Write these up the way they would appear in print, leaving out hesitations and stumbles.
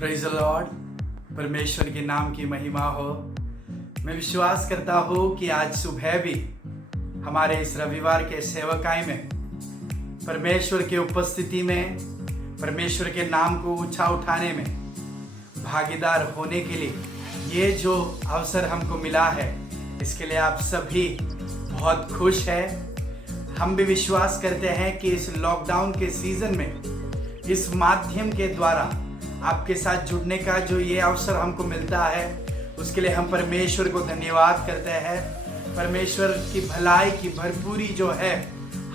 Praise the Lord. परमेश्वर के नाम की महिमा हो। मैं विश्वास करता हूँ कि आज सुबह भी हमारे इस रविवार के सेवकाई में परमेश्वर की उपस्थिति में परमेश्वर के नाम को ऊंचा उठाने में भागीदार होने के लिए ये जो अवसर हमको मिला है, इसके लिए आप सभी बहुत खुश हैं। हम भी विश्वास करते हैं कि इस लॉकडाउन के सीजन में इस माध्यम के द्वारा आपके साथ जुड़ने का जो ये अवसर हमको मिलता है, उसके लिए हम परमेश्वर को धन्यवाद करते हैं। परमेश्वर की भलाई की भरपूरी जो है,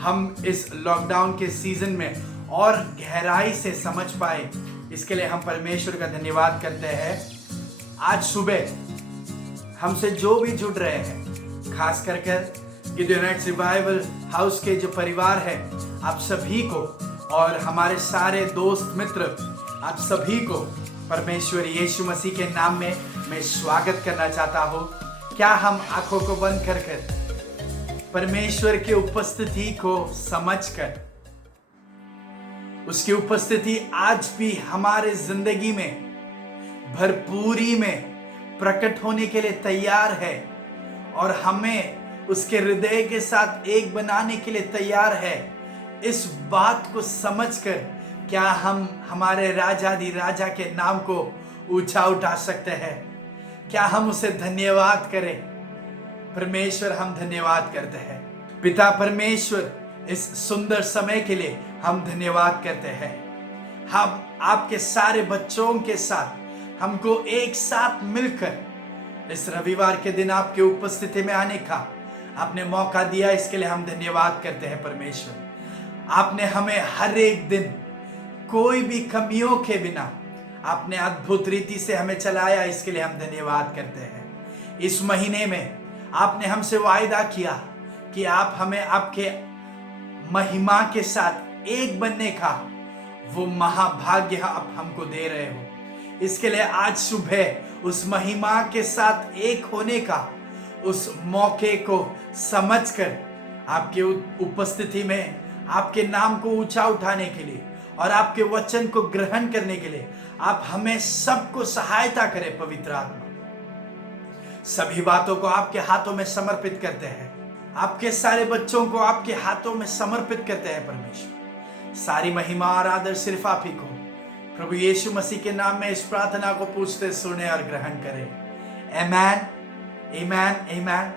हम इस लॉकडाउन के सीजन में और गहराई से समझ पाए, इसके लिए हम परमेश्वर का धन्यवाद करते हैं। आज सुबह हमसे जो भी जुड़ रहे हैं, खास कर गिडियोनाइट्स रिवाइवल हाउस के जो परिवार है, आप सभी को और हमारे सारे दोस्त मित्र, आप सभी को परमेश्वर यीशु मसीह के नाम में मैं स्वागत करना चाहता हूँ। क्या हम आंखों को बंद कर परमेश्वर की उपस्थिति को समझकर उसकी उपस्थिति आज भी हमारे जिंदगी में भरपूरी में प्रकट होने के लिए तैयार है और हमें उसके हृदय के साथ एक बनाने के लिए तैयार है। इस बात को समझकर क्या हम हमारे राजाधि राजा के नाम को ऊंचा उठा सकते हैं? क्या हम उसे धन्यवाद करें? परमेश्वर, हम धन्यवाद करते हैं। पिता परमेश्वर, इस सुंदर समय के लिए हम धन्यवाद करते हैं। हम आपके सारे बच्चों के साथ हमको एक साथ मिलकर इस रविवार के दिन आपकी उपस्थिति में आने का आपने मौका दिया, इसके लिए हम धन्यवाद करते हैं। परमेश्वर, आपने हमें हर एक दिन कोई भी कमियों के बिना आपने अद्भुत रीति से हमें चलाया, इसके लिए हम धन्यवाद करते हैं। इस महीने में आपने हमसे वायदा किया कि आप हमें आपके महिमा के साथ एक बनने का वो महाभाग्य आप हमको दे रहे हो। इसके लिए आज सुबह उस महिमा के साथ एक होने का उस मौके को समझकर आपके उपस्थिति में आपके नाम को ऊंचा उठाने के लिए और आपके वचन को ग्रहण करने के लिए आप हमें सबको सहायता करें। पवित्र आत्मा, सभी बातों को आपके हाथों में समर्पित करते हैं, आपके सारे बच्चों को आपके हाथों में समर्पित करते हैं। परमेश्वर, सारी महिमा और आदर सिर्फ आप ही को प्रभु यीशु मसीह के नाम में इस प्रार्थना को पूछते, सुने और ग्रहण करें। आमेन, आमेन, आमेन।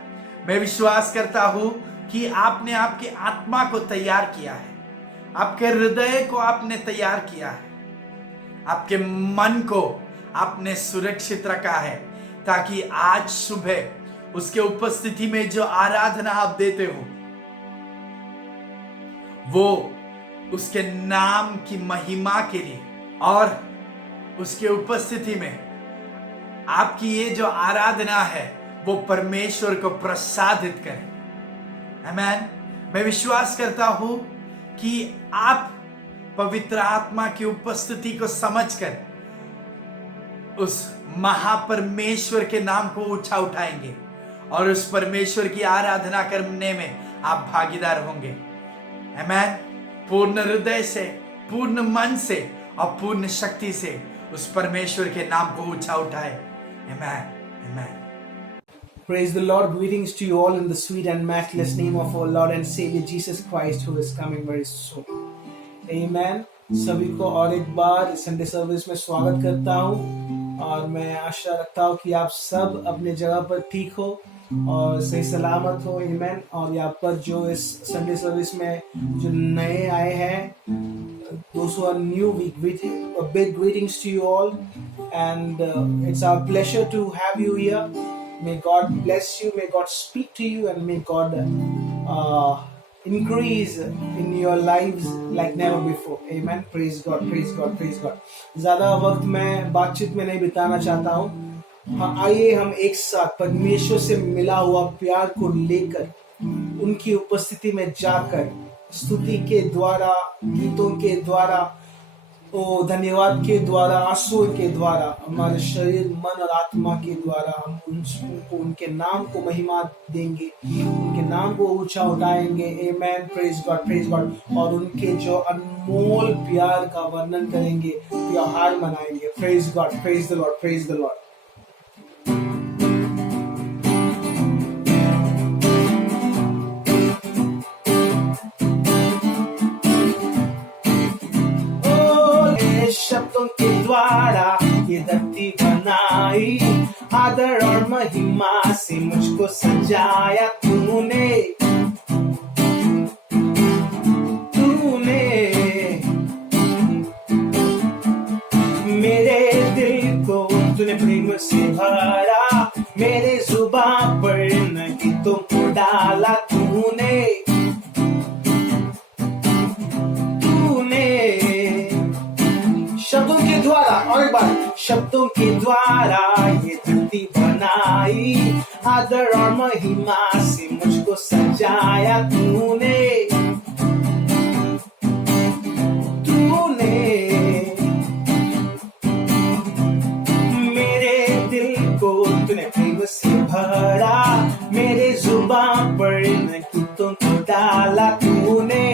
मैं विश्वास करता हूं कि आपने आपकी आत्मा को तैयार किया है, आपके हृदय को आपने तैयार किया है, आपके मन को आपने सुरक्षित रखा है, ताकि आज सुबह उसके उपस्थिति में जो आराधना आप देते हो वो उसके नाम की महिमा के लिए और उसके उपस्थिति में आपकी ये जो आराधना है वो परमेश्वर को प्रसादित करे। आमेन। मैं विश्वास करता हूं कि आप पवित्र आत्मा की उपस्थिति को समझकर उस महापरमेश्वर के नाम को ऊंचा उठाएंगे और उस परमेश्वर की आराधना करने में आप भागीदार होंगे। आमेन। पूर्ण हृदय से, पूर्ण मन से और पूर्ण शक्ति से उस परमेश्वर के नाम को ऊंचा उठाए। आमेन, आमेन। Praise the Lord. Greetings to you all in the sweet and matchless name of our Lord and Savior Jesus Christ, who is coming very soon. Amen. सभी को और एक बार संडे सर्विस में स्वागत करता हूँ और मैं आशा रखता हूँ कि आप सब अपने जगह पर ठीक हो और सही सलामत हो। Amen. और यहाँ पर जो इस संडे सर्विस में जो नए आए हैं, those who are new, we greet you. A big greetings to you all, and it's our pleasure to have you here. May God bless you, may God speak to you, and may God increase in your lives like never before. Amen. Praise God, praise God, praise God. ज़्यादा वक्त मैं बातचीत में नहीं बिताना चाहता हूँ। हाँ, आइए हम एक साथ परमेश्वर से मिला हुआ प्यार को लेकर उनकी उपस्थिति में जाकर स्तुति के द्वारा, गीतों के द्वारा, धन्यवाद के द्वारा, आंसुओं के द्वारा, हमारे शरीर, मन और आत्मा के द्वारा हम उनको उनके नाम को महिमा देंगे, उनके नाम को ऊंचा उठाएंगे। Amen. Praise God, praise God. और उनके जो अनमोल प्यार का वर्णन करेंगे, त्योहार मनाएंगे। Praise God, praise the Lord, praise the Lord. शब्दों के द्वारा ये धरती बनाई, आदर और महिमा से मुझको सजाया तूने, मेरे दिल को तूने प्रेम से भरा, मेरे जुबान पर न गीतों को डाला तूने, शब्दों के द्वारा, और एक बार, शब्दों के द्वारा ये धरती बनाई, आदर और महिमा से मुझको सजाया तूने, मेरे दिल को तूने प्रेम से भरा, मेरे जुबान पर न गीतों को डाला तूने,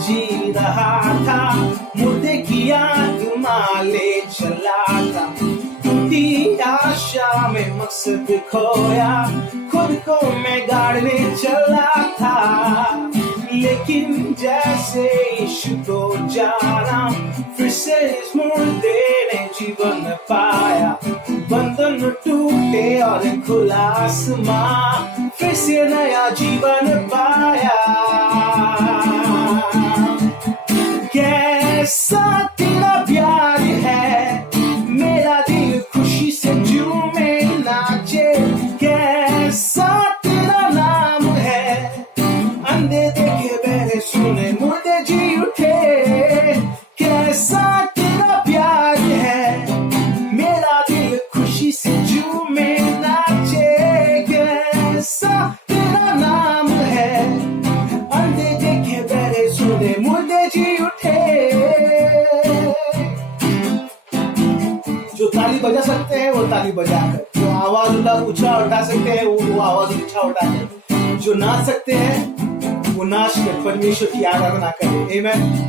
जी रहा था, मुर्दे की आत्मा ले चला था, टूटी आशा में मकसद खोया, खुद को मैं गाड़ने चला था, लेकिन जैसे यीशु को जाना, फिर से इस मुर्दे ने जीवन पाया, बंधन टूटे और खुला आसमां, फिर से नया जीवन पाया। कैसा तेरा प्यार है, मेरा दिल खुशी से झूमे नाचे, ताली बजाकर। जो आवाज ऊंचा उठा सकते हैं वो आवाज ऊंचा उठाकर, जो नाच सकते हैं वो नाच कर परमेश्वर की आराधना करें। आमीन।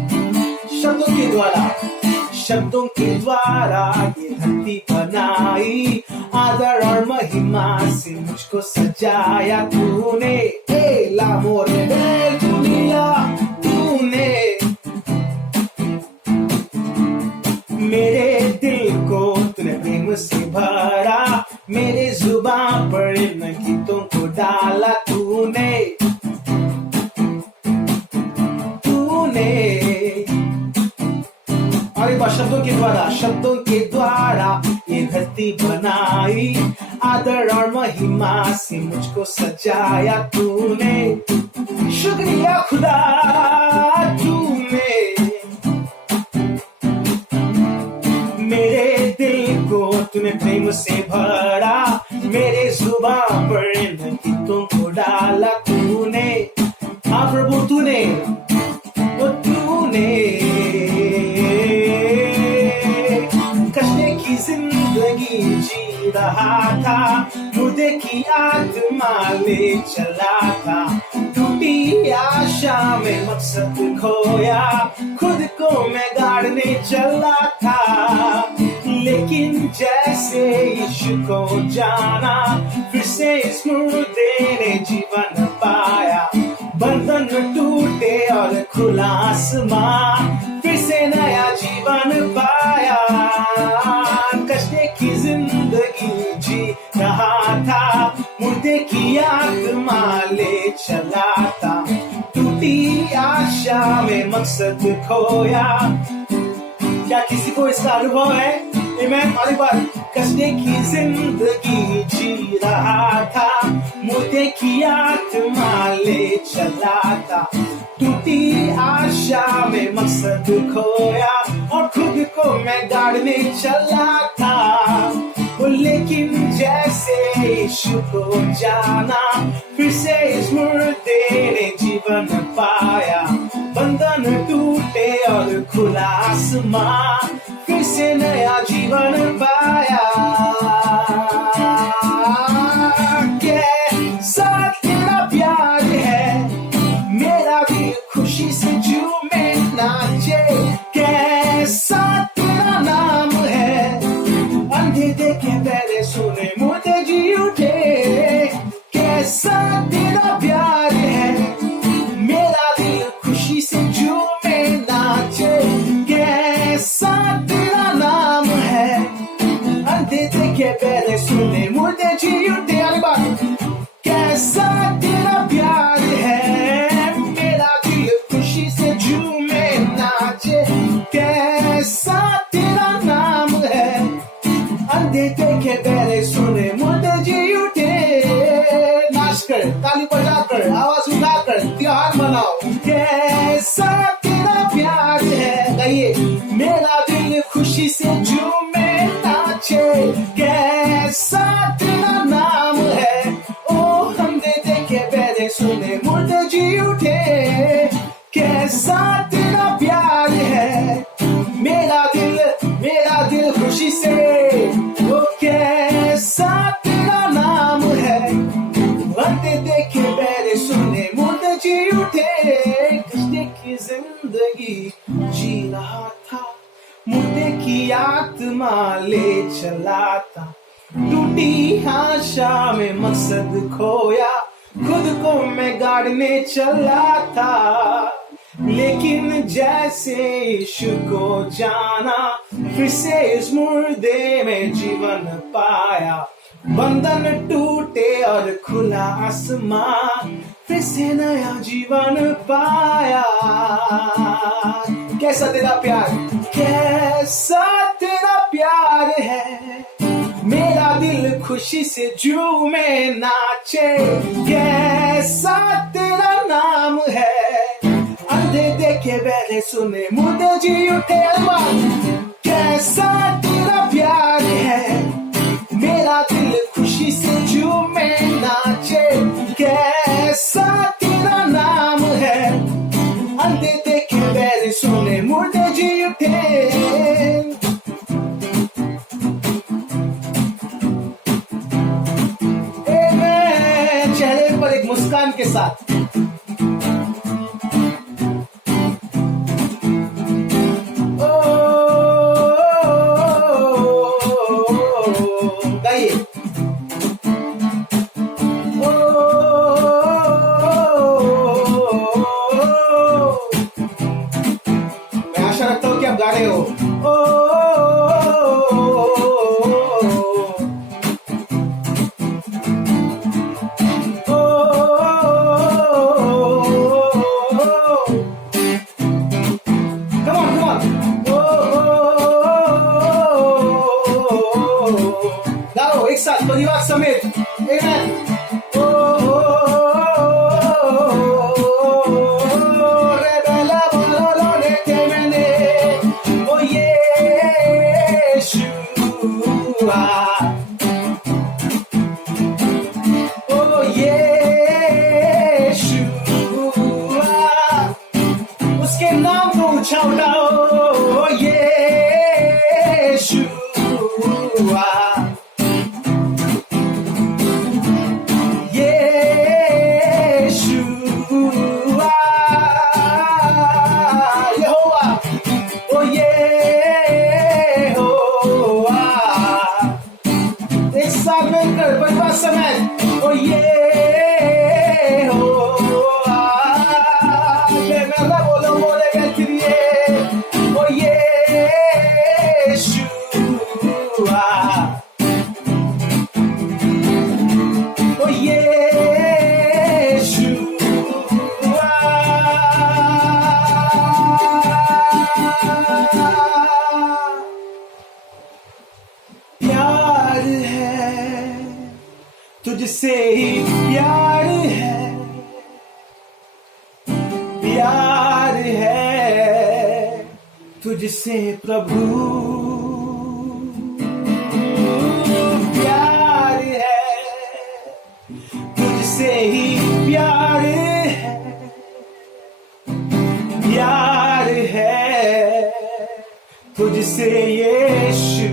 शब्दों के द्वारा ये धरती बनाई, आदर और महिमा से मुझको सजाया तूने। लामोर में दुनिया तूने मेरे दिल को तूने प्रेम से भरा, मेरे जुबान पर इन गीतों को डाला तूने। और एक बार शब्दों के द्वारा ये धरती बनाई, आदर और महिमा से मुझको सजाया तूने। शुक्रिया खुदा तूने मेरे दिल को तूने प्रेम से भरा, मेरे जुबान पर इन गीतों को डाला तूने। हाँ प्रभु तूने कष्टे की जिंदगी जी रहा था, मुर्दे की आत्मा ले चला था, टूटी आशा में मकसद खोया, खुद को मैं गाड़ने चला था। लेकिन जैसे यीशु को जाना, फिर से इस मुर्दे ने जीवन पाया, बंधन टूटे और खुला आसमां, फिर से नया जीवन पाया। कष्टे की जिंदगी जी रहा था, मुर्दे की आत्मा ले चला था, टूटी आशा में मकसद खोया। क्या किसी को इसका अनुभव है? आमीन। और एक बार कष्टे की जिंदगी जी रहा था, मुर्दे की आत्मा ले चला था, टूटी आशा में मकसद खोया, और खुद को मैं गाड़ने चला था। लेकिन जैसे यीशु को जाना, फिर से इस मुर्दे ने जीवन पाया, बंधन टूटे और खुला आसमां, फिर से नया जीवन पाया। कैसा तेरा प्यार है, मेरा दिल खुशी से झूमे नाचे। कैसा तेरा नाम है, अंधे देखे पहले सुने मुर्दे जी उठे। कैसा तेरा प्यार है, मेरा दिल खुशी से झूमे नाचे। कैसा तेरा नाम है, अंधे देखे पहले सुने मुर्दे जी उठे। अरे बात, कैसा तेरा प्यार है, मेरा दिल खुशी से झूमे नाचे। कैसा तेरा नाम है, अंधे देखे पहले सुने मुर्दे जी उठे। नाच कर, ताली बजाकर, आवाज उठाकर त्योहार मनाओ। कैसा तेरा प्यार है, गाइए, मेरा दिल खुशी से झूमे नाचे। कैसा तेरा नाम है, ओ अंधे देखे पहले सुने मुर्दे जी उठे। कैसा तेरा प्यार है, मेरा दिल खुशी से। ओ कैसा तेरा नाम है, अंधे देखे पहले सुने मुर्दे जी उठे। कष्टे की जिंदगी जी रहा था, मुर्दे की आत्मा ले चला था, टूटी आशा में मकसद खोया, खुद को मैं गाड़ने चला था। लेकिन जैसे यीशु को जाना, फिर से इस मुर्दे में जीवन पाया, बंधन टूटे और खुला आसमां, फिर से नया जीवन पाया। कैसा तेरा प्यार, कैसा तेरा प्यार है, मेरा दिल खुशी से झूमे नाचे। कैसा तेरा नाम है, अंधे देखे पहले सुने मुर्दे जी उठे। कैसा तेरा प्यार है, मेरा दिल खुशी से झूमे नाचे। कैसा तेरा नाम है, अंधे देखे पहले सुने मुर्दे जी उठे। मुस्कान के साथ। गाइए। मैं आशा रखता हूं कि आप गा रहे हो। गाओ एक साथ परिवार समेत। Amen. Rebela bololo ne temene. Oh Yeshua. Oh Yeshua. उसके नाम को ऊंचा उठाओ। Oh Yeshua. प्यार है तुझसे ही प्यार है, प्यार है तुझसे प्रभु, प्यार है तुझसे ही प्यार है, प्यार है तुझसे यीशु।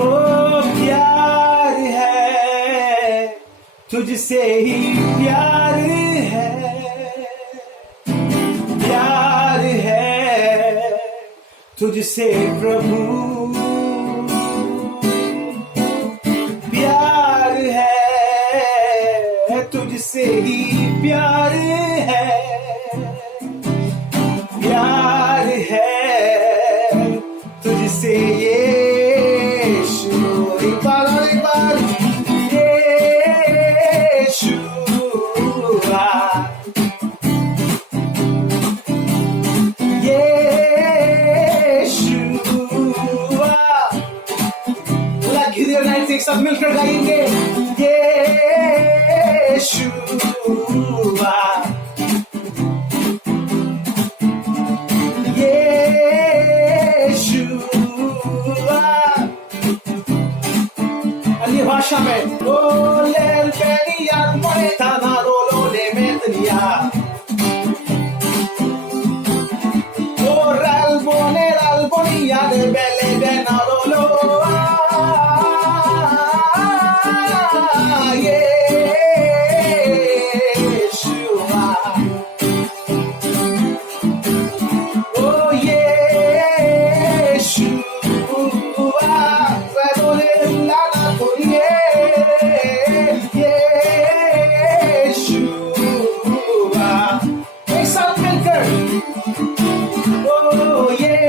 ओ प्यार है तुझसे ही प्यार है, प्यार है तुझसे प्रभु, प्यार है तुझसे ही प्यार है, प्यार है तुझसे यीशु। एक बार यीशुआ, यीशुआ। पूरा घिरियर नाइट एक साथ मिलकर गाएंगे यीशुआ, यीशुआ। अन्य भाषा में ओ लेल बेनिया मोएताना रोलो ले मेतनिया ओ रल्बोनिया de belle de narolo Yeshua, oh Yeshua, redole la Yeshua, एक साथ मिलकर oh Yeshua।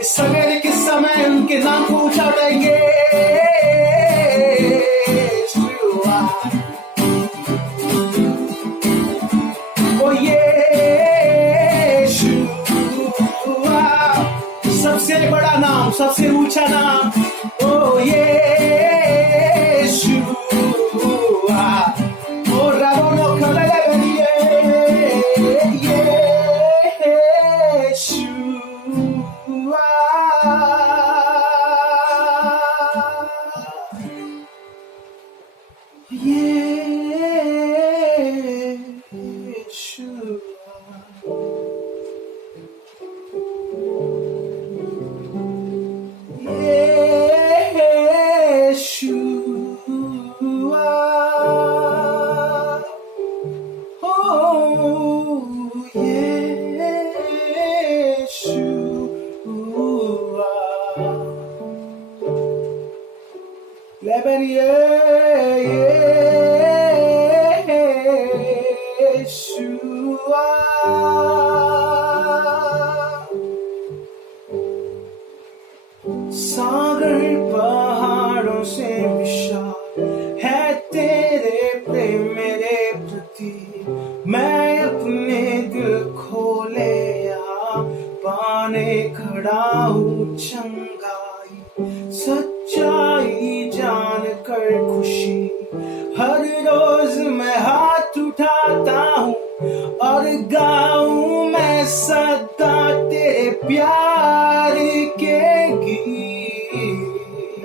इस सवेरे के समय उनके नाम को ऊंचा उठाएंगे यीशुआ, ओ यीशुआ। सबसे बड़ा नाम, सबसे ऊंचा नाम ओ यीशुआ, ओ रावणो खलले बनिए यीशुआ। Yeshua, Leben Yeshua. सागर पहाड़ों से विशाल है तेरे प्रेम मेरे प्रति, मैं अपने दिल खोले यहाँ पाने खड़ा हूँ चंगाई सच्चाई जान कर खुशी, हर रोज मैं हाथ उठाता हूँ और गाऊं मैं सदा तेरे प्यार के गीत,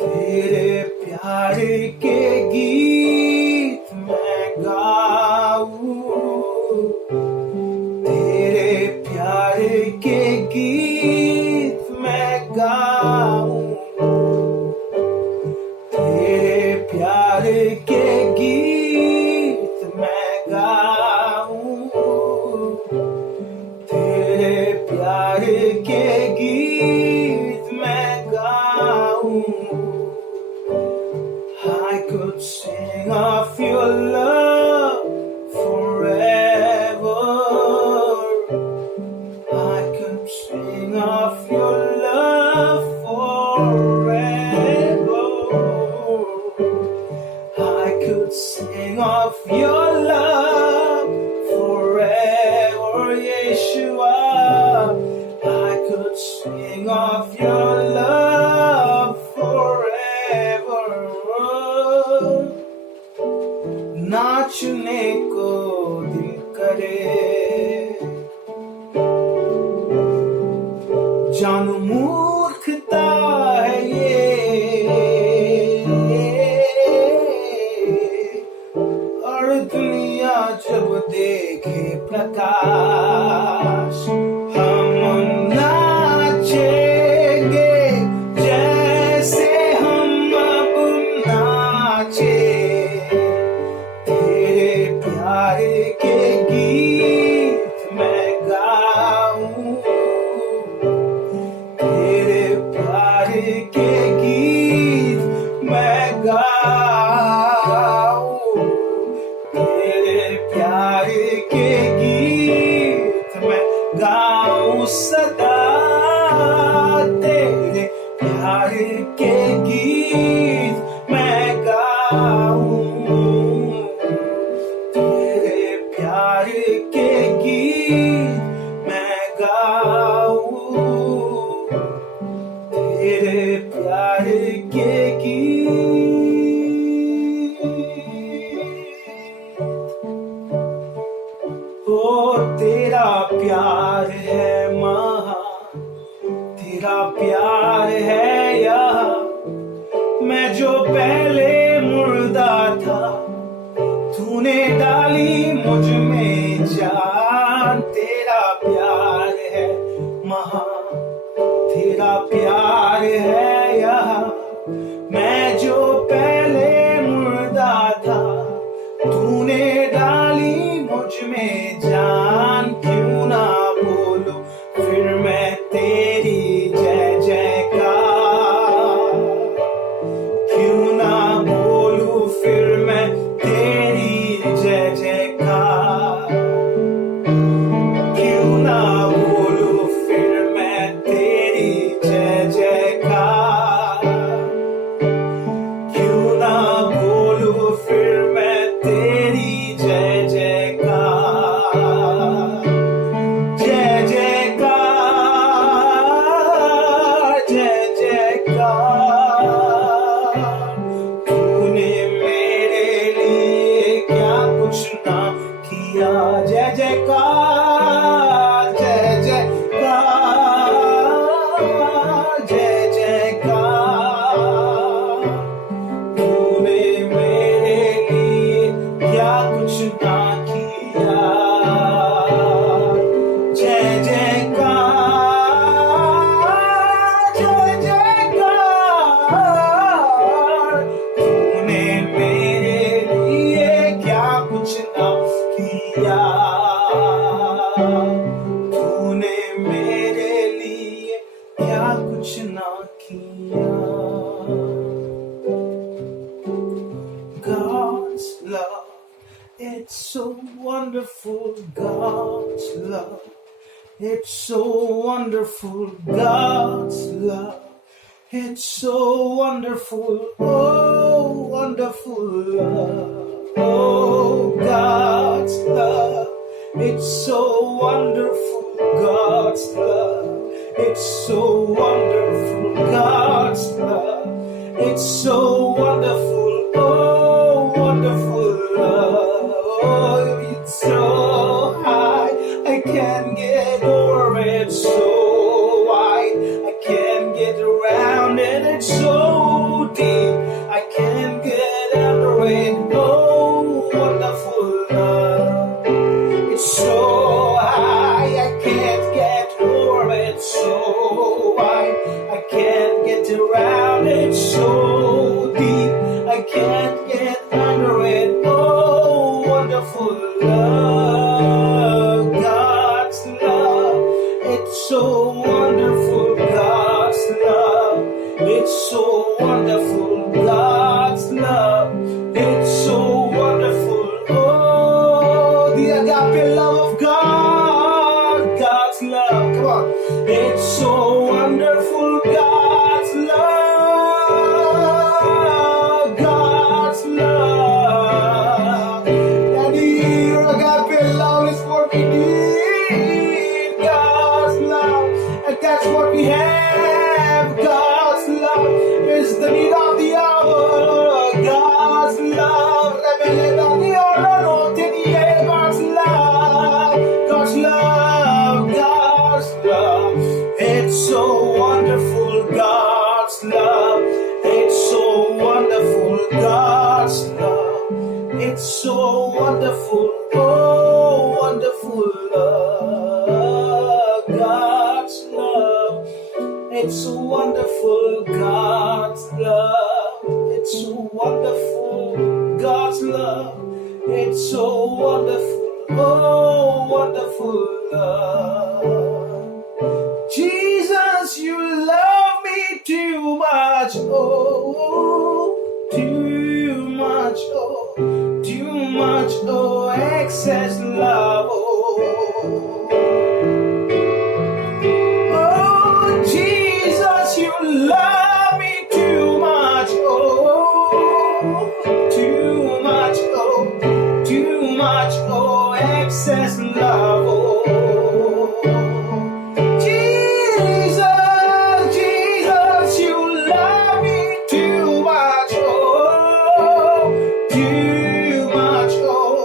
तेरे प्यार के गीत मैं गाऊं, तेरे प्यार के गीत मैं गाऊं, तेरे प्यार के गीत मैं गाऊं, तेरे प्यार के गीत मैं गाऊं. I could sing of your love forever. I could sing of your love forever. I could sing of your love forever, Yeshua. I could sing of your love forever. नाचने को दिल करे, जानू मूर्खता है ये, और दुनिया जब देखे प्रकाश हम नाचेंगे जैसे हम अब नाचे, तेरे प्यार के गीत मैं गाऊं, तेरे प्यार के गीत मैं गाऊं, तेरे प्यार के गीत मैं गाऊं सदा, तेरे प्यार के गीत मैं गाऊं, तेरे प्यार के गीत मैं गाऊं, तेरे प्यार के गीत. ओ तेरा प्यार है महान, तेरा प्यार है यहाँ, मैं जो पहले मुर्दा था तूने डाली मुझ में जान, तेरा प्यार है महान, तेरा प्यार है यहाँ, मैं जो पहले मुर्दा था तूने डाली मुझ में जान, क्यों ना बोलो फिर मैं तेरी जय जयकार, क्यों ना बोलूं फिर मैं तेरी जय जयकार, क्यों ना बोलूं फिर मैं तेरी जय जयकार, क्यों ना बोलूं फिर मैं तेरी जय जयकार, जय जयकार, जय जयकार. तूने मेरे लिए क्या कुछ ना किया, जय जयकार, जय जयकार, जय जयकार. तूने मेरे लिए क्या कुछ ना किया, जय जयकार, जय जयकार. तूने मेरे लिए क्या कुछ ना किया, तूने मेरे लिए क्या कुछ ना किया. so wonderful, God's love. It's so wonderful, God's love. It's so wonderful, oh, wonderful love. Oh, God's love. It's so wonderful, God's love. It's so wonderful, God's love. It's so wonderful, oh, wonderful love. Oh, it's so high, I can't get over it. So wide, I can't get around it. It's so deep, I can't get under it. Oh, wonderful love. It's so high, I can't get over it. So wide, I can't get around it. So deep, I can't get under it. Oh, wonderful love, God's love. It's so wonderful, God's love. It's so wonderful, God's love. It's so wonderful. Oh, the agape love of God, God's love. Come on. It's so wonderful, God's love, God's love. Daddy, your agape love is what we need, God's love, and that's what we have. God's love is the need of the hour. God's love, God's love, God's love, God's love. It's so wonderful, God's love. It's so wonderful, God's love. It's so wonderful, oh, wonderful love, God's love. It's so wonderful, God's love. It's so wonderful, God's love. It's so wonderful, oh, wonderful love. Jesus, you love me too much, oh, too much, oh, too much, oh, excess love, oh. Oh, Jesus, you love me too much, oh, too much, oh, too much, oh, excess love, oh. Jesus, Jesus, you love me too much, oh, too much, oh,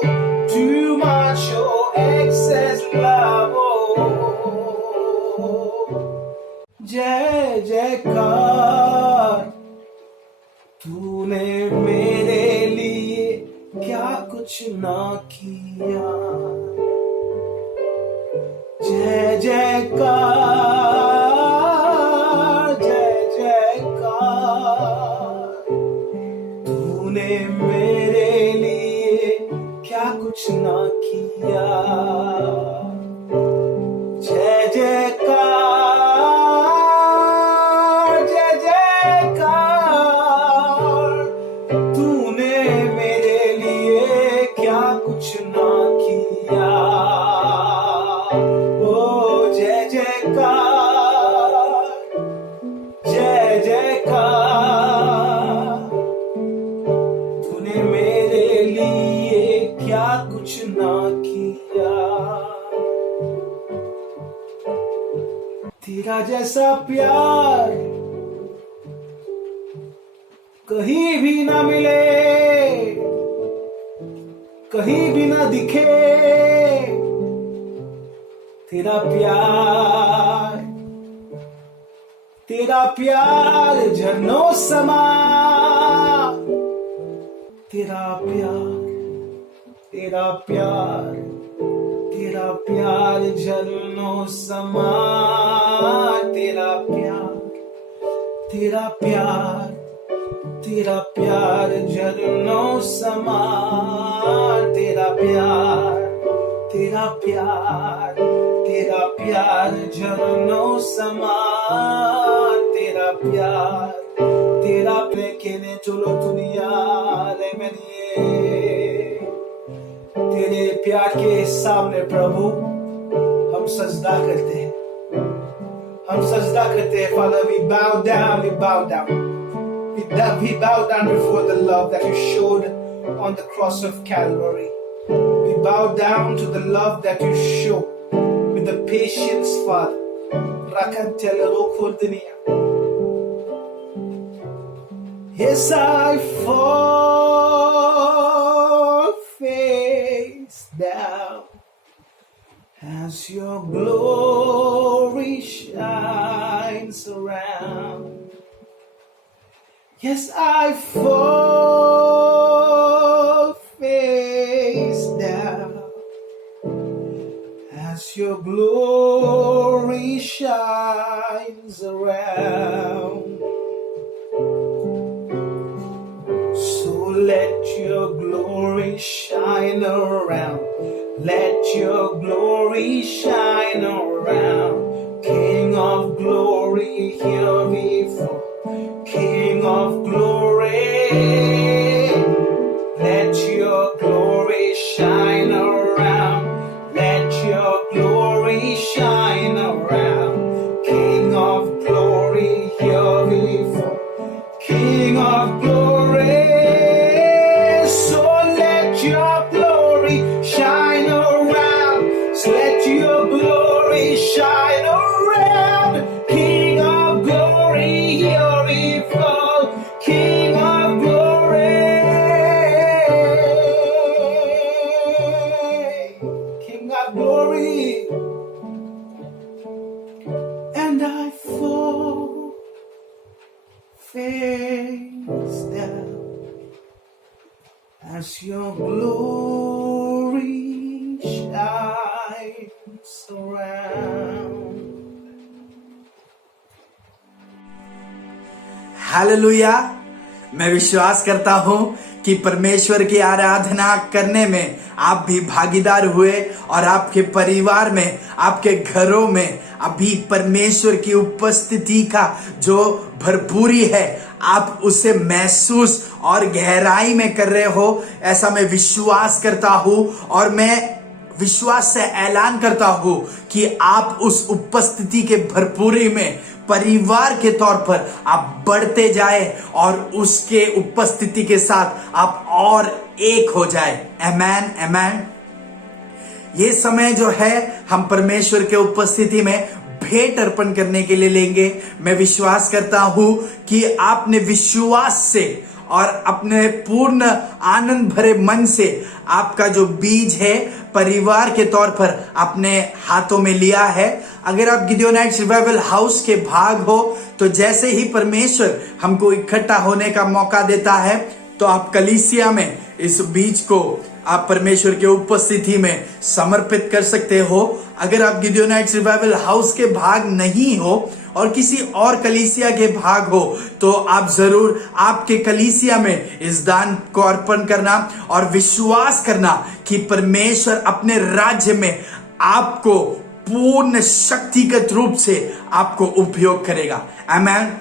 too much, oh, excess love, oh. जय जयकार, तूने मेरे लिए क्या कुछ ना किया। जय जयकार, जय जयकार, तूने मेरे लिए क्या कुछ ना किया। जय जयकार, जय जयकार, तूने मेरे लिए क्या कुछ ना किया। ओ जय जयकार, जय जयकार, तूने मेरे लिए क्या कुछ ना किया। तेरा जैसा प्यार कहीं भी ना मिले, कहीं भी ना दिखे। तेरा प्यार, तेरा प्यार झरनों समा। तेरा प्यार, तेरा प्यार, तेरा प्यार झरनों समा। तेरा प्यार, तेरा प्यार, तेरा प्यार झरनों समा। तेरा प्यार, तेरा प्यार, तेरा प्यार झरनों समा। तेरा प्यार, तेरा लेके ने चलो दुनिया ले मेरी। तेरे प्यार के सामने प्रभु हम सजदा करते हैं, हम सजदा करते हैं। Father, we bow down, we bow down. We bow down before the love that you showed on the cross of Calvary. We bow down to the love that you show with the patience, Father. Yes, I fall face down as your glory shines around. Yes, I fall face down as your glory shines around. So let your glory shine around. Let your glory shine around. King of glory, here we fall. King of glory, let your glory shine around. Let your glory shine around. King of glory, here we fall. King of glory, so let your glory shine around. So let your glory shine around. King of glory, here we fall. King of glory, King of glory, and I fall face down as your glory shines around. Hallelujah. मैं विश्वास करता हूं कि परमेश्वर की आराधना करने में आप भी भागीदार हुए और आपके परिवार में, आपके घरों में अभी परमेश्वर की उपस्थिति का जो भरपूरी है आप उसे महसूस और गहराई में कर रहे हो, ऐसा मैं विश्वास करता हूं। और मैं विश्वास से ऐलान करता हूं कि आप उस उपस्थिति के भरपूरी में परिवार के तौर पर आप बढ़ते जाए और उसके उपस्थिति के साथ आप और एक हो जाए। आमेन, आमेन। ये समय जो है हम परमेश्वर के उपस्थिति में भेंट अर्पण करने के लिए लेंगे। मैं विश्वास करता हूं कि आपने विश्वास से और अपने पूर्ण आनंद भरे मन से आपका जो बीज है परिवार के तौर पर अपने हाथों में लिया है। अगर आप गिडियोनाइट्स रिवाइवल हाउस के भाग हो तो जैसे ही परमेश्वर हमको इकट्ठा होने का मौका देता है तो आप कलीसिया में इस बीज को आप परमेश्वर के उपस्थिति में समर्पित कर सकते हो। अगर आप गिडियोनाइट्स रिवाइवल हाउस के भाग नहीं हो और किसी और कलीसिया के भाग हो तो आप जरूर आपके कलीसिया में इस दान को अर्पण करना और विश्वास करना कि परमेश्वर अपने राज्य में आपको पूर्ण शक्तिगत रूप से आपको उपयोग करेगा। आमेन।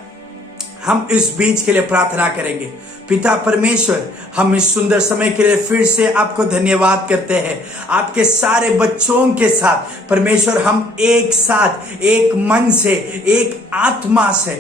हम इस बीज के लिए प्रार्थना करेंगे। पिता परमेश्वर, हम इस सुंदर समय के लिए फिर से आपको धन्यवाद करते हैं। आपके सारे बच्चों के साथ परमेश्वर हम एक साथ, एक मन से, एक आत्मा से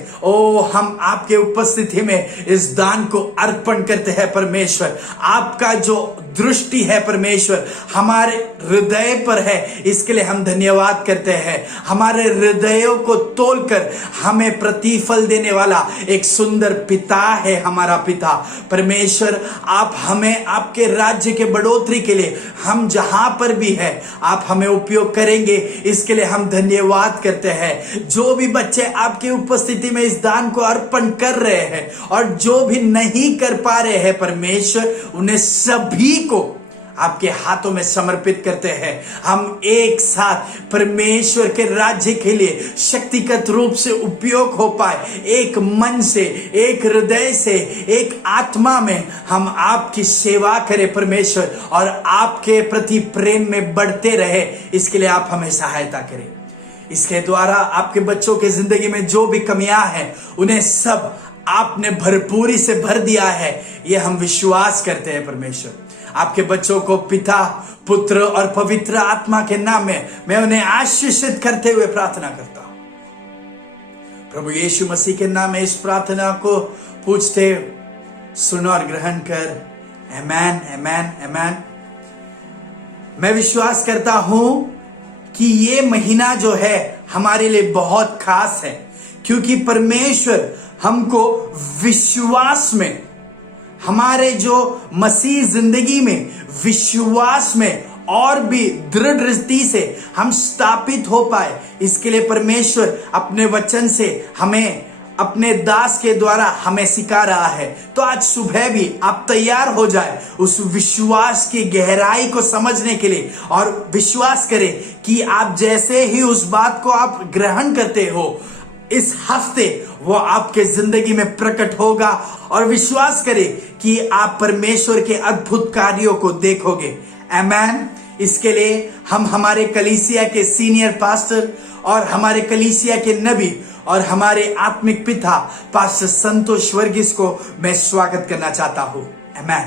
हम आपके उपस्थिति में इस दान को अर्पण करते हैं। परमेश्वर, आपका जो दृष्टि है परमेश्वर हमारे हृदय पर है, इसके लिए हम धन्यवाद करते हैं। हमारे हृदयों को तोलकर हमें प्रतिफल देने वाला एक सुंदर पिता है हमारा पिता परमेश्वर। आप हमें आपके राज्य के बढ़ोतरी के लिए हम जहां पर भी है आप हमें उपयोग करेंगे, इसके लिए हम धन्यवाद करते हैं। जो भी बच्चे आपकी उपस्थिति में इस दान को अर्पण कर रहे हैं और जो भी नहीं कर पा रहे हैं परमेश्वर, उन्हें सभी को आपके हाथों में समर्पित करते हैं। हम एक साथ परमेश्वर के राज्य के लिए शक्तिगत रूप से उपयोग हो पाए, एक मन से, एक हृदय से, एक आत्मा में हम आपकी सेवा करें परमेश्वर और आपके प्रति प्रेम में बढ़ते रहे, इसके लिए आप हमें सहायता करें। इसके द्वारा आपके बच्चों के जिंदगी में जो भी कमियां हैं उन्हें सब आपने भरपूरी से भर दिया है, ये हम विश्वास करते हैं परमेश्वर। आपके बच्चों को पिता, पुत्र और पवित्र आत्मा के नाम में मैं उन्हें आशीषित करते हुए प्रार्थना करता हूं। प्रभु यीशु मसीह के नाम में इस प्रार्थना को पूछते सुनो और ग्रहण कर। आमेन, आमेन, आमेन। मैं विश्वास करता हूं कि ये महीना जो है हमारे लिए बहुत खास है, क्योंकि परमेश्वर हमको विश्वास में, हमारे जो मसीह जिंदगी में विश्वास में और भी दृढ़ रीति से हम स्थापित हो पाए, इसके लिए परमेश्वर अपने वचन से हमें, अपने दास के द्वारा हमें सिखा रहा है। तो आज सुबह भी आप तैयार हो जाए उस विश्वास की गहराई को समझने के लिए, और विश्वास करें कि आप जैसे ही उस बात को आप ग्रहण करते हो, इस हफ्ते वो आपके जिंदगी में प्रकट होगा, और विश्वास करें कि आप परमेश्वर के अद्भुत कार्यों को देखोगे। आमेन। इसके लिए हम हमारे कलीसिया के सीनियर पास्टर और हमारे कलीसिया के नबी और हमारे आत्मिक पिता पास्टर संतोष वर्गीस को मैं स्वागत करना चाहता हूं। आमेन।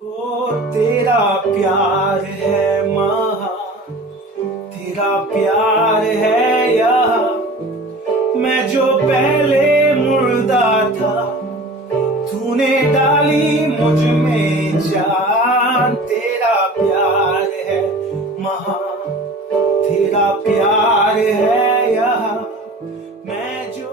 ओ तेरा प्यार है महान, तेरा प्यार है यहाँ, मैं जो पहले मुर्दा था तूने डाली मुझ में जान। तेरा प्यार है महान, तेरा प्यार है यहाँ, मैं जो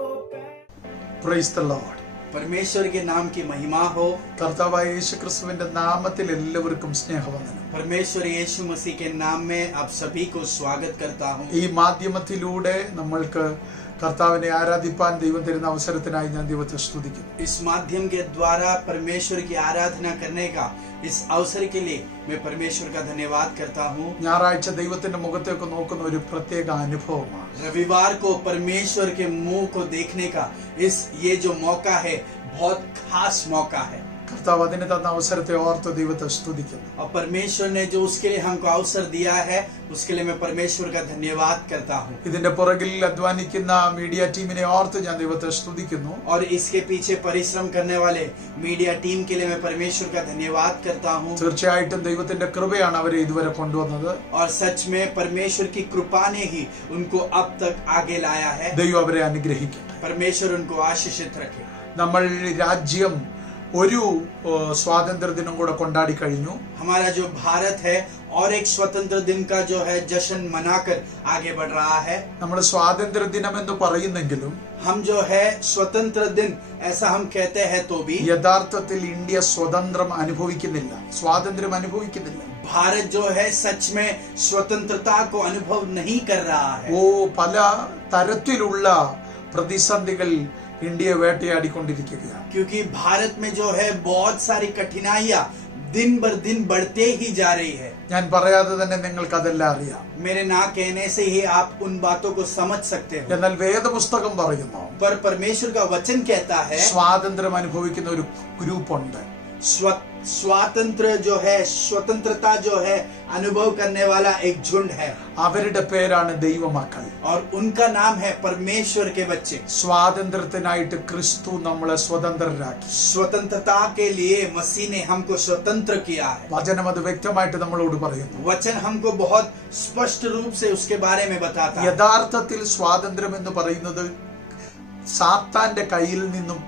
പ്രൈസ് ദി ലോർഡ്. परमेश्वर के नाम की महिमा हो। കർത്താവായ യേശുക്രിസ്തുവിന്റെ നാമത്തിൽ എല്ലാവർക്കും സ്നേഹവന്ദനം. परमेश्वर यीशु मसीह के नाम में आप सभी को स्वागत करता हूं। ഈ മാധ്യമത്തിലൂടെ നമ്മൾക്ക് കർത്താവിനെ ആരാധിപ്പാൻ ദൈവം തരുന്ന അവസരത്തിനായി ഞാൻ ദൈവത്തെ സ്തുതിക്കുന്നു. इस माध्यम के द्वारा परमेश्वर की आराधना करने का इस अवसर के लिए मैं परमेश्वर का धन्यवाद करता हूँ। ഞായറാഴ്ച ദൈവത്തിന്റെ മുഖത്തേക്ക് നോക്കുന്ന ഒരു പ്രത്യേക അനുഭവമാണ്. रविवार को परमेश्वर के मुंह को देखने का ये जो मौका है, बहुत खास मौका है। കർത്താവ് അതിന് തന്ന അവസരത്തെ ഓർത്ത് ദൈവത്തെ സ്തുതിക്കുന്നു. और परमेश्वर ने जो उसके लिए हमको अवसर दिया है, उसके लिए मैं परमेश्वर का धन्यवाद करता हूँ। ഇതിന്റെ പുറകിൽ അധ്വാനിക്കുന്ന മീഡിയ ടീമിനെ ഓർത്ത് ഞാൻ ദൈവത്തെ സ്തുതിക്കുന്നു. और इसके पीछे परिश्रम करने वाले मीडिया टीम के लिए मैं परमेश्वर का धन्यवाद करता हूँ। തീർച്ചയായിട്ടും ദൈവത്തിന്റെ കൃപയാണ് അവരെ ഇതുവരെ കൊണ്ടുവന്നത്. और सच में परमेश्वर की कृपा ने ही उनको अब तक आगे लाया है। ദൈവം അവരെ അനുഗ്രഹിക്കട്ടെ. परमेश्वर उनको आशीषित रखे। നമ്മൾ രാജ്യം ഒരു സ്വാതന്ത്ര്യ ദിനം കൂടെ കൊണ്ടാടി കഴിഞ്ഞു. हमारा जो भारत है और एक स्वतंत्र दिन का जो है जश्न मनाकर आगे बढ़ रहा है। നമ്മൾ സ്വാതന്ത്ര്യ ദിനം എന്ന് പറയുന്നെങ്കിലും हम जो है स्वतंत्र दिन ऐसा हम कहते हैं, तो भी യഥാർത്ഥത്തിൽ ഇന്ത്യ സ്വതന്ത്രം അനുഭവിക്കുന്നില്ല, സ്വാതന്ത്ര്യം അനുഭവിക്കുന്നില്ല. भारत जो है सच में स्वतंत्रता को अनुभव नहीं कर रहा है। പല തരത്തിലുള്ള പ്രതിസന്ധികൾ ഇന്ത്യയെ വേട്ടയാടിക്കൊണ്ടിരിക്കുകയാണ്. क्योंकि भारत में जो है बहुत सारी कठिनाइयां दिन बर दिन बढ़ते ही जा रही है। ഞാൻ പറയാതെ തന്നെ നിങ്ങൾക്ക് അതെല്ലാം അറിയാം. मेरे ना कहने से ही आप उन बातों को समझ सकते हो। എന്നാൽ വേദപുസ്തകം പറയുന്നു पर परमेश्वर का वचन कहता है സ്വാതന്ത്ര്യം അനുഭവിക്കുന്ന ഒരു ഗ്രൂപ്പുണ്ട്. स्वातंत्र जो है, स्वतंत्रता जो है अनुभव करने वाला एक झुंड है। അവരുടെ പേരാണ് ദൈവമക്കൾ. और उनका नाम है परमेश्वर के बच्चे। സ്വാതന്ത്ര്യത്തിനായിട്ട് ക്രിസ്തു നമ്മളെ സ്വതന്ത്രരാക്കി. स्वतंत्रता के लिए मसीह ने हमको स्वतंत्र किया है। വചനം അത് വ്യക്തമായിട്ട് നമ്മളോട് പറയുന്നു. वचन हमको बहुत स्पष्ट रूप से उसके बारे में बताता है। യഥാർത്ഥത്തിൽ സ്വാതന്ത്ര്യം എന്ന് പറയുന്നത് സാത്താന്റെ കയ്യിൽ നിന്നും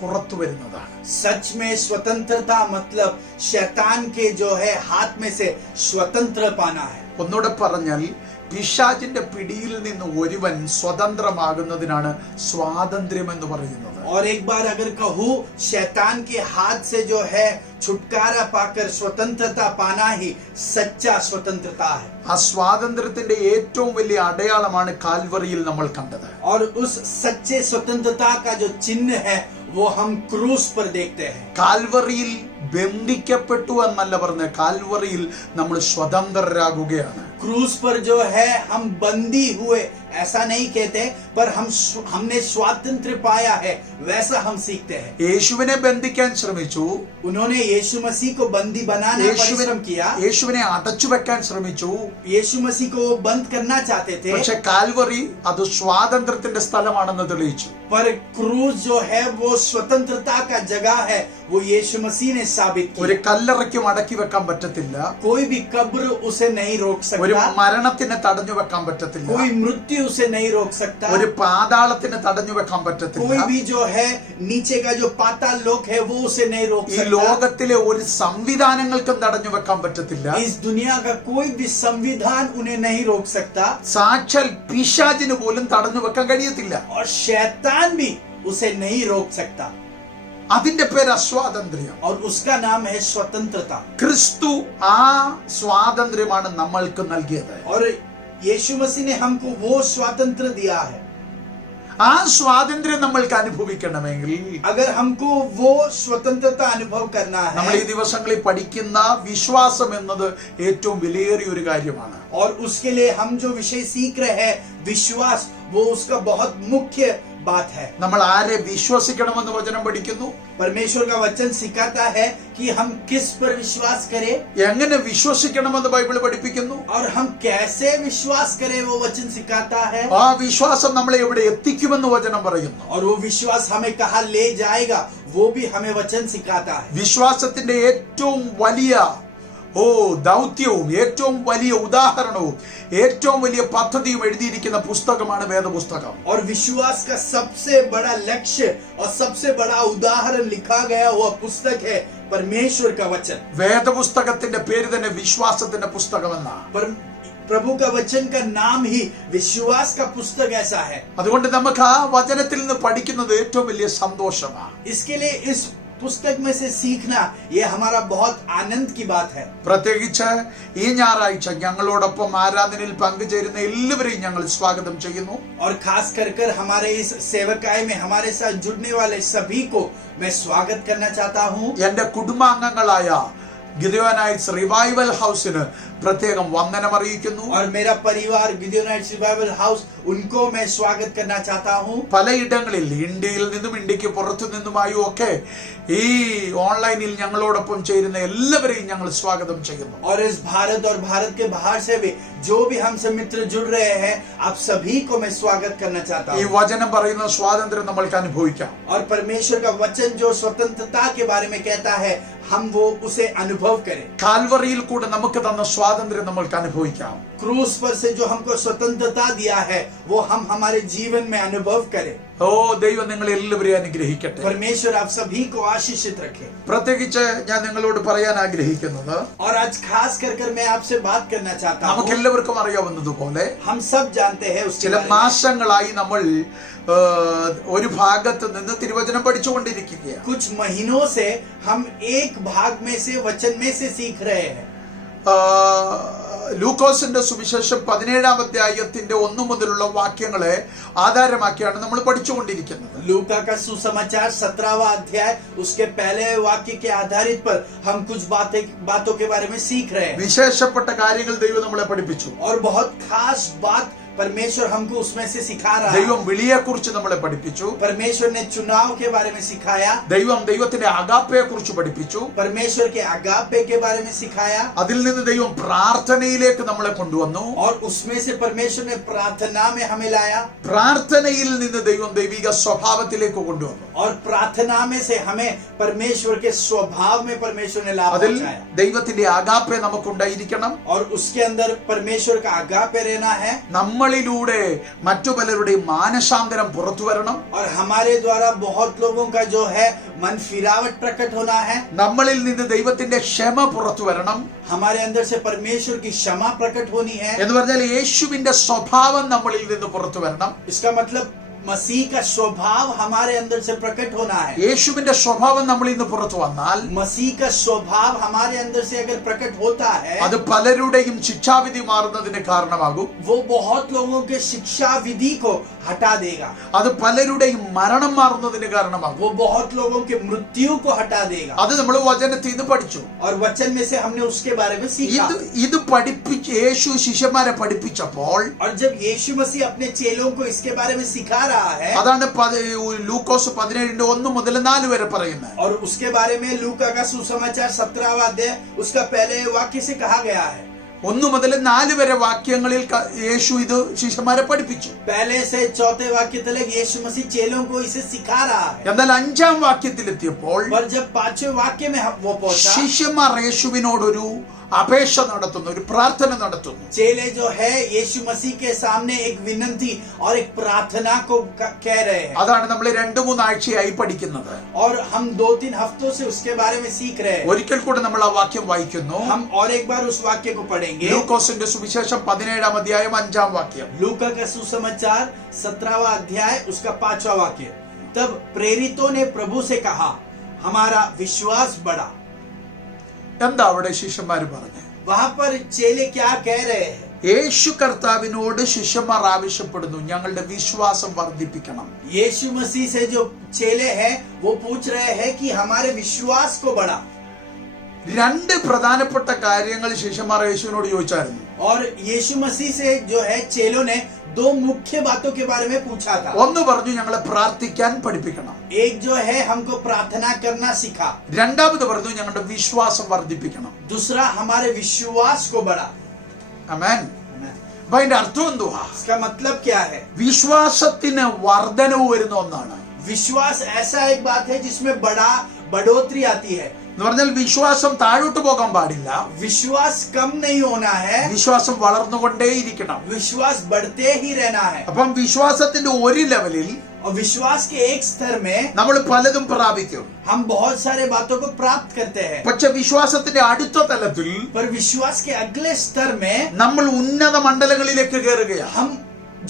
പുറത്തു വരുന്നതാണ്. सच में स्वतंत्रता मतलब शैतान के जो है हाथ में से स्वतंत्र पाना है। ഒന്നുകൂടെ പറഞ്ഞാൽ പിശാചിന്റെ പിടിയിൽ നിന്ന് ഒരുവൻ സ്വതന്ത്രമാകുന്നതിനാണ് സ്വാതന്ത്ര്യം എന്ന് പറയുന്നത്. और एक बार अगर कहूँ, शैतान के हाथ से जो है छुटकारा पाकर स्वतंत्रता पाना ही सच्चा स्वतंत्रता है। ആ സ്വാതന്ത്ര്യത്തിന്റെ ഏറ്റവും വലിയ അടയാളമാണ് കാൽവറിയിൽ നമ്മൾ കണ്ടത്. और उस सच्चे स्वतंत्रता का जो चिन्ह है वो हम क्रूस पर देखते हैं। കാൽവറിയിൽ ബന്ധിക്കപ്പെട്ടു എന്നല്ല പറഞ്ഞത്, കാൽവറിയിൽ നമ്മൾ സ്വതന്ത്രരാകുകയാണ്. क्रूस पर जो है हम बंदी हुए ऐसा नहीं कहते, पर हमने स्वातंत्र पाया है वैसा हम सीखते हैं। യേശുവിനെ ബന്ധിക്കാൻ ശ്രമിച്ചു, उन्होंने यीशु मसीह को बंदी बनाने का परिश्रम किया, യേശുവിനെ അടച്ചു വെക്കാൻ ശ്രമിച്ചു. यीशु मसीह को वो बंद करना चाहते थे, പക്ഷെ കാൽവറി അത് സ്വാതന്ത്ര്യത്തിന്റെ സ്ഥലമാണെന്ന് തെളിയിച്ചു. पर क्रूस जो है वो स्वतंत्रता का जगह है, वो यीशु मसीह ने साबित ഒരു किया। കല്ലറയ്ക്കും അടക്കി വെക്കാൻ പറ്റത്തില്ല, कोई भी कब्र उसे नहीं रोक ഒരു सकता, മരണത്തിന് തടഞ്ഞു വെക്കാൻ പറ്റത്തില്ല, कोई मृत्यु उसे नहीं रोक सकता, ഒരു പാതാളത്തിന് തടഞ്ഞു വെക്കാൻ പറ്റത്തില്ല. कोई भी जो है नीचे का जो पाताल लोक है वो उसे नहीं रोक ഈ सकता। ലോകത്തിലെ ഒരു സംവിധാനങ്ങൾക്കും തടഞ്ഞു വെക്കാൻ പറ്റത്തില്ല. इस दुनिया का कोई भी संविधान उन्हें नहीं रोक सकता, സാക്ഷാൽ പിശാചിന് പോലും തടഞ്ഞു വെക്കാൻ കഴിയത്തില്ല. और शैतान भी उसे नहीं रोक सकता, അതിന്റെ പേര് അസ്വാതന്ത്ര്യം. और उसका नाम है स्वतंत्रता। ക്രിസ്തു ആ സ്വാതന്ത്ര്യമാണ് നമ്മൾക്ക് നൽകിയത്. और यीशु मसीह ने हमको वो स्वातंत्र दिया है। ആ സ്വാതന്ത്ര്യം നമ്മൾക്ക് അനുഭവിക്കണമെങ്കിൽ अगर हमको वो स्वतंत्रता अनुभव करना നമ്മൾ ഈ है, ദിവസങ്ങളിൽ പഠിക്കുന്ന വിശ്വാസം എന്നത് ഏറ്റവും വിലയേറിയ ഒരു കാര്യമാണ്. और उसके लिए हम जो विषय सीख रहे हैं विश्वास, वो उसका बहुत मुख्य बात है। നമ്മൾ ആരെ വിശ്വസിക്കണമെന്ന് വചനം പഠിക്കുന്നു, परमेश्वर का वचन सिखाता है कि हम किस पर विश्वास करें എങ്ങനെ വിശ്വസിക്കണമെന്ന് ബൈബിൾ പഠിപ്പിക്കുന്നു. और हम कैसे विश्वास करें, वो वचन सिखाता है। ആ വിശ്വാസം നമ്മളെ എവിടെ എത്തിക്കുമെന്ന് വചനം പറയുന്നു. और वो विश्वास हमें कहाँ ले जाएगा, वो भी हमें वचन सिखाता है। വിശ്വാസത്തിന്റെ ഏറ്റവും വലിയ ദൗത്യവും ഏറ്റവും വലിയ ഉദാഹരണവും ഏറ്റവും വലിയ പദ്ധതിയും എഴുതിയിരിക്കുന്ന പുസ്തകമാണ് വേദപുസ്തകം. और विश्वास का सबसे बड़ा लक्ष्य और सबसे बड़ा उदाहरण लिखा गया हुआ पुस्तक है परमेश्वर का वचन। വേദപുസ്തകത്തിന്റെ പേര് തന്നെ വിശ്വാസത്തിന്റെ പുസ്തകമെന്നാണ്. पर प्रभु का वचन का नाम ही विश्वास का पुस्तक ऐसा है। അതുകൊണ്ട് നമുക്ക് ആ വചനത്തിൽ നിന്ന് പഠിക്കുന്നത് ഏറ്റവും വലിയ സന്തോഷമാണ്. इसके लिए इस पुस्तक में से सीखना ये हमारा बहुत आनंद की बात है। പ്രത്യേകിച്ച് ഈ ഞായറാഴ്ച ഞങ്ങളോടൊപ്പം ആരാധനയിൽ പങ്കുചേരുന്ന എല്ലാവരെയും ഞങ്ങൾ സ്വാഗതം ചെയ്യുന്നു. और खास कर हमारे इस सेवकाई में हमारे साथ जुड़ने वाले सभी को मैं स्वागत करना चाहता हूँ। എന്റെ കുടുംബാംഗങ്ങളായ ഗിദെയോനൈറ്റ്സ് റിവൈവൽ ഹൗസിന് പ്രത്യേകം വന്ദനം അറിയിക്കുന്നു. और मेरा परिवार गिडियोनाइट्स रिवाइवल हाउस, उनको मैं स्वागत करना चाहता हूँ। പലയിടങ്ങളിൽ ഇന്ത്യയിൽ നിന്നും ഇന്ത്യക്ക് പുറത്തു നിന്നുമായും ഒക്കെ ഈ ഓൺലൈനിൽ ഞങ്ങളോടൊപ്പം ചേരുന്ന എല്ലാവരെയും ഞങ്ങൾ സ്വാഗതം ചെയ്യുന്നു. और इस भारत और भारत के बाहर से भी जो भी हमसे मित्र जुड़ रहे हैं, आप सभी को मैं स्वागत करना चाहता ഈ हूँ। വചനം പറയുന്ന സ്വാതന്ത്ര്യം നമ്മൾക്ക് അനുഭവിക്കാം. और परमेश्वर का वचन जो स्वतंत्रता के बारे में कहता है, हम वो उसे अनुभव करें। കാൽവറിയിൽ കൂടെ നമുക്ക് തന്ന സ്വാതന്ത്ര്യം നമ്മൾക്ക് അനുഭവിക്കാം. क्रूस पर से जो हमको स्वतंत्रता दिया है, वो हम हमारे जीवन में अनुभव करें। ദൈവം നിങ്ങളെ എല്ലാവരെയും അനുഗ്രഹിക്കട്ടെ. परमेश्वर आप सभी को आशीषित रखे। പ്രത്യേകിച്ച് ഞാൻ നിങ്ങളോട് പറയാൻ ആഗ്രഹിക്കുന്നത്, और आज खास कर मैं आपसे बात करना चाहता നമുക്ക് हूँ। എല്ലാവർക്കും അറിയാവുന്നതുപോലെ हम सब जानते हैं उसके ചില बारे में। മാസങ്ങളായി നമ്മൾ ഒരു ഭാഗത്ത് നിന്ന് തിരുവചനം പഠിച്ചുകൊണ്ടിരിക്കുകയാണ്. कुछ महीनों से हम एक भाग में से वचन में से सीख रहे हैं। ലൂക്കോസിന്റെ സുവിശേഷം 17-ാം അധ്യായത്തിന്റെ 1 മുതലുള്ള വാക്യങ്ങളെ ആധാരമാക്കിയാണ് നമ്മൾ പഠിച്ചുകൊണ്ടിരിക്കുന്നത്. लूका का सुसमाचार 17वां अध्याय उसके पहले वाक्य के आधारित पर हम कुछ बातों के बारे में सीख रहे हैं। വിശേഷപ്പെട്ട കാര്യങ്ങൾ ദൈവം നമ്മളെ പഠിപ്പിച്ചു. और बहुत खास बात परमेश्वर हमको उसमें से सिखा रहा है। ദൈവം വിളിയെക്കുറിച്ച് നമ്മളെ പഠിപ്പിച്ചു. परमेश्वर ने चुनाव के बारे में सिखाया। ദൈവത്തിന്റെ അഗാപ്പയെ കുറിച്ച് പഠിപ്പിച്ചു. परमेश्वर के अगापे के बारे में सिखाया। അതിൽ നിന്ന് ദൈവം പ്രാർത്ഥനയിലേക്ക് നമ്മളെ കൊണ്ടുവന്നു. और उसमें से परमेश्वर ने प्रार्थना में हमें लाया। പ്രാർത്ഥനയിൽ നിന്ന് ദൈവം ദൈവിക സ്വഭാവത്തിലേക്ക് കൊണ്ടുവന്നു. और प्रार्थना में से हमें परमेश्वर के स्वभाव में परमेश्वर ने लाभ അതിൽ पहुंचाया। ദൈവത്തിന്റെ അഗാപ്പെ നമുക്കുണ്ടായിരിക്കണം. और उसके अंदर परमेश्वर का अगापे रहना है। നമ്മളിലൂടെ മറ്റു പലരുടെയും മാനസാന്തരം പുറത്തു വരണം. और हमारे द्वारा बहुत लोगों का जो है मन फिरावट प्रकट होना है। നമ്മളിൽ നിന്ന് ദൈവത്തിന്റെ ക്ഷമ പുറത്തു വരണം. हमारे अंदर से परमेश्वर की क्षमा प्रकट होनी है। എന്ന് പറഞ്ഞാൽ യേശുവിന്റെ സ്വഭാവം നമ്മളിൽ നിന്ന് പുറത്തു വരണം. इसका मतलब मसीह का स्वभाव हमारे अंदर से प्रकट होना है। യേശുവിന്റെ സ്വഭാവം നമ്മൾ ഇന്ന് പുറത്തു വന്നാൽ मसीह का स्वभाव हमारे अंदर से अगर प्रकट होता है, അത് പലരുടെയും ശിക്ഷാവിധി മാറുന്നതിന് കാരണമാകും. वो बहुत लोगों के शिक्षा विधि को हटा देगा। അത് പലരുടെയും മരണം മാറുന്നതിന് കാരണമാകും. वो बहुत लोगों के मृत्यु को हटा देगा। അത് നമ്മൾ വചനത്തിൽ നിന്ന് പഠിച്ചു. और वचन में से हमने उसके बारे में सीखा। ഇത് പഠിപ്പിച്ച് യേശു ശിഷ്യന്മാരെ പഠിപ്പിച്ചപ്പോൾ, और जब यीशु मसीह अपने चेलों को इसके बारे में सिखा रहा है, അതാണ് ലൂക്കോസ് 17:1-4 വരെ പറയുന്നത്. और उसके बारे में लूका का सुसमाचार 17वां अध्याय उसका पहले वाक्य से कहा गया है। 1-4 വരെ വാക്യങ്ങളിൽ യേശു ഇത് ശിഷ്യന്മാരെ പഠിപ്പിച്ചു. पहले से 4थे वाक्य तक यीशु मसीह चेलों को इसे सिखा रहा है। എന്നാൽ 5ാം വാക്യത്തിലെത്തിയപ്പോൾ पर जब 5वें वाक्य में वो पहुंचा, ശിഷ്യന്മാർ യേശുവിനോടൊരു അപേക്ഷ നടത്തുന്നു, ഒരു പ്രാർത്ഥന നടത്തുന്നു. चेले जो है यीशु मसीह के सामने एक विनती और एक प्रार्थना को कह रहे हैं। അതാണ് നമ്മൾ 2-3 ആഴ്ചയായി പഠിക്കുന്നത്. और हम 2-3 हफ्तों से उसके बारे में सीख रहे हैं। ഒരിക്കൽ കൂടെ നമ്മൾ ആ വാക്യം വായിക്കുന്നു. हम और एक बार उस वाक्य को पढ़ेंगे। ലൂക്കോസിന്റെ സുവിശേഷം 17ാം അധ്യായം 5ാം വാക്യം. लूका का सुसमाचार 17वां अध्याय उसका 5वां वाक्य। तब प्रेरितों ने प्रभु से कहा, हमारा विश्वास बढ़ा। എന്താ അവിടെ ശിഷ്യന്മാർ പറഞ്ഞത്? वहां पर चेले क्या कह रहे हैं? യേശു കർത്താവിനോട് ശിഷ്യന്മാർ ആവശ്യപ്പെടുന്നു, ഞങ്ങളുടെ വിശ്വാസം വർദ്ധിപ്പിക്കണം. यीशु मसीह से जो चेले हैं वो पूछ रहे हैं कि हमारे विश्वास को बढ़ा। 2 പ്രധാനപ്പെട്ട കാര്യങ്ങൾ ശിഷ്യന്മാർ യേശുവിനോട് ചോദിച്ചായിരുന്നു. और यीशु मसीह से जो है चेलों ने 2 मुख्य बातों के बारे में पूछा था। ഒന്ന് പറഞ്ഞു, ഞങ്ങളെ പ്രാർത്ഥിക്കാൻ പഠിപ്പിക്കണം. एक जो है हमको प्रार्थना करना सिखा। രണ്ടാമത് പറഞ്ഞു, ഞങ്ങളുടെ വിശ്വാസം വർദ്ധിപ്പിക്കണം. दूसरा हमारे विश्वास को बढ़ा। ആമേൻ. അപ്പൊ അതിന്റെ അർത്ഥം എന്തുവാ? इसका मतलब क्या है? വിശ്വാസത്തിന് വർധനവ് വരുന്ന ഒന്നാണ്. विश्वास ऐसा एक बात है जिसमें बढ़ोतरी आती है। എന്ന് പറഞ്ഞാൽ വിശ്വാസം താഴോട്ട് പോകാൻ പാടില്ല. विश्वास कम नहीं होना है, വിശ്വാസം വളർന്നുകൊണ്ടേയിരിക്കണം. विश्वास बढ़ते ही रहना है। അപ്പം വിശ്വാസത്തിന്റെ ഒരു ലെവലിൽ और विश्वास के एक स्तर में നമ്മൾ പലതും പ്രാപിക്കും. हम बहुत सारे बातों को प्राप्त करते हैं। പക്ഷെ വിശ്വാസത്തിന്റെ അടുത്ത തലത്തിൽ पर विश्वास के अगले स्तर में നമ്മൾ ഉന്നത മണ്ഡലങ്ങളിലേക്ക് കയറുകയാണ്. हम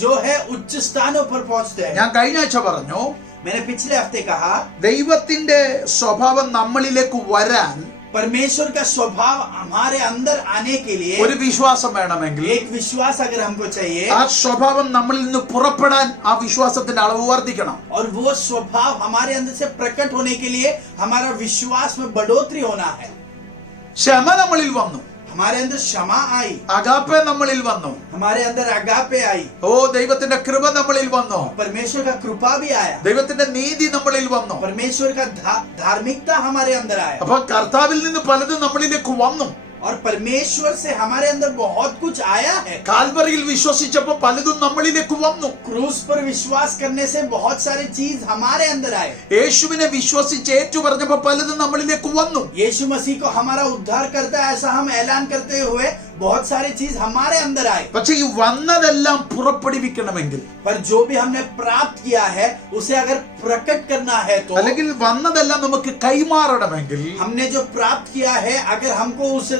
जो है उच्च स्थानों पर पहुंचते हैं। ഞാൻ കഴിഞ്ഞ ആഴ്ച പറഞ്ഞു, मैंने पिछले हफ्ते कहा, ദൈവത്തിന്റെ സ്വഭാവം നമ്മളിലേക്ക് വരാൻ परमेश्वर का स्वभाव हमारे अंदर आने के लिए ഒരു വിശ്വാസം വേണമെങ്കിൽ, एक विश्वास अगर हमको चाहिए, ആ സ്വഭാവം നമ്മളിൽ നിന്ന് പുറപ്പെടാൻ ആ വിശ്വാസത്തിന്റെ അളവ് വർദ്ധിക്കണം. और वो स्वभाव हमारे अंदर से प्रकट होने के लिए हमारा विश्वास में बढ़ोतरी होना है। ക്ഷമ നമ്മളിൽ വന്നു, हमारे अंदर क्षमा आई, അഗാപ്പെ നമ്മളിൽ വന്നു, हमारे अंदर अगापे आई, ഓ ദൈവത്തിന്റെ കൃപ നമ്മളിൽ വന്നു, परमेश्वर का कृपा भी आया, ദൈവത്തിന്റെ നീതി നമ്മളിൽ വന്നു. परमेश्वर का धार्मिकता हमारे अंदर आया। അപ്പൊ കർത്താവിൽ നിന്ന് പലതും നമ്മളിലേക്ക് വന്നു. और परमेश्वर से हमारे अंदर बहुत कुछ आया है। കാൽവറിയിൽ വിശ്വസിച്ചപ്പോൾ പലതും നമ്മളിലേക്ക് വന്നു. क्रूस पर विश्वास करने से बहुत सारी चीज हमारे अंदर आए। യേശുവിനെ വിശ്വസിച്ച് ഏറ്റുപറഞ്ഞപ്പോൾ പലതും നമ്മളിലേക്ക് വന്നു. यीशु मसीह को हमारा उद्धार करता है ऐसा हम ऐलान करते हुए बहुत सारी चीज हमारे अंदर आए। പക്ഷെ ഈ വന്നതെല്ലാം പുറപ്പെടുവിക്കണമെങ്കിൽ, पर जो भी हमने प्राप्त किया है उसे अगर प्रकट करना है तो, അല്ലെങ്കിൽ വന്നതെല്ലാം നമുക്ക് കൈമാറണമെങ്കിൽ, हमने जो प्राप्त किया है अगर हमको उसे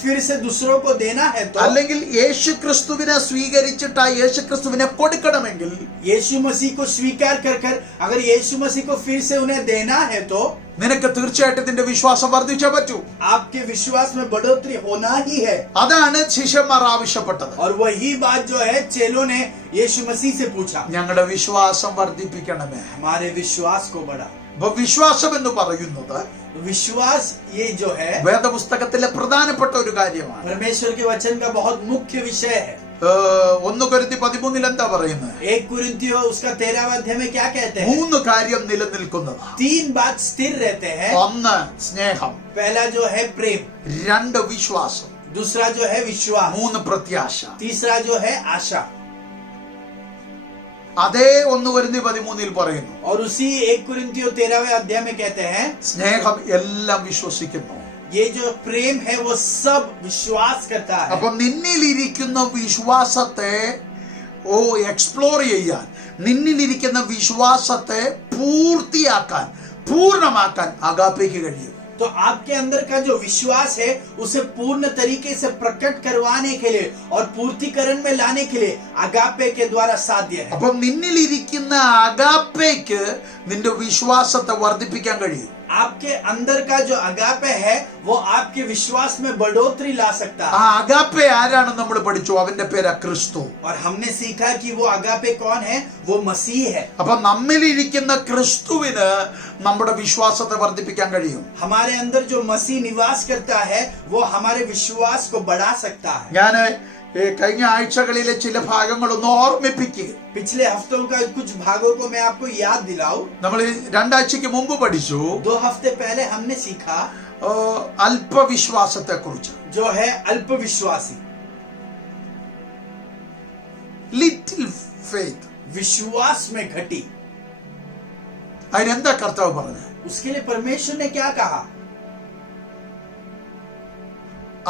फिर से दूसरों को देना है तो, അല്ലെങ്കിൽ യേശു ക്രിസ്തുവിനെ സ്വീകരിച്ചിട്ട് ആ യേശു ക്രിസ്തുവിനെ കൊടുക്കണമെങ്കിൽ, यीशु मसीह को स्वीकार कर अगर यीशु मसीह को फिर से उन्हें देना है तो നിനക്ക് തീർച്ചയായിട്ടും നിന്റെ വിശ്വാസം വർദ്ധിച്ചേ പറ്റൂ. आपके विश्वास में बढ़ोतरी होना ही है। അതാണ് ശിഷ്യന്മാർ ആവശ്യപ്പെട്ടത്. और वही बात जो है चेलों ने यीशु मसीह से पूछा, ഞങ്ങളുടെ വിശ്വാസം വർദ്ധിപ്പിക്കണമേ. हमारे विश्वास को बढ़ा। അപ്പൊ വിശ്വാസം എന്ന് പറയുന്നത് विश्वास ये जो है വേദപുസ്തകത്തിലെ പ്രധാനപ്പെട്ട ഒരു കാര്യമാണ്. परमेश्वर के वचन का बहुत मुख्य विषय है। 1 കൊരിന്ത്യർ 13 എന്താ പറയുന്നത്? 1 कुरिन्थियों उसका 13वां अध्याय में क्या कहते हैं? 3 കാര്യം നിലനിൽക്കുന്നതാണ്. 3 बात स्थिर रहते हैं। 1 സ്നേഹം, पहला जो है प्रेम, 2 വിശ്വാസം, दूसरा जो है विश्वास, 3 പ്രത്യാശ. तीसरा जो है आशा। അതേ 1 കൊരിന്ത്യർ 13 പറയുന്നു, और उसी 1 कुरिन्थियों 13वें अध्याय में कहते हैं സ്നേഹം എല്ലാം വിശ്വസിക്കുന്നു. ये जो प्रेम है वो सब विश्वास करता है। അപ്പൊ നിന്നിലിരിക്കുന്ന വിശ്വാസത്തെ എക്സ്പ്ലോർ ചെയ്യാൻ, നിന്നിലിരിക്കുന്ന വിശ്വാസത്തെ പൂർത്തിയാക്കാൻ, പൂർണ്ണമാക്കാൻ അഗാപ്പയ്ക്ക് കഴിയും. तो आपके अंदर का जो विश्वास है उसे पूर्ण तरीके से प्रकट करवाने के लिए और पूर्तिकरण में लाने के लिए अगापे के द्वारा साध्य है। അപ്പോൾ നിന്നിലിരിക്കുന്ന അഗാപ്പയ്ക്ക് നിന്റെ വിശ്വാസത്തെ വർദ്ധിപ്പിക്കാൻ കഴിയും. आपके अंदर का जो अगापे है वो आपके विश्वास में बढ़ोतरी ला सकता ആ है। അഗാപ്പെ ആരാണെന്ന് നമ്മൾ പഠിച്ചു. അവന്റെ പേരാ ക്രിസ്തു. और हमने सीखा कि वो अगापे कौन है, वो मसीह है। അപ്പൊ നമ്മളിരിക്കുന്ന ക്രിസ്തുവിന് നമ്മുടെ വിശ്വാസത്തെ വർദ്ധിപ്പിക്കാൻ കഴിയും. हमारे अंदर जो मसीह निवास करता है वो हमारे विश्वास को बढ़ा सकता है। ഞാൻ കഴിഞ്ഞ ആഴ്ചകളിലെ ചില ഭാഗങ്ങളൊന്ന് ഓർമ്മിപ്പിക്കുക. पिछले हफ्तों का कुछ भागों को मैं आपको याद दिलाऊं। നമ്മൾ 2 ആഴ്ചക്ക് മുമ്പ് പഠിച്ചു 2 हफ्ते पहले हमने सीखा അല്പവിശ്വാസത്തെ കുറിച്ച്. जो है अल्पविश्वासी, ലിറ്റിൽ ഫെയ്ത്ത്. विश्वास में घटी। അതിനെന്താ കർത്താവ് പറഞ്ഞത്? उसके लिए परमेश्वर ने क्या कहा?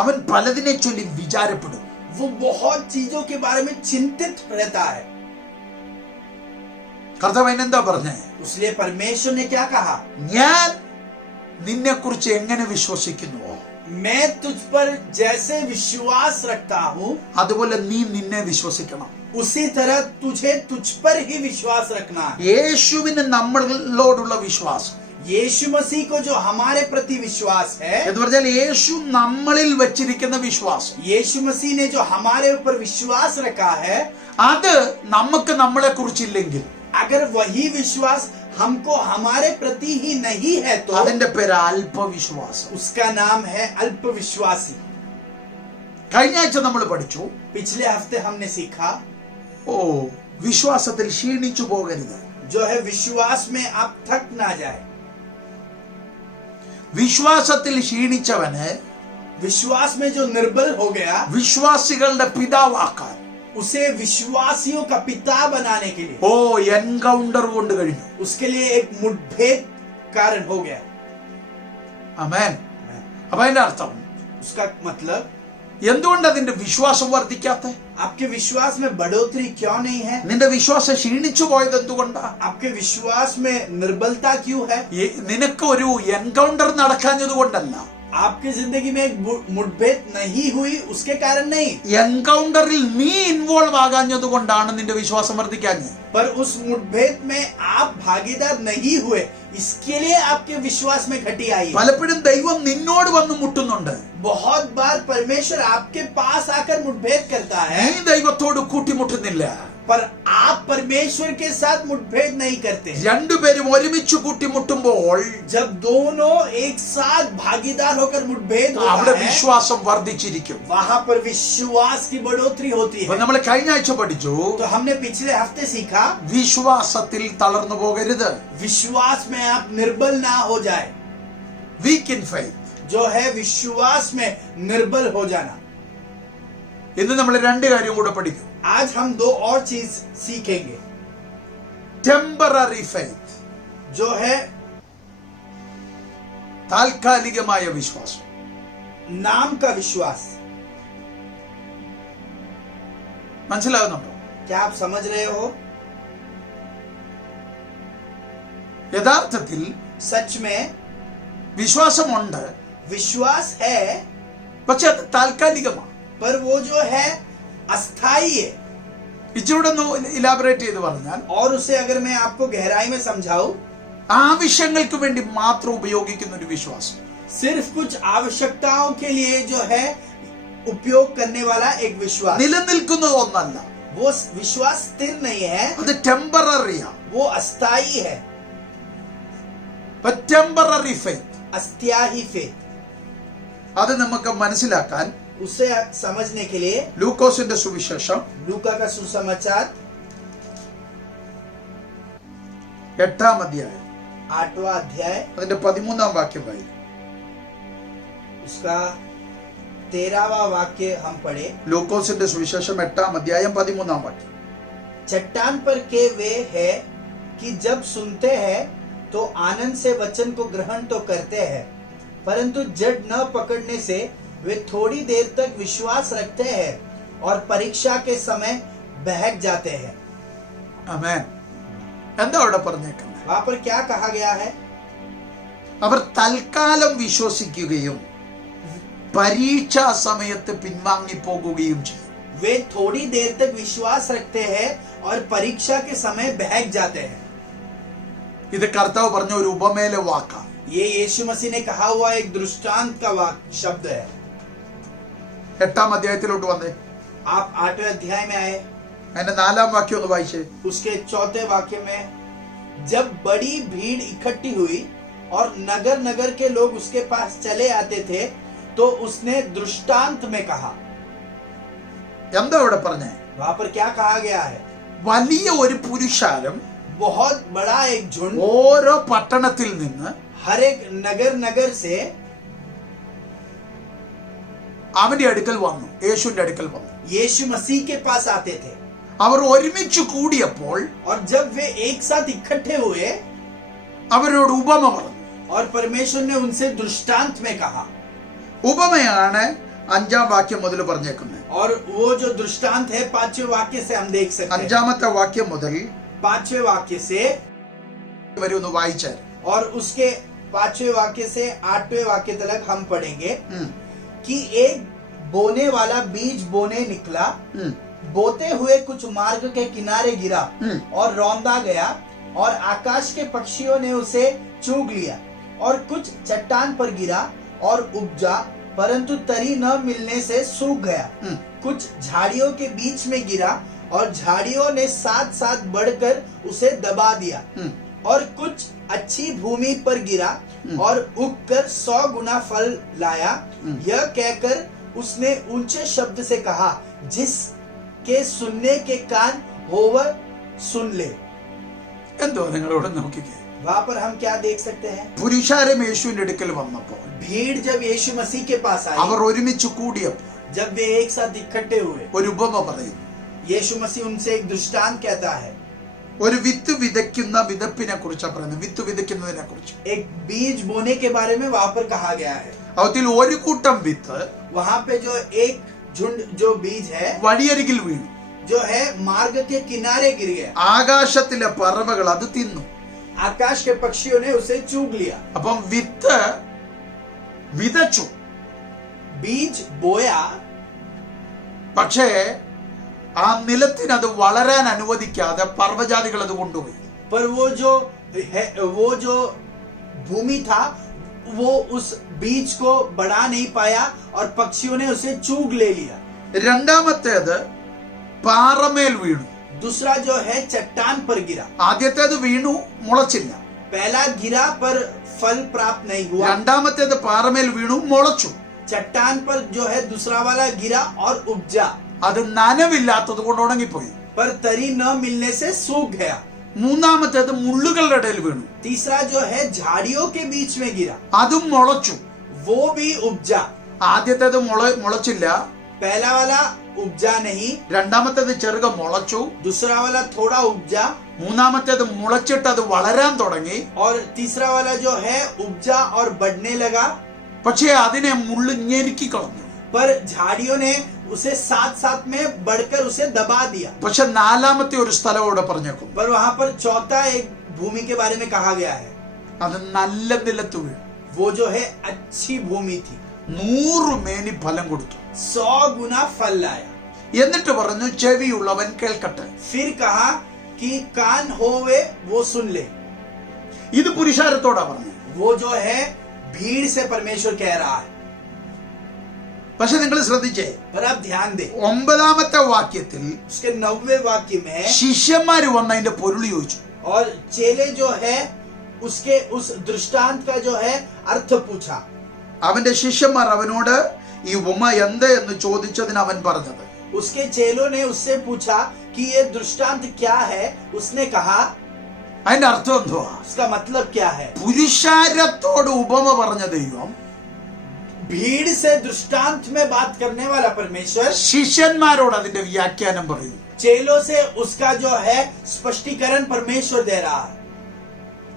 അവൻ പലതിനെ ചൊല്ലി വിചാരപ്പെടും. वो बहुत चीजों के बारे में चिंतित रहता है। കർത്താവ് അതിനെന്താ പറഞ്ഞേ? इसलिए परमेश्वर ने क्या कहा? ഞാൻ നിന്നെ കുറിച്ച് എങ്ങനെ വിശ്വസിക്കുന്നുവോ मैं तुझ पर जैसे विश्वास रखता हूँ അതുപോലെ നീ നിന്നെ വിശ്വസിക്കണം. उसी तरह तुझे तुझ पर ही विश्वास रखना है। യേശുവിന് നമ്മളോടുള്ള വിശ്വാസം यीशु मसीह को जो हमारे प्रति विश्वास है, എന്ന് പറഞ്ഞാൽ യേശു നമ്മളിൽ വെച്ചിരിക്കുന്ന വിശ്വാസം, यीशु मसीह ने जो हमारे ऊपर विश्वास रखा है, അത് നമുക്ക് നമ്മളെ കുറിച്ചില്ലെങ്കിൽ अगर वही विश्वास हमको हमारे प्रति ही नहीं है तो അതിന്റെ പേര് അല്പവിശ്വാസം. उसका नाम है अल्पविश्वासी। കഴിഞ്ഞ ആഴ്ച നമ്മൾ പഠിച്ചു पिछले हफ्ते हमने सीखा വിശ്വാസത്തിൽ ക്ഷീണിച്ചു പോകരുത്. जो है विश्वास में आप थक ना जाए। വിശ്വാസത്തിൽ ക്ഷീണിച്ചവന് विश्वास में जो निर्बल हो गया വിശ്വാസികളുടെ പിതാവാക്കാൻ उसे विश्वासियों का पिता बनाने के लिए എൻകൗണ്ടർ കൊണ്ട് കഴിഞ്ഞു. उसके लिए एक मुठभेद कारण हो गया। ആമേൻ. അപ്പൊ അതിന്റെ അർത്ഥം उसका मतलब എന്തുകൊണ്ട് അതിന്റെ വിശ്വാസം വർദ്ധിക്കാത്ത? आपके विश्वास में बढ़ोतरी क्यों नहीं है? നിന്റെ വിശ്വാസം ക്ഷീണിച്ചു പോയത് എന്തുകൊണ്ടാ? आपके विश्वास में निर्बलता क्यों है? നിനക്ക് ഒരു എൻകൗണ്ടർ നടക്കാഞ്ഞത് കൊണ്ടല്ല, आपकी जिंदगी में एक मुठभेद नहीं हुई उसके कारण नहीं, എൻകൗണ്ടറിൽ നീ ഇൻവോൾവ് ആകാഞ്ഞത് കൊണ്ടാണ് നിന്റെ വിശ്വാസം വർദ്ധിക്കാഞ്ഞത്. पर उस मुठभेद में आप भागीदार नहीं हुए इसके लिए आपके विश्वास में घटी आई है। പലപ്പോഴും ദൈവം നിന്നോട് വന്ന് മുട്ടുന്നുണ്ട്. बहुत बार परमेश्वर आपके पास आकर मुठभेद करता है, നീ ദൈവത്തോട് കൂട്ടിമുട്ടുന്നില്ല. पर आप परमेश्वर के साथ मुठभेद नहीं करते। രണ്ടുപേരും ഒരുമിച്ച് കൂട്ടിമുട്ടുമ്പോൾ जब दोनों एक साथ भागीदार होकर मुठभेद അവിടെ होता है, വിശ്വാസം വർദ്ധിച്ചിരിക്കും. वहां पर विश्वास की बढ़ोतरी होती അപ്പൊ है। നമ്മൾ കഴിഞ്ഞ ആഴ്ച പഠിച്ചു तो हमने पिछले हफ्ते सीखा വിശ്വാസത്തിൽ തളർന്നു പോകരുത്. विश्वास में आप निर्बल ना हो जाए। Weak in faith. जो है विश्वास में निर्बल हो जाना। ഇന്ന് നമ്മൾ രണ്ട് കാര്യം കൂടെ പഠിക്കും. आज हम 2 और चीज सीखेंगे। ടെമ്പററി ഫെയ്ത്ത്, जो है താൽക്കാലികമായ വിശ്വാസം. नाम का विश्वास। മനസ്സിലാകുന്നുണ്ടോ? क्या आप समझ रहे हो? യഥാർത്ഥത്തിൽ सच में വിശ്വാസമുണ്ട്, विश्वास है, പക്ഷെ അത് താൽക്കാലികമാണ്. पर वो जो है अस्थाई है। ഇച്ചിരൂടെ ഒന്ന് ഇലാബറേറ്റ് ചെയ്ത് പറഞ്ഞാൽ, और उसे अगर मैं आपको गहराई में समझाऊं, ആവശ്യങ്ങൾക്ക് വേണ്ടി മാത്രം ഉപയോഗിക്കുന്ന ഒരു വിശ്വാസം, सिर्फ कुछ आवश्यकताओं के लिए जो है उपयोग करने वाला एक विश्वास, നിലനിൽക്കുന്നത് ഒന്നല്ല. वो विश्वास स्थिर नहीं है, അത് ടെമ്പററിയാണ്. वो अस्थाई है, ടെമ്പററി ഫെയ്ത്ത്. अस्थाई फेथ। അത് നമുക്ക് മനസ്സിലാക്കാൻ उसे समझने के लिए ലൂക്കോസിന്റെ സുവിശേഷം लूका का सुसमाचार 8-ാം അധ്യായം 8वां अध्याय അതിന്റെ 13-ാം വാക്യം വായിക്കും. उसका 13वां वाक्य हम पढ़े। ലൂക്കോസിന്റെ സുവിശേഷം 8-ാം അധ്യായം 13-ാം വാക്യം. चट्टान पर के वे है कि जब सुनते हैं तो आनंद से वचन को ग्रहण तो करते हैं, परंतु जड़ न पकड़ने से वे थोड़ी देर तक विश्वास रखते हैं और परीक्षा के समय बहक जाते हैं। ആമേൻ. എന്താ അവിടെ പറഞ്ഞേക്കുന്നത്? वहां पर क्या कहा गया है? അവർ തൽക്കാലം വിശ്വസിക്കുകയും പരീക്ഷാ സമയത്ത് പിൻവാങ്ങിപ്പോകുകയും ചെയ്യും. वे थोड़ी देर तक विश्वास रखते हैं और परीक्षा के समय बहक जाते हैं. ഇത് കർത്താവ് പറഞ്ഞ ഒരു ഉപമയിലെ വാക്കാണ്. ये यीशु मसीह ने कहा हुआ एक दृष्टांत का शब्द है. 8-ാം അധ്യായത്തിലോട്ട് വന്നേ. आप 8वें अध्याय में आए. അതിന്റെ 4-ാം വാക്യം ഒന്ന് വായിച്ചേ. उसके 4थे वाक्य में, जब बड़ी भीड़ इकट्ठी हुई और नगर नगर के लोग उसके पास चले आते थे तो उसने दृष्टांत में कहा. എന്താ ഇവിടെ പറഞ്ഞേ? वहां पर क्या कहा गया है? വലിയ ഒരു പുരുഷാരം बहुत बड़ा एक झुंड ഓരോ പട്ടണത്തിൽ നിന്ന് हर एक नगर नगर से അവന്റെ അടുക്കൽ വന്നു, യേശുവിന്റെ അടുക്കൽ വന്നു. यीशु मसीह के पास आते थे. അവർ ഒരുമിച്ച് കൂടിയപ്പോൾ और जब वे एक साथ इकट्ठे हुए അവരോട് ഉപമ പറഞ്ഞു. और परमेश्वर ने उनसे दृष्टांत में कहा. ഉപമയാണ് 5-ാം വാക്യം മുതൽ പറഞ്ഞേക്കുന്നത്. और वो जो दृष्टांत है 5वें वाक्य से हम देख सकते हैं. 5-ാമത്തെ വാക്യം മുതൽ 5वें वाक्य से വരെ ഒന്ന് വായിച്ചാൽ. और उसके 5वें वाक्य से 8वें वाक्य तक हम पढ़ेंगे कि एक बोने वाला बीज बोने निकला, बोते हुए कुछ मार्ग के किनारे गिरा और रौंदा गया और आकाश के पक्षियों ने उसे चूग लिया. और कुछ चट्टान पर गिरा और उपजा, परंतु तरी न मिलने से सूख गया. कुछ झाड़ियों के बीच में गिरा और झाड़ियों ने साथ साथ बढ़कर उसे दबा दिया. और कुछ अच्छी भूमि पर गिरा और उगकर 100 गुना फल लाया. यह कहकर उसने ऊंचे शब्द से कहा, जिसके सुनने के कान हो वह सुन ले. എന്തോ നിങ്ങളോട് നോക്കിക്കേ. वहां पर हम क्या देख सकते हैं? പുരുഷാരം യേശുവിന്റെ അടുക്കൽ വന്നപ്പോൾ भीड़ जब यीशु मसीह के पास आई, അവർ ഒരുമിച്ച് കൂടിയപ്പോൾ जब वे एक साथ इकट्ठे हुए, ഒരു ഉപമ പറയുന്നു. यीशु मसीह उनसे एक दृष्टांत कहता है. ഒരു വിത്ത് വിതയ്ക്കുന്ന വിതപ്പിനെ കുറിച്ചാണ് പറയുന്നത്. വിത്ത് വിതയ്ക്കുന്നതിനെ കുറിച്ച്. एक बीज बोने के बारे में वहां पर कहा गया है. അവത്തിൽ ഒരു കൂട്ടം വിത്ത് वहां पे जो एक झुंड जो बीज है വഴിയരികിൽ വീണു. जो है मार्ग के किनारे गिर गया. ആകാശത്തിലെ പറവകൾ അത് തിന്നു. आकाश के पक्षियों ने उसे चूग लिया. അപ്പം വിത്ത് വിതച്ചു, बीज बोया, പക്ഷേ ആ നിലത്തിന് അത് വളരാൻ അനുവദിക്കാതെ പർവ്വജാതികൾ അത് കൊണ്ടുപോയി. पर वो जो भूमि था वो उस बीज को बढ़ा नहीं पाया और पक्षियों ने उसे चूग ले लिया. രണ്ടാമത്തേത് പാറമേൽ വീണു. दूसरा जो है चट्टान पर गिरा. ആദ്യത്തേത് വീണു, മുളച്ചില്ല. पहला गिरा पर फल प्राप्त नहीं हुआ. രണ്ടാമത്തേത് പാറമേൽ വീണു, മുളച്ചു. चट्टान पर जो है दूसरा वाला गिरा और उपजा, അത് നനവില്ലാത്തത് കൊണ്ട് ഉണങ്ങിപ്പോയി. पर तरी न मिलने से सूख गया. മൂന്നാമത്തേത് മുള്ളുകളുടെ ഇടയിൽ വീണു. तीसरा जो है झाड़ियों के बीच में गिरा, അതും മുളച്ചു. वो भी उपजा. ആദ്യത്തേത് മുളച്ചില്ല, पहला वाला उपजा नहीं, രണ്ടാമത്തേത് ചെറുക മുളച്ചു, दूसरा वाला थोड़ा उपजा, മൂന്നാമത്തേത് മുളച്ചിട്ട് അത് വളരാൻ തുടങ്ങി. और तीसरा वाला जो है उपजा और बढ़ने लगा. പക്ഷേ അതിനെ മുള്ളു ഞെരുക്കി കളഞ്ഞു. पर झाड़ियों ने उसे साथ साथ में बढ़कर उसे दबा दिया. പക്ഷെ നാലാമത്തെ ഒരു സ്ഥലം ഇവിടെ പറഞ്ഞേക്കും. पर वहां पर चौथा एक भूमि के बारे में कहा गया है. അത് നല്ല നിലത്ത് വീണു. वो जो है अच्छी भूमि थी, 100 മേനി ഫലം കൊടുത്തു. 100 गुना फल लाया. എന്നിട്ട് പറഞ്ഞു, ചെവിയുള്ളവൻ കേൾക്കട്ടെ. फिर कहा कि कान होवे वो सुन ले. ഇത് പുരുഷാരത്തോടാ പറഞ്ഞു. वो जो है भीड़ से परमेश्वर कह रहा है. പക്ഷെ നിങ്ങൾ ശ്രദ്ധിച്ചേ, पर आप ध्यान दे, 9-ാമത്തെ വാക്യത്തിൽ उसके 9वें वाक्य में ശിഷ്യന്മാര് വന്ന് അതിന്റെ പൊരുൾ ചോദിച്ചു. और चेले जो है उसके उस दृष्टांत का जो है अर्थ पूछा. അവന്റെ ശിഷ്യന്മാർ അവനോട് ഈ ഉപമ എന്ത് എന്ന് ചോദിച്ചതിന് അവൻ പറഞ്ഞത്, उसके चेलों ने उससे पूछा कि ये दृष्टांत क्या है. उसने कहा, അതിന്റെ അർത്ഥം എന്തുവാ? उसका मतलब क्या है? പുരുഷാരത്തോട് ഉപമ പറഞ്ഞ ദൈവം भीड़ से दृष्टांत में बात करने वाला परमेश्वर ശിഷ്യന്മാരോട് അതിന്റെ വ്യാഖ്യാനം പറയും. चेलों से उसका जो है स्पष्टीकरण परमेश्वर दे रहा है.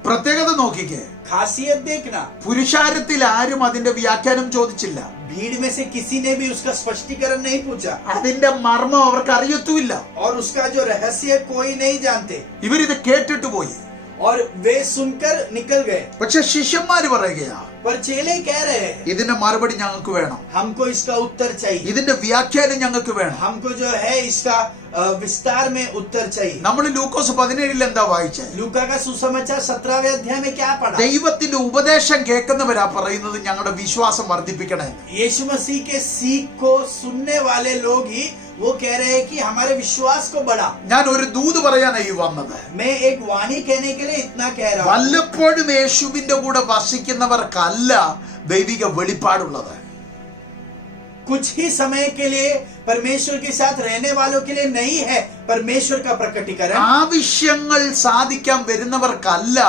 പ്രത്യേകത നോക്കിക്കേ, खासियत देखना, പുരുഷാരത്തിൽ ആരും അതിന്റെ വ്യാഖ്യാനം ചോദിച്ചില്ല. भीड़ में से किसी ने भी उसका स्पष्टीकरण नहीं पूछा അതിന്റെ മർമ്മം അവർക്ക് അറിയത്തുമില്ല. और उसका जो रहस्य कोई नहीं जानते. ഇവരിത് കേട്ടിട്ട് പോയി. और वे सुनकर निकल गए। പക്ഷെ ശിഷ്യന്മാര് പറയുകയാ, पर चेले कह रहे हैं ഇതിന്റെ മറുപടി ഞങ്ങൾക്ക് വേണം, हमको इसका उत्तर चाहिए, ഇതിന്റെ വ്യാഖ്യാനം ഞങ്ങൾക്ക് വേണം. हमको जो है इसका विस्तार में उत्तर चाहिए। നമ്മൾ ലൂക്കോസ് 17 എന്താ വായിച്ചേ? लूका का सुसमाचार 17वें अध्याय में क्या पढ़ा? ദൈവത്തിന്റെ ഉപദേശം കേൾക്കുന്നവരാ പറയുന്നത് ഞങ്ങളുടെ വിശ്വാസം വർദ്ധിപ്പിക്കണേ. यीशु मसीह के सीख को सुनने वाले लोग ही वो कह रहे हैं कि हमारे विश्वास को बढ़ा। ഞാൻ ഒരു ദൂത് പറയാനായി വന്നത്. मैं एक वाणी कहने के लिए इतना कह रहा हूँ। വല്ലപ്പോഴും യേശുവിന്റെ കൂടെ വസിക്കുന്നവർക്കല്ല ദൈവിക വെളിപ്പാടുള്ളത്. कुछ ही समय के लिए परमेश्वर के साथ रहने वालों के लिए नहीं है परमेश्वर का प्रकटीकरण। ആവശ്യങ്ങൾ സാധിക്കാൻ വരുന്നവർക്കല്ല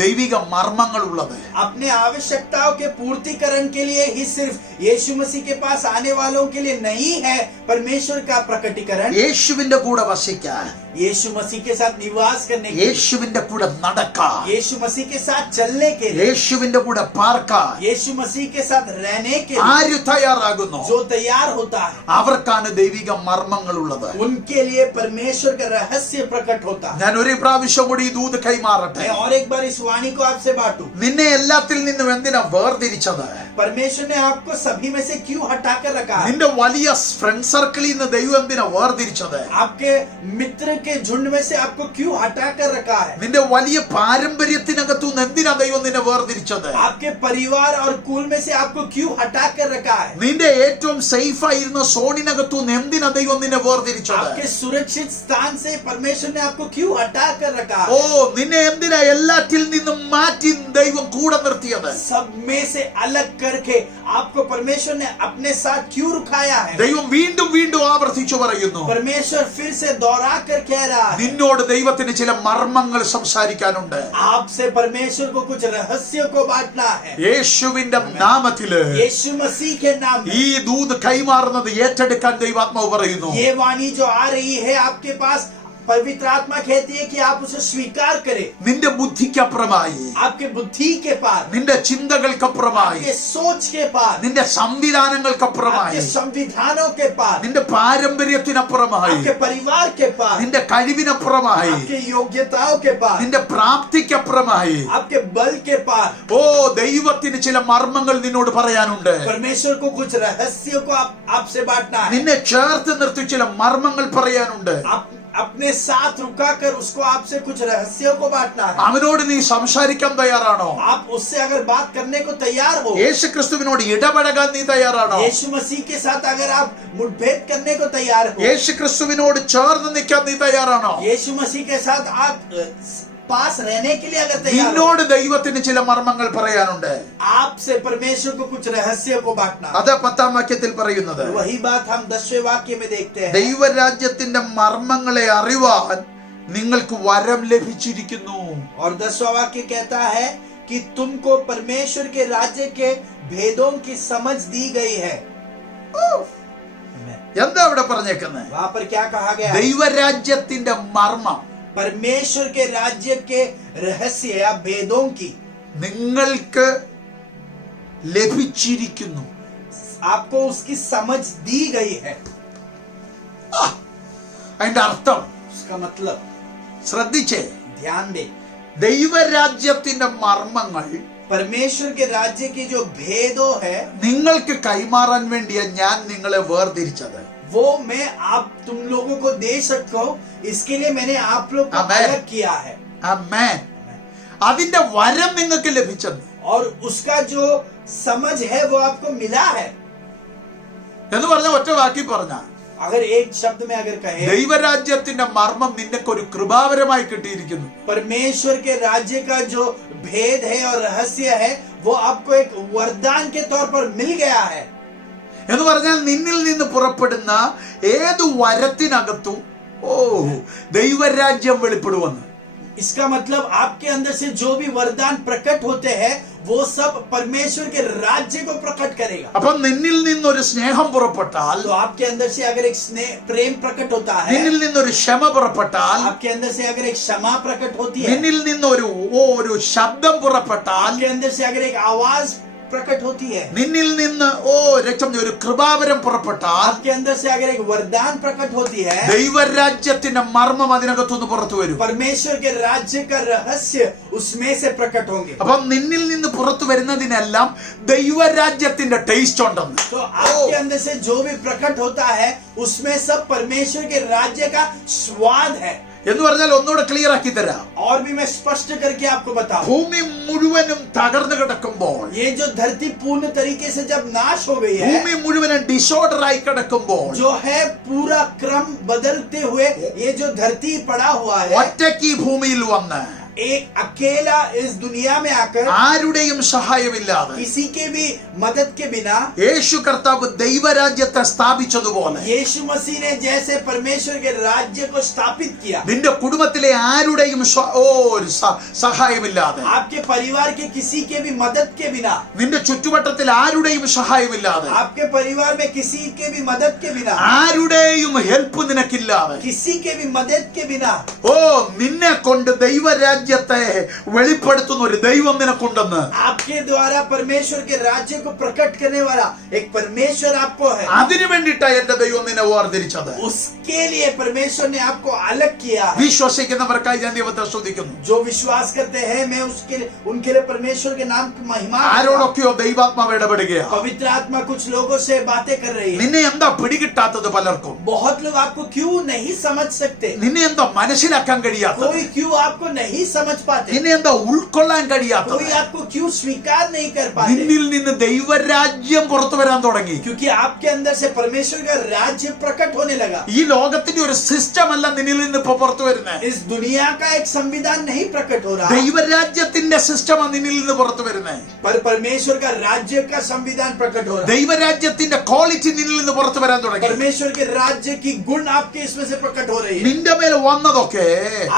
ദൈവിക മർമ്മങ്ങൾ ഉള്ളത്. अपने आवश्यकताओं के पूर्तिकरण के लिए ही सिर्फ यीशु मसीह के पास आने वालों के लिए नहीं है परमेश्वर का प्रकटीकरण। യേശുവിന്റെ കൂടെ വസിക്കാൻ, यीशु मसीह के साथ निवास करने के लिए, യേശുവിന്റെ കൂടെ നടക്കാൻ, यीशु मसीह के साथ चलने के लिए, യേശുവിന്റെ കൂടെ പാർക്കാൻ यीशु मसीह के साथ रहने के लिए ആര് തയ്യാറാകുന്നു जो तैयार होता है അവർക്കാണ് ദൈവിക മർമ്മങ്ങൾ ഉള്ളത്. उनके लिए परमेश्वर का रहस्य प्रकट होता है। ഞാൻ ഒരു പ്രാവശ്യം കൂടി ഈ ദൂത് കൈമാറട്ടെ. मैं और एक बार इस वाणी को आपसे बांटूं। നിന്നെ എല്ലാത്തിൽ നിന്നും എന്തിനാ വേർതിരിച്ചത്? परमेश्वर ने आपको सभी में से क्यों हटा कर रखा है? നിന്റെ വലിയ ഫ്രണ്ട് സർക്കിളിൽ നിന്ന് ദൈവം എന്തിനാ വേർതിരിച്ചത്? आपके मित्र के झुंड में से आपको क्यों हटा कर रखा है? നിന്റെ വലിയ പാരമ്പര്യത്തിനകത്തു നിന്ന് എന്തിനാ ദൈവം നിന്നെ വേർതിരിച്ചത്? आपके परिवार और कुल में से आपको क्यों हटा कर रखा है? നിന്റെ ഏറ്റവും സേഫ് ആയിരുന്ന സോണിനകത്തു നിന്ന് എന്തിനാ ദൈവം നിന്നെ വേർതിരിച്ചത്? आपके सुरक्षित स्थान से परमेश्वर ने आपको क्यों हटा कर रखा ഓ, है? നിന്നെ എന്തിനാ എല്ലാറ്റിൽ നിന്നും മാറ്റി ദൈവം കൂടെ നിർത്തിയത്? सब में से अलग करके आपको परमेश्वर ने अपने साथ क्यों रुकाया है? ദൈവം വീണ്ടും വീണ്ടും ആവർത്തിച്ചു പറയുന്നു, परमेश्वर फिर से दोहरा कर कह रहा है നിന്നോട് ദൈവത്തിന് ചില മർമ്മങ്ങൾ സംസാരിക്കാനുണ്ട്. आपसे परमेश्वर को कुछ रहस्यों को बांटना है। യേശുവിന്റെ നാമത്തില് यीशु मसीह के नाम में ഈ ദൂത് കൈമാറുന്നത് ഏറ്റെടുക്കാൻ ദൈവാത്മാവ് പറയുന്നു. ये वाणी जो आ रही है आपके पास, पवित्र आत्मा कहती है कि आप उसे स्वीकार करें। നിന്റെ ബുദ്ധിക്കപ്പുറമായി, आपके बुद्धि के पार, നിന്റെ ചിന്തകൾക്കപ്പുറമായി, आपके सोच के पार, നിന്റെ സംവിധാനങ്ങൾക്കപ്പുറമായി, आपके संविधानों के पार, നിന്റെ പാരമ്പര്യത്തിനപ്പുറമായി, आपके परिवार के पार, നിന്റെ കഴിവിനപ്പുറമായി, आपके योग्यताओं के पार, നിന്റെ പ്രാപ്തിക്കപ്പുറമായി, आपके बल के पार ഓ ദൈവത്തിന് ചില മർമ്മങ്ങൾ നിന്നോട് പറയാനുണ്ട്. परमेश्वर को कुछ रहस्यों को आपसे बांटना है। നിന്നെ ചേർത്ത് നിർത്തി ചില മർമ്മങ്ങൾ പറയാനുണ്ട്. आप अपने साथ रुका कर उसको आपसे कुछ रहस्यों को बांटना है। അവനോട് നീ സംസാരിക്കാൻ തയ്യാറാണോ? आप उससे अगर बात करने को तैयार हो, യേശു ക്രിസ്തുവിനോട് ഇടപഴകാൻ നീ തയ്യാറാണോ? यीशु मसीह के साथ अगर आप मुठभेद करने को तैयार हो, യേശു ക്രിസ്തുവിനോട് ചേർന്ന് നിൽക്കാൻ നീ തയ്യാറാണോ? यीशु मसीह के साथ आप पास रहने के लिए अगर तैयार हो, നിന്നോട് ദൈവത്തിന് ചില മർമ്മങ്ങൾ പറയാനുണ്ട്. आपसे परमेश्वर को कुछ रहस्यों को बांटना है। അത് 10-ാം വാക്യത്തിൽ പറയുന്നത്, वही बात हम 10वें वाक्य में देखते हैं। ദൈവരാജ്യത്തിന്റെ മർമ്മങ്ങളെ അറിവാൻ നിങ്ങൾക്ക് വരം ലഭിച്ചിരിക്കുന്നു. और 10वां वाक्य कहता है कि तुमको परमेश्वर के राज्य के भेदों की समझ दी गई है। എന്താ ഇവിടെ പറഞ്ഞേക്കുന്നത്? वहां पर क्या कहा गया है? ദൈവരാജ്യത്തിന്റെ മർമ്മം परमेश्वर के राज्य के रहस्य या भेदों की നിങ്ങൾക്ക് ലഭിച്ചിരിക്കുന്നു. आपको उसकी समझ दी गई है। അതിന്റെ അർത്ഥം उसका मतलब ശ്രദ്ധിച്ചേ, ध्यान दे, ദൈവരാജ്യത്തിന്റെ മർമ്മങ്ങൾ परमेश्वर के राज्य की जो भेदों है നിങ്ങൾക്ക് കൈമാറാൻ വേണ്ടിയാ ഞാൻ നിങ്ങളെ വേർതിരിച്ചത്. वो मैं आप तुम लोगों को दे सकता हूँ, इसके लिए मैंने आप लोग को आमेन। अलग किया है। ആമേൻ. അതിന്റെ വരം നിങ്ങൾക്ക് ലഭിച്ചത് और उसका जो समझ है वो आपको मिला है। എന്ന് പറഞ്ഞ ഒറ്റ വാക്കി പറഞ്ഞ अगर एक शब्द में अगर कहे, ദൈവരാജ്യത്തിന്റെ മർമ്മം നിനക്കൊരു കൃപാവരമായി കിട്ടിയിരിക്കുന്നു. परमेश्वर के राज्य का जो भेद है और रहस्य है वो आपको एक वरदान के तौर पर मिल गया है। എന്ന് പറഞ്ഞാൽ നിന്നിൽ നിന്ന് പുറപ്പെടുന്ന ഏതു വരത്തിനകത്തും ഓ ദൈവരാജ്യം വെളിപ്പെടുവെന്ന്. इसका मतलब आपके अंदर से जो भी वरदान प्रकट होते हैं वो सब परमेश्वर के राज्य को प्रकट करेगा। അപ്പൊ നിന്നിൽ നിന്നൊരു സ്നേഹം പുറപ്പെട്ടാൽ, तो आपके अंदर से अगर एक स्नेह प्रेम प्रकट होता है, നിന്നിൽ നിന്നൊരു ക്ഷമ പുറപ്പെട്ടാൽ, आपके अंदर से अगर एक क्षमा प्रकट होती है, നിന്നിൽ നിന്നൊരു ശബ്ദം പുറപ്പെട്ടാൽ, आपके अंदर से अगर एक आवाज प्रकट होती है। നിന്നിൽ നിന്ന് രക്തം ഒരു കൃപാവരം പുറപ്പെട്ടാൽ आपके अंदर से अगर एक वरदान प्रकट होती है, ദൈവരാജ്യത്തിന്റെ മർമ്മം അതിനകത്തുനിന്ന് പുറത്തു വരും. परमेश्वर के राज्य का रहस्य उसमें से प्रकट होंगे। അപ്പം നിന്നിൽ നിന്ന് പുറത്തു വരുന്നതിനെല്ലാം ദൈവരാജ്യത്തിന്റെ ടേസ്റ്റ് ഉണ്ടെന്ന്. तो आपके अंदर से जो भी प्रकट होता है उसमें सब परमेश्वर के राज्य का स्वाद है। എന്ന് പറഞ്ഞാൽ ഒന്നുകൂടെ ക്ലിയർ ആക്കി തരാം. और भी मैं स्पष्ट करके आपको बताऊं, ഭൂമി മുഴുവനും തകർന്നു കിടക്കുമ്പോൾ, ये जो धरती पूर्ण तरीके से जब नाश हो गई है, ഭൂമി മുഴുവനും ഡിസോർഡർ ആയി കിടക്കുമ്പോൾ, जो है पूरा क्रम बदलते हुए ये जो धरती पड़ा हुआ है, ഒറ്റയ്ക്ക് ഈ ഭൂമിയിൽ വന്ന് एक अकेला इस दुनिया में आकर ആരുടെയും സഹായമില്ലാതെ किसी के भी मदद के बिना യേശു കർത്താവ് ദൈവരാജ്യത്തെ സ്ഥാപിച്ചതുപോലെ यीशु मसीह ने जैसे परमेश्वर के राज्य को स्थापित किया, നിന്റെ കുടുംബത്തിലെ ആരുടെയും സഹായമില്ലാതെ, आपके परिवार के किसी के भी मदद के बिना, നിന്റെ ചുറ്റുവട്ടത്തിൽ ആരുടെയും സഹായമില്ലാതെ, आपके परिवार में किसी के भी मदद के बिना, ആരുടെയും ഹെൽപ്പ് നിനക്കില്ലാതെ, किसी के भी मदद के बिना നിന്നെ കൊണ്ട് ദൈവരാജ്യത്തെ വെളിപ്പെടുത്തുന്ന ഒരു ദൈവം നിനക്കുണ്ടെന്ന്, आपके द्वारा परमेश्वर के राज्य को प्रकट करने वाला एक परमेश्वर आपको है। അതിനു വേണ്ടിയിട്ടാണ് എന്റെ ദൈവം നിന്നെ വേർതിരിച്ചത്. उसके लिए परमेश्वर ने आपको अलग किया है। വിശ്വസിക്കുന്നവർക്കായി ഞാൻ ദൈവത്തെ സ്തുതിക്കുന്നു. जो विश्वास करते हैं मैं उनके लिए परमेश्वर के नाम की महिमा करता हूं। ആരോടൊക്കെയോ ദൈവാത്മാവ് ഇടപെടുകയാണ്. पवित्र आत्मा कुछ लोगों से बातें कर रही है। നിന്നെ എന്താ പിടികിട്ടാത്തത്? പലർക്കും बहुत लोग आपको क्यों नहीं समझ सकते, നിന്നെ എന്താ മനസ്സിലാക്കാൻ കഴിയാത്തത്? कोई क्यों आपको नहीं समझ पाते, നിന്നെ എന്താ ഉൾക്കൊള്ളാൻ കഴിയാത്തത്? कोई आपको क्यों स्वीकार नहीं कर पाते, നിന്നിൽ നിന്ന് ദൈവരാജ്യം പുറത്തു വരാൻ തുടങ്ങി. क्योंकि आपके अंदर से परमेश्वर का राज्य प्रकट होने लगा। ഈ ലോകത്തിന്റെ ഒരു സിസ്റ്റം അല്ല നിന്നിൽ നിന്ന് ഇപ്പൊ പുറത്തു വരുന്നത്. इस दुनिया का एक संविधान नहीं प्रकट हो रहा, ദൈവരാജ്യത്തിന്റെ സിസ്റ്റമാണ് നിന്നിൽ നിന്ന് പുറത്തു വരുന്നത്. पर परमेश्वर का राज्य का संविधान प्रकट हो रहा है। ദൈവരാജ്യത്തിന്റെ ക്വാളിറ്റി നിന്നിൽ നിന്ന് പുറത്തു വരാൻ തുടങ്ങി. परमेश्वर के राज्य की गुण आपके इसमें से प्रकट हो रही है। നിന്റെ മേൽ വന്നതൊക്കെ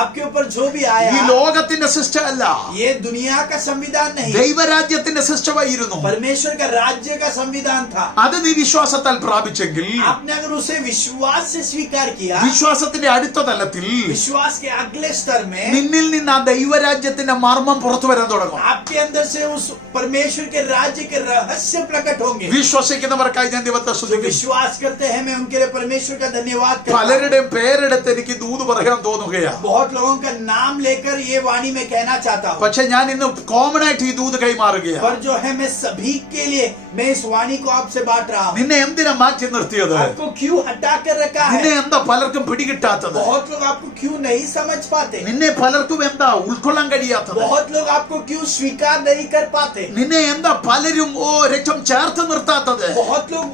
आपके ऊपर जो भी ഈ आया ലോകത്തിന്റെ സിസ്റ്റം അല്ല, ये दुनिया का संविधान नहीं, ദൈവരാജ്യത്തിന്റെ സിസ്റ്റമായിരുന്നു. परमेश्वर का राज्य का संविधान था। അത് നീ വിശ്വാസത്താൽ പ്രാപിച്ചെങ്കിൽ, आपने अगर उसे विश्वास से स्वीकार किया, വിശ്വാസത്തിന്റെ അടുത്ത തലത്തിൽ विश्वास के अगले स्तर में നിന്നിൽ നിന്ന് ആ ദൈവരാജ്യത്തിന്റെ മർമ്മം പുറത്തു വരാൻ തുടങ്ങും. आपके अंदर से उस परमेश्वर के राज्य के रहस्य प्रकट होंगे। വിശ്വസിക്കുന്നവർക്കായി ഞാൻ ദൈവത്തെ जो സ്തുതിക്കുന്നു. विश्वास करते हैं मैं उनके लिए परमेश्वर का धन्यवाद करता हूं। പലരുടെയും പേരെടുത്ത് എനിക്ക് ദൂത് പറയാൻ തോന്നുകയാണ്. बहुत लोगों का नाम लेकर ये वाणी में कहना चाहता हूँ, പക്ഷെ ഞാൻ ഇന്ന് കോമൺ ആയിട്ട് ഈ ദൂത് കൈമാറുകയാണ്. पर जो है मैं सभी के लिए मैं इस वाणी को आपसे बांट रहा हूँ। നിന്നെ എന്തിനാ മാറ്റി നിർത്തിയത്? आपको क्यों हटा कर रखा നിന്നെ है? എന്താ പലർക്കും പിടികിട്ടാത്തത്? बहुत लोग आपको क्यों नहीं समझ पाते, നിന്നെ പലർക്കും എന്താ ഉൾക്കൊള്ളാൻ കഴിയാത്തത്? बहुत लोग आपको क्यों स्वीकार नहीं कर पाते, നിന്നെ എന്താ പലരും രക്തം ചേർത്ത് നിർത്താത്തത്? बहुत लोग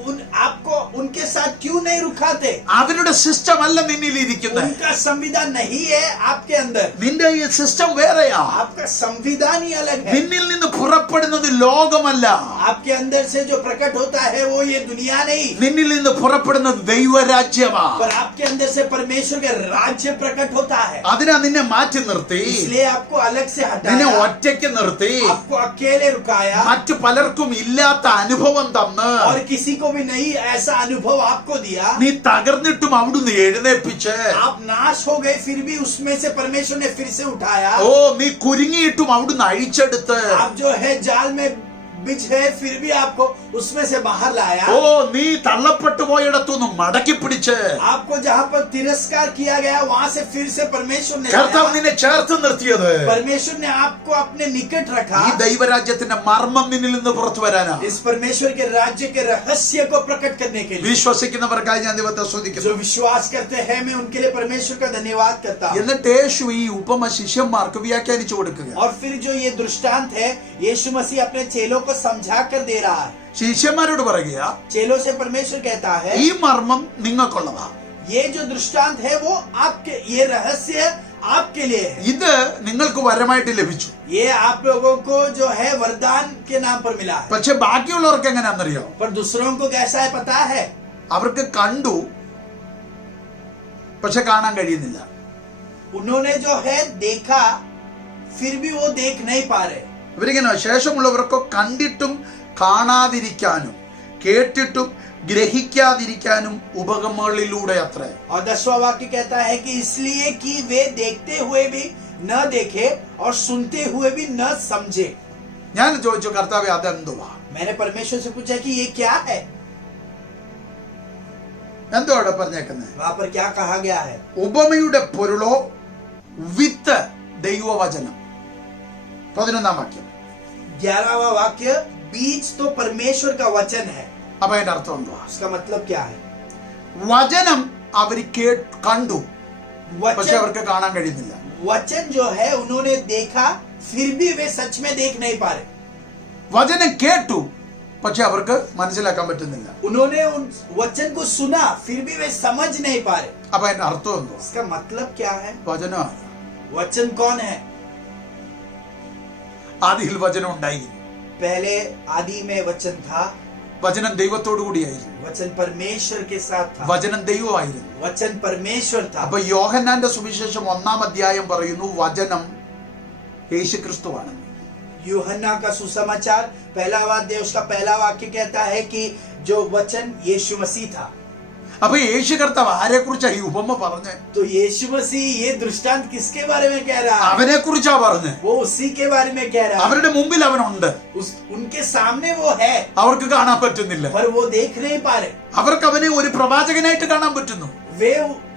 आपको उनके साथ क्यों नहीं रुकाते। അവരുടെ സിസ്റ്റം അല്ല നിന്നിൽ ഇരിക്കുന്നത്. उनका संविधान नहीं है आपके अंदर, നിന്റെ ഈ സിസ്റ്റം വേറെയാ. आपका संविधान ही अलग है। നിന്നിൽ നിന്ന് പുറപ്പെടുന്നത് ലോകമല്ല, आपके अंदर से जो प्रकट होता है वो ये दुनिया नहीं, നിന്നിൽ നിന്ന് പുറപ്പെടുന്നത് ദൈവരാജ്യമാ. पर आपके अंदर से परमेश्वर का राज्य प्रकट होता है। അതിനാ നിന്നെ മാറ്റി നിർത്തി, इसलिए आपको अलग से നിന്നെ हटाया, ഒറ്റയ്ക്ക് നിർത്തി, आपको अकेले रुकाया, മറ്റു പലർക്കും ഇല്ലാത്ത അനുഭവം തന്ന്, और किसी को भी नहीं ऐसा अनुभव आपको दिया। നീ തകർന്നിട്ടും അവിടുന്ന് എഴുന്നേൽപ്പിച്ച്, आप नाश हो गए फिर भी उसमें से परमेश्वर ने फिर से उठाया। നീ കുരുങ്ങിയിട്ടും അവിടുന്ന് അഴിച്ചെടുത്ത്, आप जो है जाल में बिछ गए फिर भी आपको उसमें से बाहर लाया। നീ തള്ളപ്പെട്ടു പോയിടത്തുനിന്ന് മടക്കി പിടിച്ച്, आपको जहाँ पर तिरस्कार किया गया वहाँ से फिर से परमेश्वर ने കർത്താവ് लाया। നിന്നെ ചേർത്ത് നിർത്തിയത് परमेश्वर ने आपको अपने निकट रखा। ഈ ദൈവരാജ്യത്തിന്റെ മർമ്മം നിന്നിൽ നിന്ന് പുറത്തു വരാനാ. इस परमेश्वर के राज्य के रहस्य को प्रकट करने के लिए വിശ്വസിക്കുന്നവർക്കായി ഞാൻ ദൈവത്തെ സ്തുതിക്കുന്നു. जो विश्वास करते हैं मैं उनके लिए परमेश्वर का धन्यवाद करता हूँ। എന്നിട്ട് യേശു ഈ ഉപമ ശിഷ്യന്മാർക്ക് വ്യാഖ്യാനിച്ചു കൊടുക്കുക. और फिर जो ये दृष्टांत है यीशु मसीह अपने चेलों को समझा कर दे रहा है। ശിഷ്യന്മാരോട് പറയുക, चेलों से परमेश्वर कहता है ഈ മർമ്മം നിങ്ങൾക്കുള്ളതാ. ये जो दृष्टांत है वो आपके, ये रहस्य आपके लिए है। ഇത് നിങ്ങൾക്ക് വരമായിട്ട് ലഭിച്ചു. ये आप लोगों को जो है वरदान के नाम पर मिला है, പക്ഷെ ബാക്കിയുള്ളവർക്ക് എങ്ങനെയാണെന്നറിയോ? पर दूसरों को कैसा है पता है? അവർക്ക് കണ്ടു, പക്ഷെ കാണാൻ കഴിയുന്നില്ല. उन्होंने जो है देखा फिर भी वो देख नहीं पा रहे। ഇവരിങ്ങനെ ശേഷമുള്ളവർക്കോ കണ്ടിട്ടും കാണാതിരിക്കാനും കേട്ടിട്ടും ഗ്രഹിക്കാതിരിക്കാനും ഉപകരണങ്ങളിലൂടെ അത്രേ. और 10वां वाक्य कहता है कि इसलिए कि वे देखते हुए भी न देखे और सुनते हुए भी न समझे। ഞാൻ ചോദിച്ചു, കർത്താവേ അതെന്തുവാ? मैंने परमेश्वर से पूछा कि ये क्या है, എന്തോ അവിടെ പറഞ്ഞേക്കുന്നത്? वहां पर क्या कहा गया है? ഉപമയുടെ പൊരുളോ വിത്ത് ദൈവവചനം. 11-ാം വാക്യം. 11वां वाक्य, बीज तो परमेश्वर का वचन है. അപ്പൊ അതിന്റെ അർത്ഥം എന്തുവാ? उसका मतलब क्या है? വചനം അവർ കണ്ടു, പക്ഷെ वचन അവർക്ക് കാണാൻ കഴിയുന്നില്ല. वचन जो है उन्होंने देखा, फिर भी वे सच में देख नहीं पा रहे. വചനം കേട്ടു, പക്ഷെ അവർക്ക് മനസ്സിലാക്കാൻ പറ്റുന്നില്ല. उन्होंने उन वचन को सुना, फिर भी वे समझ नहीं पा रहे. അപ്പൊ അതിന്റെ അർത്ഥം എന്തുവാ? इसका मतलब क्या है? വചനം. वचन कौन है? ആദിയിൽ വചനം ഉണ്ടായിരുന്നു. पहले आदि में वचन था. വചനം ദൈവത്തോടു കൂടിയായിരുന്നു. वचन परमेश्वर के साथ था. വചനം ദൈവമായിരുന്നു. वचन परमेश्वर था. അപ്പൊ യോഹന്നാന്റെ സുവിശേഷം 1-ാം അധ്യായം പറയുന്നു വചനം യേശുക്രിസ്തുവാണ്. यूहन्ना का सुसमाचार पहला वाक्य, उसका पहला वाक्य कहता है कि जो वचन यीशु मसीह था. അപ്പൊ യേശു കർത്താവ് ആരെ കുറിച്ചാ ഈ ഉപമ പറഞ്ഞ്? तो यीशु मसीह ये दृष्टांत किसके बारे में कह रहा है? അവനെ കുറിച്ചാ പറഞ്ഞ്. वो उसी के बारे में कह रहा है. അവരുടെ മുമ്പിൽ അവനുണ്ട്, उनके सामने वो है, അവർക്ക് കാണാൻ പറ്റുന്നില്ല. पर वो देख नहीं पा रहे. അവർക്ക് അവനെ ഒരു പ്രവാചകനായിട്ട് കാണാൻ പറ്റുന്നു. वे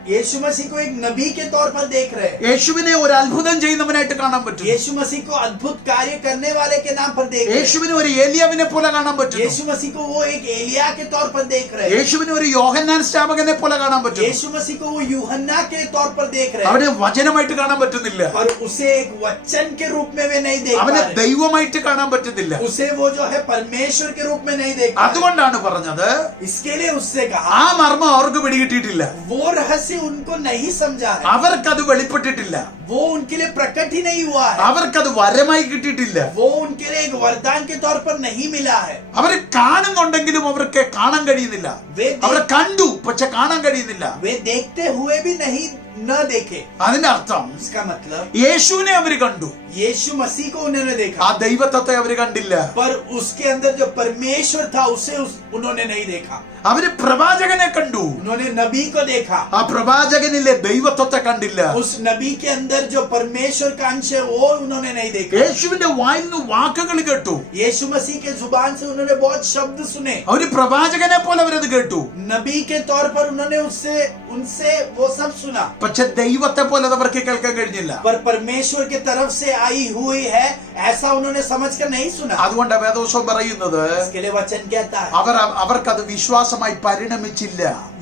यीशु मसीह को एक नबी के तौर पर देख रहे हैं. യേശുവിനെ ഒരു അത്ഭുതം ചെയ്യുന്നവനായിട്ട് കാണാൻ പറ്റുന്നു. यीशु मसीह को अद्भुत कार्य करने वाले के नाम पर देख रहे हैं. യേശുവിനെ ഒരു ഏലിയാവിനെ പോലെ കാണാൻ പറ്റുന്നു. यीशु मसीह को वो एक एलिया के तौर पर देख रहे हैं. യേശുവിനെ ഒരു യോഹന്നാൻ സ്നാപകനെ പോലെ കാണാൻ പറ്റുന്നു. यीशु मसीह को वो यूहन्ना के तौर पर देख रहे हैं. അവനെ വചനമായിട്ട് കാണാൻ പറ്റുന്നില്ല. और उसे एक वचन के रूप में वे नहीं देख पा അവനെ रहे. ദൈവമായിട്ട് കാണാൻ പറ്റുന്നില്ല. उसे वो जो है परमेश्वर के रूप में नहीं देख पा रहे. അതുകൊണ്ടാണ് പറഞ്ഞത് इसके लिए उससे कहा ആ മർമ്മം അവർക്ക് പിടികിട്ടിയിട്ടില്ല. वो रहस्य उनको नहीं समझा है. അവർക്കത് വെളിപ്പെട്ടിട്ടില്ല. वो उनके लिए प्रकट ही नहीं हुआ है. അവർക്കത് വരമായി കിട്ടിയിട്ടില്ല. वो उनके लिए एक वरदान के तौर पर नहीं मिला है. അവർ കാണുന്നുണ്ടെങ്കിലും അവർക്ക് കാണാൻ കഴിയുന്നില്ല. അവർ കണ്ടു, പക്ഷെ കാണാൻ കഴിയുന്നില്ല. वे देखते हुए भी नहीं न देखे. അതിന്റെ അർത്ഥം इसका मतलब യേശുവിനെ അവർ കണ്ടു, यीशु मसीह को उन्होंने देखा, ആ ദൈവത്വത്തെ അവർ കണ്ടില്ല. पर उसके अंदर जो परमेश्वर था उसे उन्होंने नहीं देखा. അവര് പ്രവാചകനെ കണ്ടു, उन्होंने नबी को देखा, ആ പ്രവാചകനിലെ ദൈവത്വത്തെ കണ്ടില്ല. उस नबी के अंदर जो परमेश्वर का अंश है वो उन्होंने नहीं देखा. യേശുവിന്റെ വായിൽ നിന്ന് വാക്കുകൾ കേട്ടു, यीशु मसीह के जुबान से उन्होंने बहुत शब्द सुने. അവര് പ്രവാചകനെ പോലെ അവരത് കേട്ടു, नबी के तौर पर उन्होंने उनसे वो सब सुना, പക്ഷെ ദൈവത്തെ പോലെ അത് അവർക്ക് കേൾക്കാൻ കഴിഞ്ഞില്ല. पर परमेश्वर की तरफ से आई हुई है ऐसा उन्होंने समझकर नहीं सुना. അതുകൊണ്ട് വേദോസം പറയുന്നത് इसके लिए वचन कहता है അവർക്കത് വിശ്വാസമായി പരിണമിച്ചില്ല.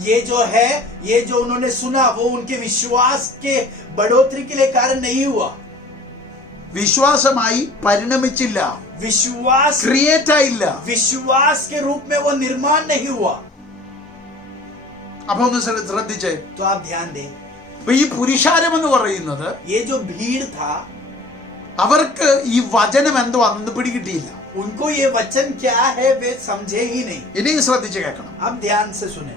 ये जो है, ये जो उन्होंने सुना वो उनके विश्वास के बढ़ोतरी के लिए कारण नहीं हुआ. വിശ്വാസമായി പരിണമിച്ചില്ല, विश्वास ക്രിയേറ്റ് ആയില്ല. विश्वास के रूप में वो निर्माण नहीं हुआ. അപ്പൊ ഒന്ന് ശ്രദ്ധിച്ചേ. तो आप ध्यान दें, അപ്പൊ ഈ പുരുഷാരം എന്ന് പറയുന്നത് ये जो भीड़ था അവർക്ക് ഈ വചനം എന്തുവാണെന്ന് പിടികിട്ടിയില്ല. उनको ये वचन क्या है वे समझे ही नहीं. ഇനിയും ശ്രദ്ധിച്ച് കേൾക്കണം. अब ध्यान से सुने.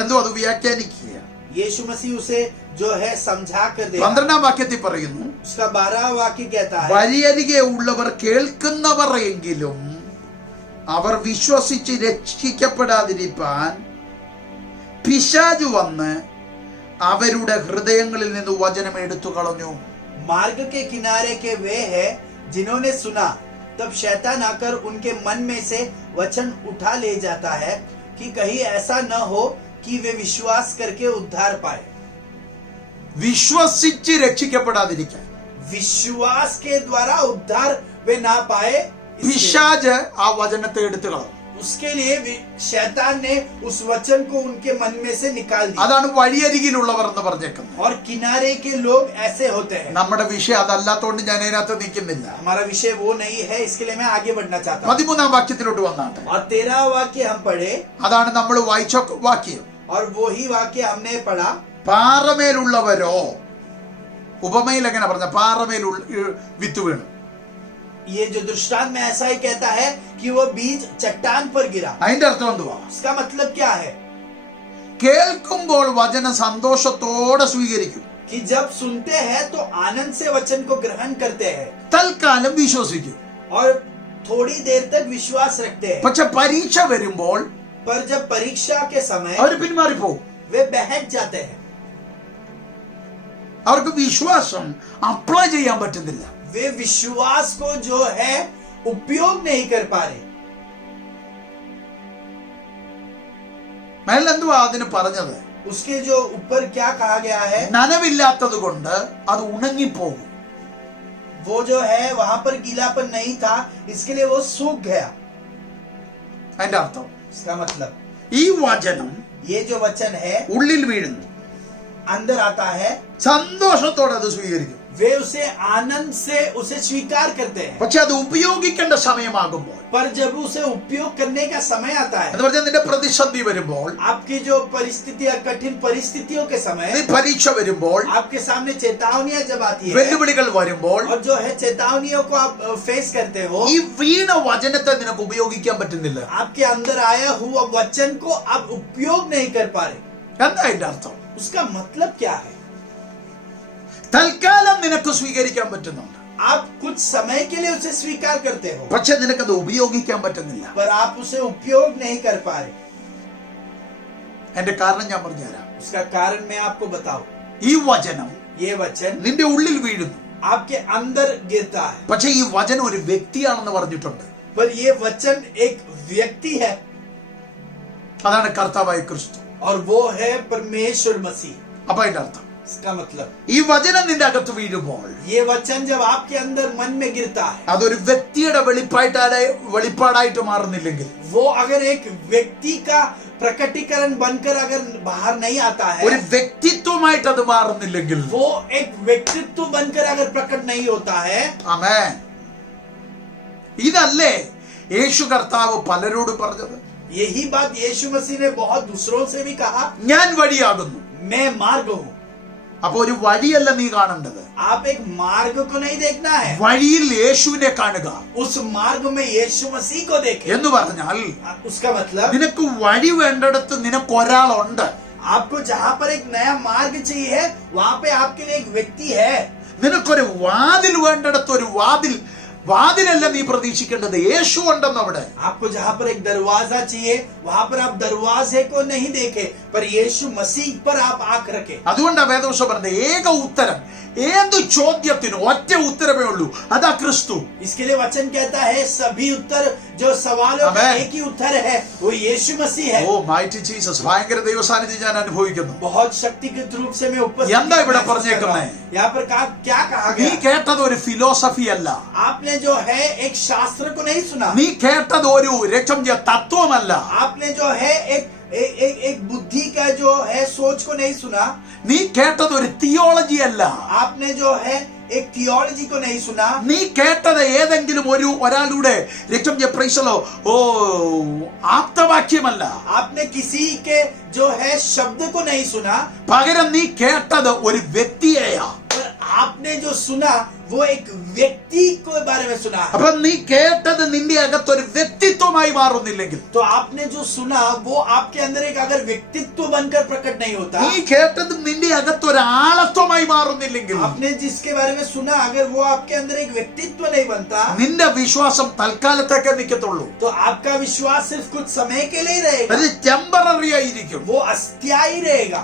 എന്തോ അത് വ്യാഖ്യാനിക്കുക. यीशु मसीह उसे जो है समझा कर दे. 12-ാം വാക്യത്തിൽ പറയുന്നു, उसका 12वां वाक्य कहता है വഴിയരികെ ഉള്ളവർ കേൾക്കുന്നവർ എങ്കിലും അവർ വിശ്വസിച്ച് രക്ഷിക്കപ്പെടാതിരിപ്പാൻ പിശാചു വന്ന് അവരുടെ ഹൃദയങ്ങളിൽ നിന്ന് വചനം എടുത്തു കളഞ്ഞു. मार्ग के किनारे के वे हैं जिन्होंने सुना, तब शैतान आकर उनके मन में से वचन उठा ले जाता है कि कहीं ऐसा न हो कि वे विश्वास करके उद्धार पाए. വിശ്വസിച്ച് രക്ഷിക്കപ്പെടാതിരിക്കാൻ विश्वास के द्वारा उद्धार वे ना पाए, പിശാച് ആ വചനത്തെ എടുത്തു കളഞ്ഞു. उसके लिए शैतान ने उस वचन को उनके मन में से निकाल दिया. അതാണ് വഴിയരികിലുള്ളവർ എന്ന് പറഞ്ഞേക്കുന്നത്. और किनारे के लोग ऐसे होते हैं. നമ്മുടെ വിഷയം അതല്ലാത്തോണ്ട് ഞാൻ അതിനകത്ത് നിൽക്കുന്നില്ല. हमारा विषय वो नहीं है, इसके लिए मैं आगे बढ़ना चाहता हूँ. 13-ാം വാക്യത്തിലോട്ട് വന്നാട്ടെ. और 13वां वाक्य हम पढ़े, അതാണ് നമ്മൾ വായിച്ച വാക്യം. और वो ही वाक्य हमने पढ़ा. പാറമേലുള്ളവരോ, ഉപമയിൽ എങ്ങനെ പറഞ്ഞ പാറമേൽ വിത്ത് വീണു. ये जो दृष्टांत में ऐसा ही कहता है कि वो बीज चट्टान पर गिरा. അതിന്റെ അർത്ഥം എന്തുവാ? इसका मतलब क्या है? കേൾക്കുമ്പോൾ വചനം സന്തോഷത്തോടെ സ്വീകരിക്കും, कि जब सुनते हैं तो आनंद से वचन को ग्रहण करते हैं തൽക്കാലം വിശ്വസിക്കും. और थोड़ी देर तक विश्वास रखते हैं, പക്ഷെ പരീക്ഷ വരുമ്പോൾ पर जब परीक्षा के समय അവർ പിന്മാറിപ്പോവും. वे बहक जाते हैं. അവർക്ക് വിശ്വാസം അപ്ലൈ ചെയ്യാൻ പറ്റുന്നില്ല. वे विश्वास को जो है उपयोग नहीं कर पा रहे। മേലെന്തുവാ അതിന് പറഞ്ഞത്? उसके जो ऊपर क्या कहा गया है, നനവില്ലാത്തത് കൊണ്ട് അത് ഉണങ്ങിപ്പോകും. वो जो है वहां पर गीलापन नहीं था, इसके लिए वो सूख गया। അതിന്റെ അർത്ഥം इसका मतलब ഈ വചനം ये जो वचन है ഉള്ളിൽ വീഴുന്നു, अंदर आता है, സന്തോഷത്തോടെ അത് സ്വീകരിക്കും. वे उसे आनंद से उसे स्वीकार करते हैं। പക്ഷെ അത് ഉപയോഗിക്കേണ്ട സമയമാകുമ്പോൾ, पर जब उसे उपयोग करने का समय आता है, എന്ന് പറഞ്ഞാൽ നിന്റെ പ്രതിസന്ധി വരുമ്പോൾ, आपकी जो परिस्थितियां, कठिन परिस्थितियों के समय, നീ പരീക്ഷ വരുമ്പോൾ, आपके सामने चेतावनियां जब आती है വെല്ലുവിളികൾ വരുമ്പോൾ, और जो है चेतावनियों को आप फेस करते हो, ഈ വീണ വചനത്തെ നിനക്ക് ഉപയോഗിക്കാൻ പറ്റുന്നില്ല. आपके अंदर आया हुआ वचन को आप उपयोग नहीं कर पा रहे। എന്താ അതിന്റെ അർത്ഥം? उसका मतलब क्या है? തൽക്കാലം നിനക്ക് സ്വീകരിക്കാൻ പറ്റുന്നുണ്ട്, आप कुछ समय के लिए उसे स्वीकार करते हो, പക്ഷെ നിനക്കത് ഉപയോഗിക്കാൻ പറ്റുന്നില്ല. पर आप उसे उपयोग नहीं कर पा रहे। എന്റെ കാരണം ഞാൻ പറഞ്ഞുതരാം. उसका कारण मैं आपको बताऊं। ഈ വചനം ये वचन നിന്റെ ഉള്ളിൽ വീഴുന്നു, आपके अंदर गिरता है, പക്ഷെ ഈ വചനം ഒരു വ്യക്തിയാണെന്ന് പറഞ്ഞിട്ടുണ്ട്. पर ये वचन एक व्यक्ति है അതാണ് കർത്താവായ ക്രിസ്തു. और वो है परमेश्वर मसीह। അപ്പൊ അതിന്റെ അർത്ഥം इसका मतलब ഈ വചനം നിന്റെ അകത്ത് വീഴുമ്പോൾ ये वचन जब आपके अंदर मन में गिरता है, അതൊരു വ്യക്തിയുടെ വെളിപ്പാടായിട്ട് മാറുന്നില്ലെങ്കിൽ, वो अगर एक व्यक्ति का प्रकटीकरण बनकर अगर बाहर नहीं आता ഒരു है, വ്യക്തിത്വമായിട്ട് അത് മാറുന്നില്ലെങ്കിൽ, वो एक व्यक्तित्व बनकर अगर प्रकट नहीं होता है, ആമേൻ. ഇതല്ലേ യേശു കർത്താവ് പലരോടും പറഞ്ഞത്? यही बात यीशु मसीह ने बहुत दूसरों से भी कहा, ഞാൻ വഴിയാകുന്നു. मैं मार्ग हूँ। അപ്പൊ ഒരു വഴിയല്ല നീ കാണേണ്ടത്, आप एक मार्ग को नहीं देखना है, വഴിയിൽ യേശുവിനെ കാണുക. उस मार्ग में यीशु मसीह को देखें। എന്ന് പറഞ്ഞാൽ उसका मतलब നിനക്ക് വഴി വേണ്ടിടത്ത് നിനക്ക് ഒരാളുണ്ട്. आपको जहाँ पर एक नया मार्ग चाहिए, वहाँ पे आपके लिए एक व्यक्ति है। നിനക്കൊരു വാതിൽ വേണ്ടിടത്ത് ഒരു വാതിലല്ല നീ പ്രതീക്ഷിക്കേണ്ടത്, യേശു ഉണ്ടെന്ന് അവിടെ. आपको जहाँ पर एक दरवाजा चाहिए, वहाँ पर आप दरवाजे को नहीं देखे, पर यीशु मसीह पर आप आंख रखे। അതുകൊണ്ടാണ് വേദവശം പറഞ്ഞത്, ഏക ഉത്തരം ഏത് ചോദ്യത്തിനും ഒറ്റ ഉത്തരമേ ഉള്ളൂ, അതാ ക്രിസ്തു. इसके लिए वचन कहता है सभी उत्तर जो सवालों का Amen. एक ही उत्तर है, वो यीशु मसीह है। ഓ മൈറ്റി ജീസസ്, ഭയങ്കര ദൈവസാന്നിധ്യം ഞാൻ അനുഭവിക്കുന്നു. बहुत शक्तिगत रूप से मैं उपस्थित എന്താ ഇവിടെ महसूस कर रहा പറഞ്ഞേക്കുന്നേ? हूं। यहाँ पर क्या कहा നീ गया? കേട്ടത് ഒരു ഫിലോസഫി അല്ല, आपने जो है एक शास्त्र को नहीं सुना, നീ കേട്ടത് ഒരു തത്വമല്ല, आपने जो है एक बुद्धि का जो है सोच को नहीं सुना, നീ കേട്ടത് ഒരു തിയോളജി അല്ല, आपने जो है एक थियोलॉजी को नहीं सुना, നീ കേട്ടത് ഏതെങ്കിലും ഒരാളുടെ ആപ്തവാക്യമല്ല, आपने किसी के जो है शब्द को नहीं सुना, പകരം നീ കേട്ടത് ഒരു വ്യക്തിയെയാ. पर आपने जो सुना वो एक व्यक्ति के बारे में सुना है। അപ്പൊ നീ കേട്ടത് നിന്റെ അകത്തൊരു വ്യക്തിത്വമായി മാറുന്നില്ലെങ്കിൽ, तो आपने जो सुना वो आपके अंदर एक अगर व्यक्तित्व बनकर प्रकट नहीं होता, നീ കേട്ടത് നിന്റെ അകത്തൊരു ആളത്വമായി മാറുന്നില്ലെങ്കിൽ, आपने जिसके बारे में सुना अगर वो आपके अंदर एक व्यक्तित्व नहीं बनता, നിന്റെ വിശ്വാസം തൽക്കാലത്തേക്ക് നിൽക്കത്തുള്ളൂ, तो आपका विश्वास सिर्फ कुछ समय के लिए रहेगा, അത് ടെമ്പററി ആയിരിക്കും. वो अस्थायी रहेगा।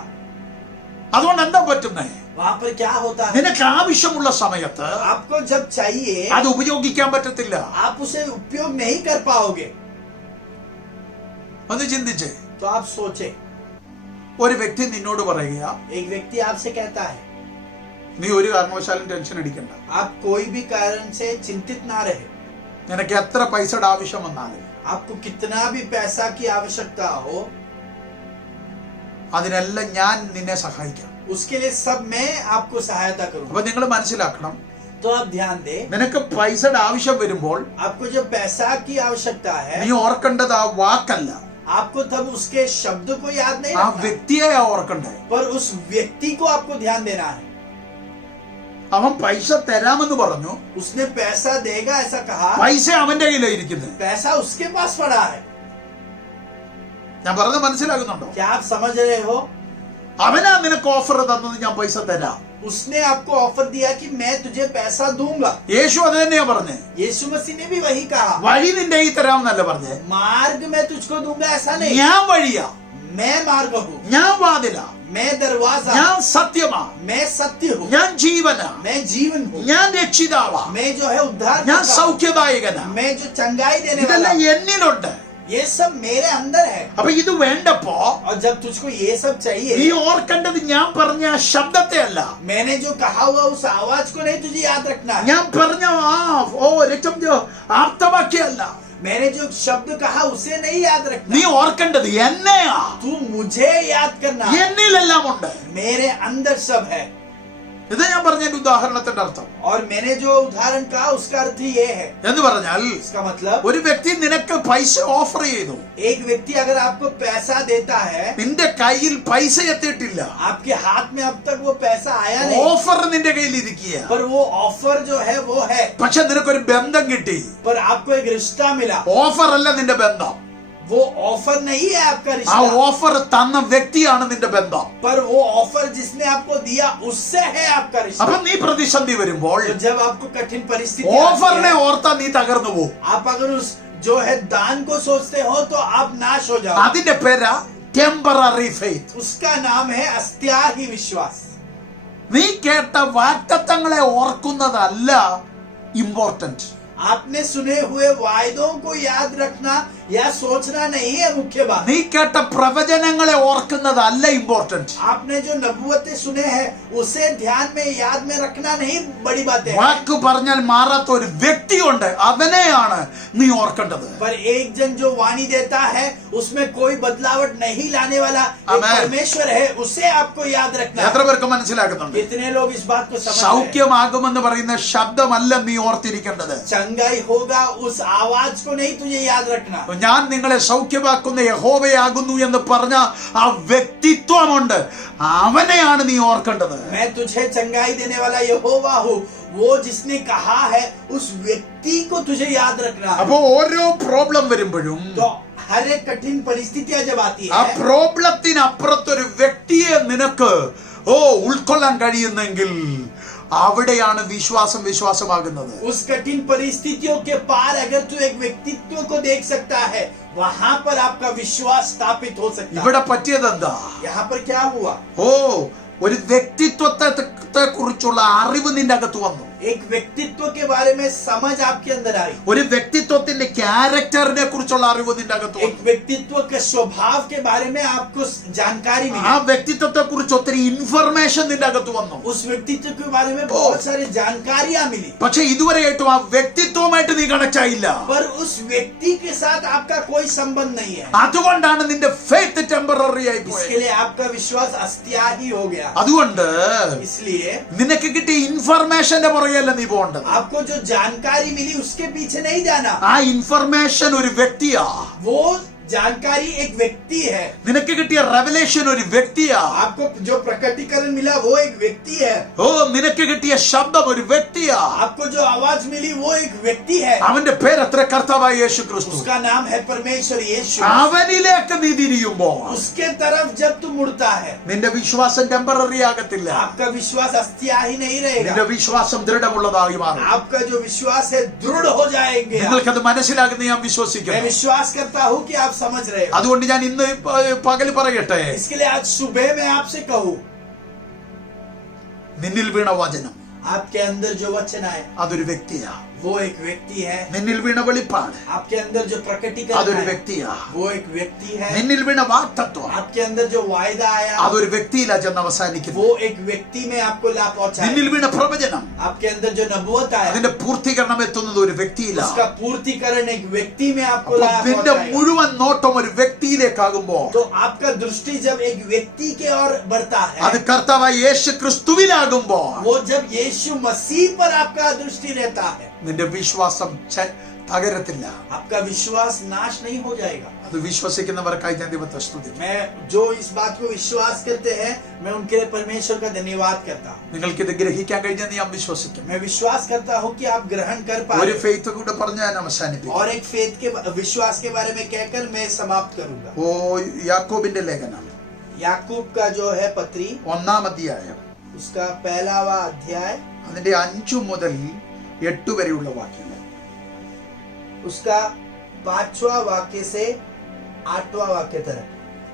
അതുകൊണ്ട് എന്താ പറ്റുന്നേ? वहां पर क्या होता है, നിനക്ക് ആവശ്യമുള്ള സമയത്ത് आपको जब चाहिए അത് ഉപയോഗിക്കാൻ പറ്റത്തില്ല. आप उसे उपयोग नहीं कर पाओगे। ഒന്ന് ചിന്തിച്ചേ. तो आप सोचे, ഒരു വ്യക്തി നിന്നോട് പറയുക, एक व्यक्ति आपसे कहता है നീ ഒരു കാരണവശാലും ടെൻഷൻ അടിക്കണ്ട, आप कोई भी कारण से चिंतित ना रहे, നിനക്ക് എത്ര പൈസയുടെ ആവശ്യം വന്നാലും आपको कितना भी पैसा की आवश्यकता हो, അതിനെല്ലാം ഞാൻ നിന്നെ സഹായിക്കാം. उसके लिए सब मैं आपको सहायता करूंगा। അപ്പൊ നിങ്ങൾ മനസ്സിലാക്കണം, तो आप ध्यान दें, നിനക്ക് പൈസയുടെ ആവശ്യം വരുമ്പോൾ आपको जब पैसा की आवश्यकता है, നീ ഓർക്കേണ്ടത് ആ വാക്കല്ല, आपको तब उसके शब्द को याद नहीं ആ रखना, വ്യക്തിയെ ഓർക്കണ്ടേ. पर उस व्यक्ति को आपको ध्यान देना है। അവൻ പൈസ തരാമെന്ന് പറഞ്ഞു, उसने पैसा देगा ऐसा कहा, പൈസ അവന്റെ കയ്യിലായിരിക്കുന്നത്. पैसा उसके पास पड़ा है। ഞാൻ പറഞ്ഞത് മനസ്സിലാകുന്നുണ്ടോ? क्या आप समझ रहे हो? അവനാ നിനക്ക് ഓഫർ തന്നത്, ഞാൻ പൈസ തരാം. उसने आपको ऑफर दिया कि मैं तुझे पैसा दूंगा। യേശു അത് തന്നെയാ പറഞ്ഞേ. यीशु मसीह ने भी वही कहा, വഴി നിന്റെ കയ്യിൽ തരാമെന്നല്ല പറഞ്ഞേ, मार्ग मैं तुझको दूंगा ऐसा नहीं, ഞാൻ വഴിയാ. मैं मार्ग हूँ, ഞാൻ വാതിലാ, मैं दरवाजा, ഞാൻ സത്യമാ, मैं सत्य हूँ, ഞാൻ ജീവനാ, मैं जीवन हूँ, ഞാൻ രക്ഷിതാവാ, मैं जो है उद्धार ഞാൻ करता हूँ, സൗഖ്യദായകനാ. मैं जो चंगाई देने वाला ഇതെല്ലാം हूँ, എന്നിലുണ്ട്. ये सब मेरे अंदर है. അപ്പൊ ഇത് വേണ്ടപ്പോ और जब तुझको ये सब നീ चाहिए, ഓർക്കേണ്ടത് ഞാൻ പറഞ്ഞ ആ ശബ്ദത്തെ അല്ല, मैंने जो कहा हुआ उस आवाज को नहीं तुझे याद रखना है. ഞാൻ പറഞ്ഞ ആപ്തവാക്യല്ല. मैंने जो शब्द कहा उसे नहीं याद रखना. നീ ഓർക്കേണ്ടത് എന്നെയാ. तू मुझे याद करना. എന്നിലെല്ലാം ഉണ്ട്. मेरे अंदर सब है. ഇത് ഞാൻ പറഞ്ഞ ഉദാഹരണത്തിന്റെ അർത്ഥം. और मैंने जो उदाहरण कहा उसका अर्थ ये है. എന്ന് പറഞ്ഞാൽ इसका मतलब ഒരു വ്യക്തി നിനക്ക് പൈസ ഓഫർ ചെയ്തു, एक व्यक्ति अगर आपको पैसा देता है, നിന്റെ കയ്യിൽ പൈസ എത്തിയിട്ടില്ല, आपके हाथ में अब तक वो पैसा आया नहीं, ഓഫർ നിന്റെ കയ്യിൽ ഇരിക്കുക, पर वो ऑफर जो है वो है, പക്ഷെ നിനക്കൊരു ബന്ധം കിട്ടി. पर आपको एक रिश्ता मिला. ഓഫർ അല്ല നിന്റെ ബന്ധം, वो ऑफर नहीं है आपका ആ रिश्ता, ഓഫർ തന്ന വ്യക്തിയാണ് നിന്റെ ബന്ധം. पर वो ऑफर जिसने आपको दिया उससे है आपका रिश्ता. അപ്പൊ നീ പ്രതിസന്ധി വരുമ്പോൾ तो जब आपको कठिन परिस्थिति ഓഫറിനെ आती है, ഓർത്താ നീ തകർന്നു പോകും. आप अगर उस जो है दान को सोचते हो तो आप नाश हो जाओ. അതിന്റെ പേരാ ടെമ്പററി ഫെയ്ത്ത്. उसका नाम है अस्थायी विश्वास. നീ കേട്ട വാഗ്ദത്തങ്ങളെ ഓർക്കുന്നതല്ല ഇമ്പോർട്ടന്റ്. आपने सुने हुए वायदों को याद रखना या सोचना नहीं है मुख्य बात. നീ കേട്ട പ്രവചനങ്ങളെ ഓർക്കുന്നതല്ല ഇമ്പോർട്ടന്റ്. आपने जो नबूवतें सुने हैं उसे ध्यान में याद में रखना नहीं बड़ी बात है. വാക്ക് പറഞ്ഞാൽ മാറാത്ത ഒരു വ്യക്തിയുണ്ട്, അവനെയാണ് നീ ഓർക്കേണ്ടത്. पर एक जन जो वाणी देता है उसमें कोई बदलावट नहीं लाने वाला एक आमेन. परमेश्वर है, उसे आपको याद रखना എത്ര है. പേർക്ക് മനസ്സിലാക്കുന്നുണ്ട്? कितने लोग इस बात को समझ रहे हैं? സൗഖ്യമാകുമെന്ന് പറയുന്ന ശബ്ദമല്ല നീ ഓർത്തിരിക്കേണ്ടത്. चंगाई होगा उस आवाज को नहीं तुझे याद रखना. ഞാൻ നിങ്ങളെ സൗഖ്യമാക്കുന്ന യഹോവയാകുന്നു എന്ന് പറഞ്ഞ ആ വ്യക്തിത്വമുണ്ട്, അവനെയാണ് നീ ഓർക്കേണ്ടത്. मैं तुझे चंगाई देने वाला यहोवा हूँ, वो जिसने कहा है उस व्यक्ति को तुझे याद रखना है. അപ്പൊ ഓരോ പ്രോബ്ലം വരുമ്പോഴും तो हर एक कठिन परिस्थितियां जब आती ആ है, പ്രോബ്ലത്തിനപ്പുറത്തൊരു വ്യക്തിയെ നിനക്ക് ഉൾക്കൊള്ളാൻ കഴിയുന്നെങ്കിൽ അവിടെയാണ് വിശ്വാസമാകുന്നത്. उस कठिन परिस्थितियों के पार अगर तू एक व्यक्तित्व को देख सकता है, वहां पर आपका विश्वास स्थापित हो सकता है. ഇവിടെ പറ്റിയതെന്താ? यहाँ पर क्या हुआ? ഒരു വ്യക്തിത്വത്തെ കുറിച്ചുള്ള അറിവ് നിന്റെ അകത്ത് വന്നു. एक व्यक्तित्व के बारे में समझ आपके अंदर आई. ഒരു വ്യക്തിത്വത്തിന്റെ ക്യാരക്ടറിനെ കുറിച്ചുള്ള അറിവ് നിന്റെ അകത്ത് एक വന്നു. व्यक्तित्व के स्वभाव के बारे में आपको जानकारी ആ मिली. വ്യക്തിത്വത്തെ കുറിച്ച് ഒത്തിരി ഇൻഫർമേഷൻ നിന്റെ അകത്ത് വന്നു. उस व्यक्तित्व के बारे में बहुत सारी जानकारियां मिली, പക്ഷെ ഇതുവരെയായിട്ടും ആ വ്യക്തിത്വമായിട്ട് നീ കണക്ട് ആയില്ല. पर उस व्यक्ति के साथ आपका कोई संबंध नहीं है. അതുകൊണ്ടാണ് നിന്റെ ഫെയ്ത്ത് ടെമ്പററി ആയി इसके പോയത്. लिए आपका विश्वास अस्थायी हो गया. അതുകൊണ്ട് इसलिए നിനക്ക് കിട്ടിയ ഇൻഫർമേഷന്റെ പുറകെയല്ല നീ പോകേണ്ടത്. आपको जो जानकारी मिली उसके पीछे नहीं जाना. ആ ഇൻഫർമേഷൻ ഒരു വ്യക്തിയാ. वो जानकारी एक व्यक्ति है. നിനക്ക് കിട്ടിയ റെവലേഷൻ ഒരു വ്യക്തിയാ. आपको जो प्रकटीकरण मिला वो एक व्यक्ति है. നിനക്ക് കിട്ടിയ ശബ്ദം ഒരു വ്യക്തിയാ. आपको जो आवाज मिली वो एक व्यक्ति है. അവന്റെ പേരെത്ര? കർത്താവായ യേശു ക്രിസ്തു. उसका नाम है परमेश्वर यीशु. അവനിലേക്ക് നീ തിരിയുമ്പോൾ उसके तरफ जब तू मुड़ता है, നിന്റെ വിശ്വാസം ടെമ്പററി ആകത്തില്ല. आपका विश्वास अस्थायी नहीं നിന്റെ रहेगा. വിശ്വാസം ദൃഢമുള്ളതായി മാറും. आपका जो विश्वास है दृढ़ हो जाएंगे. നിങ്ങൾക്കത് മനസ്സിലാകുന്ന ഞാൻ मैं വിശ്വസിക്കുന്നു. विश्वास करता हूँ कि आप समझ रहे हो. അതുകൊണ്ട് ഞാൻ ഇന്ന് പകൽ പറയട്ടെ, इसके लिए आज सुबह मैं आपसे कहूँ, നിന്നിൽ വീണ വചനം आपके अंदर जो वचन आए അതൊരു വ്യക്തിയാ. वो एक व्यक्ति है. നിന്നിൽ വീണ വെളിപ്പാട് आपके अंदर जो प्रकटीकरण അതൊരു आया, വ്യക്തിയാ. वो एक व्यक्ति है. നിന്നിൽ വീണ വാഗ്ദത്തം आपके अंदर जो वायदा आया, അതൊരു വ്യക്തിയിലാ ചെന്ന് അവസാനിക്കുന്നു. वो एक व्यक्ति में आपको लाभ पहुंचाए. നിന്നിൽ വീണ പ്രവചനം आपके अंदर जो नबूवत आया, അതിന്റെ പൂർത്തീകരണം എത്തുന്നത് ഒരു വ്യക്തിയിലാ. उसका पूर्तिकरण एक व्यक्ति में आपको അപ്പോൾ लाभ നിന്റെ पहुंचाएगा. മുഴുവൻ നോട്ടം ഒരു വ്യക്തിയിലേക്കാകുമ്പോ तो आपका दृष्टि जब एक व्यक्ति के ओर बढ़ता അത് है, കർത്താവായ യേശു ക്രിസ്തുവിലാകുമ്പോ वो जब यीशु मसीह पर आपका दृष्टि रहता है, നിന്റെ വിശ്വാസം തകരത്തില്ല. आपका विश्वास नाश नहीं हो जाएगा. അത് വിശ്വസിക്കുന്നവർക്കായി ഞാൻ ദൈവത്തെ സ്തുതിക്കുന്നു. मैं जो इस बात को विश्वास करते हैं, मैं उनके लिए परमेश्वर का धन्यवाद करता हूँ. നിങ്ങൾക്കിത് ഗ്രഹിക്കാൻ കഴിഞ്ഞെന്ന് ഞാൻ വിശ്വസിക്കുന്നു. मैं विश्वास करता हूँ कि आप ग्रहण कर ഒരു पाए. ഫെയ്ത്ത് കൂടെ പറഞ്ഞ് ഞാൻ അവസാനിപ്പിക്കും. और एक फेथ के विश्वास के बारे में कहकर मैं समाप्त करूंगा. യാക്കോബിന്റെ ലേഖനം याकूब का जो है पत्री, 1-ാം അധ്യായം उसका 1वां अध्याय, അതിന്റെ 5 മുതൽ 8 വരെയുള്ള വാക്യങ്ങൾ. उसका 5वां वाक्य से 8वां वाक्य तक.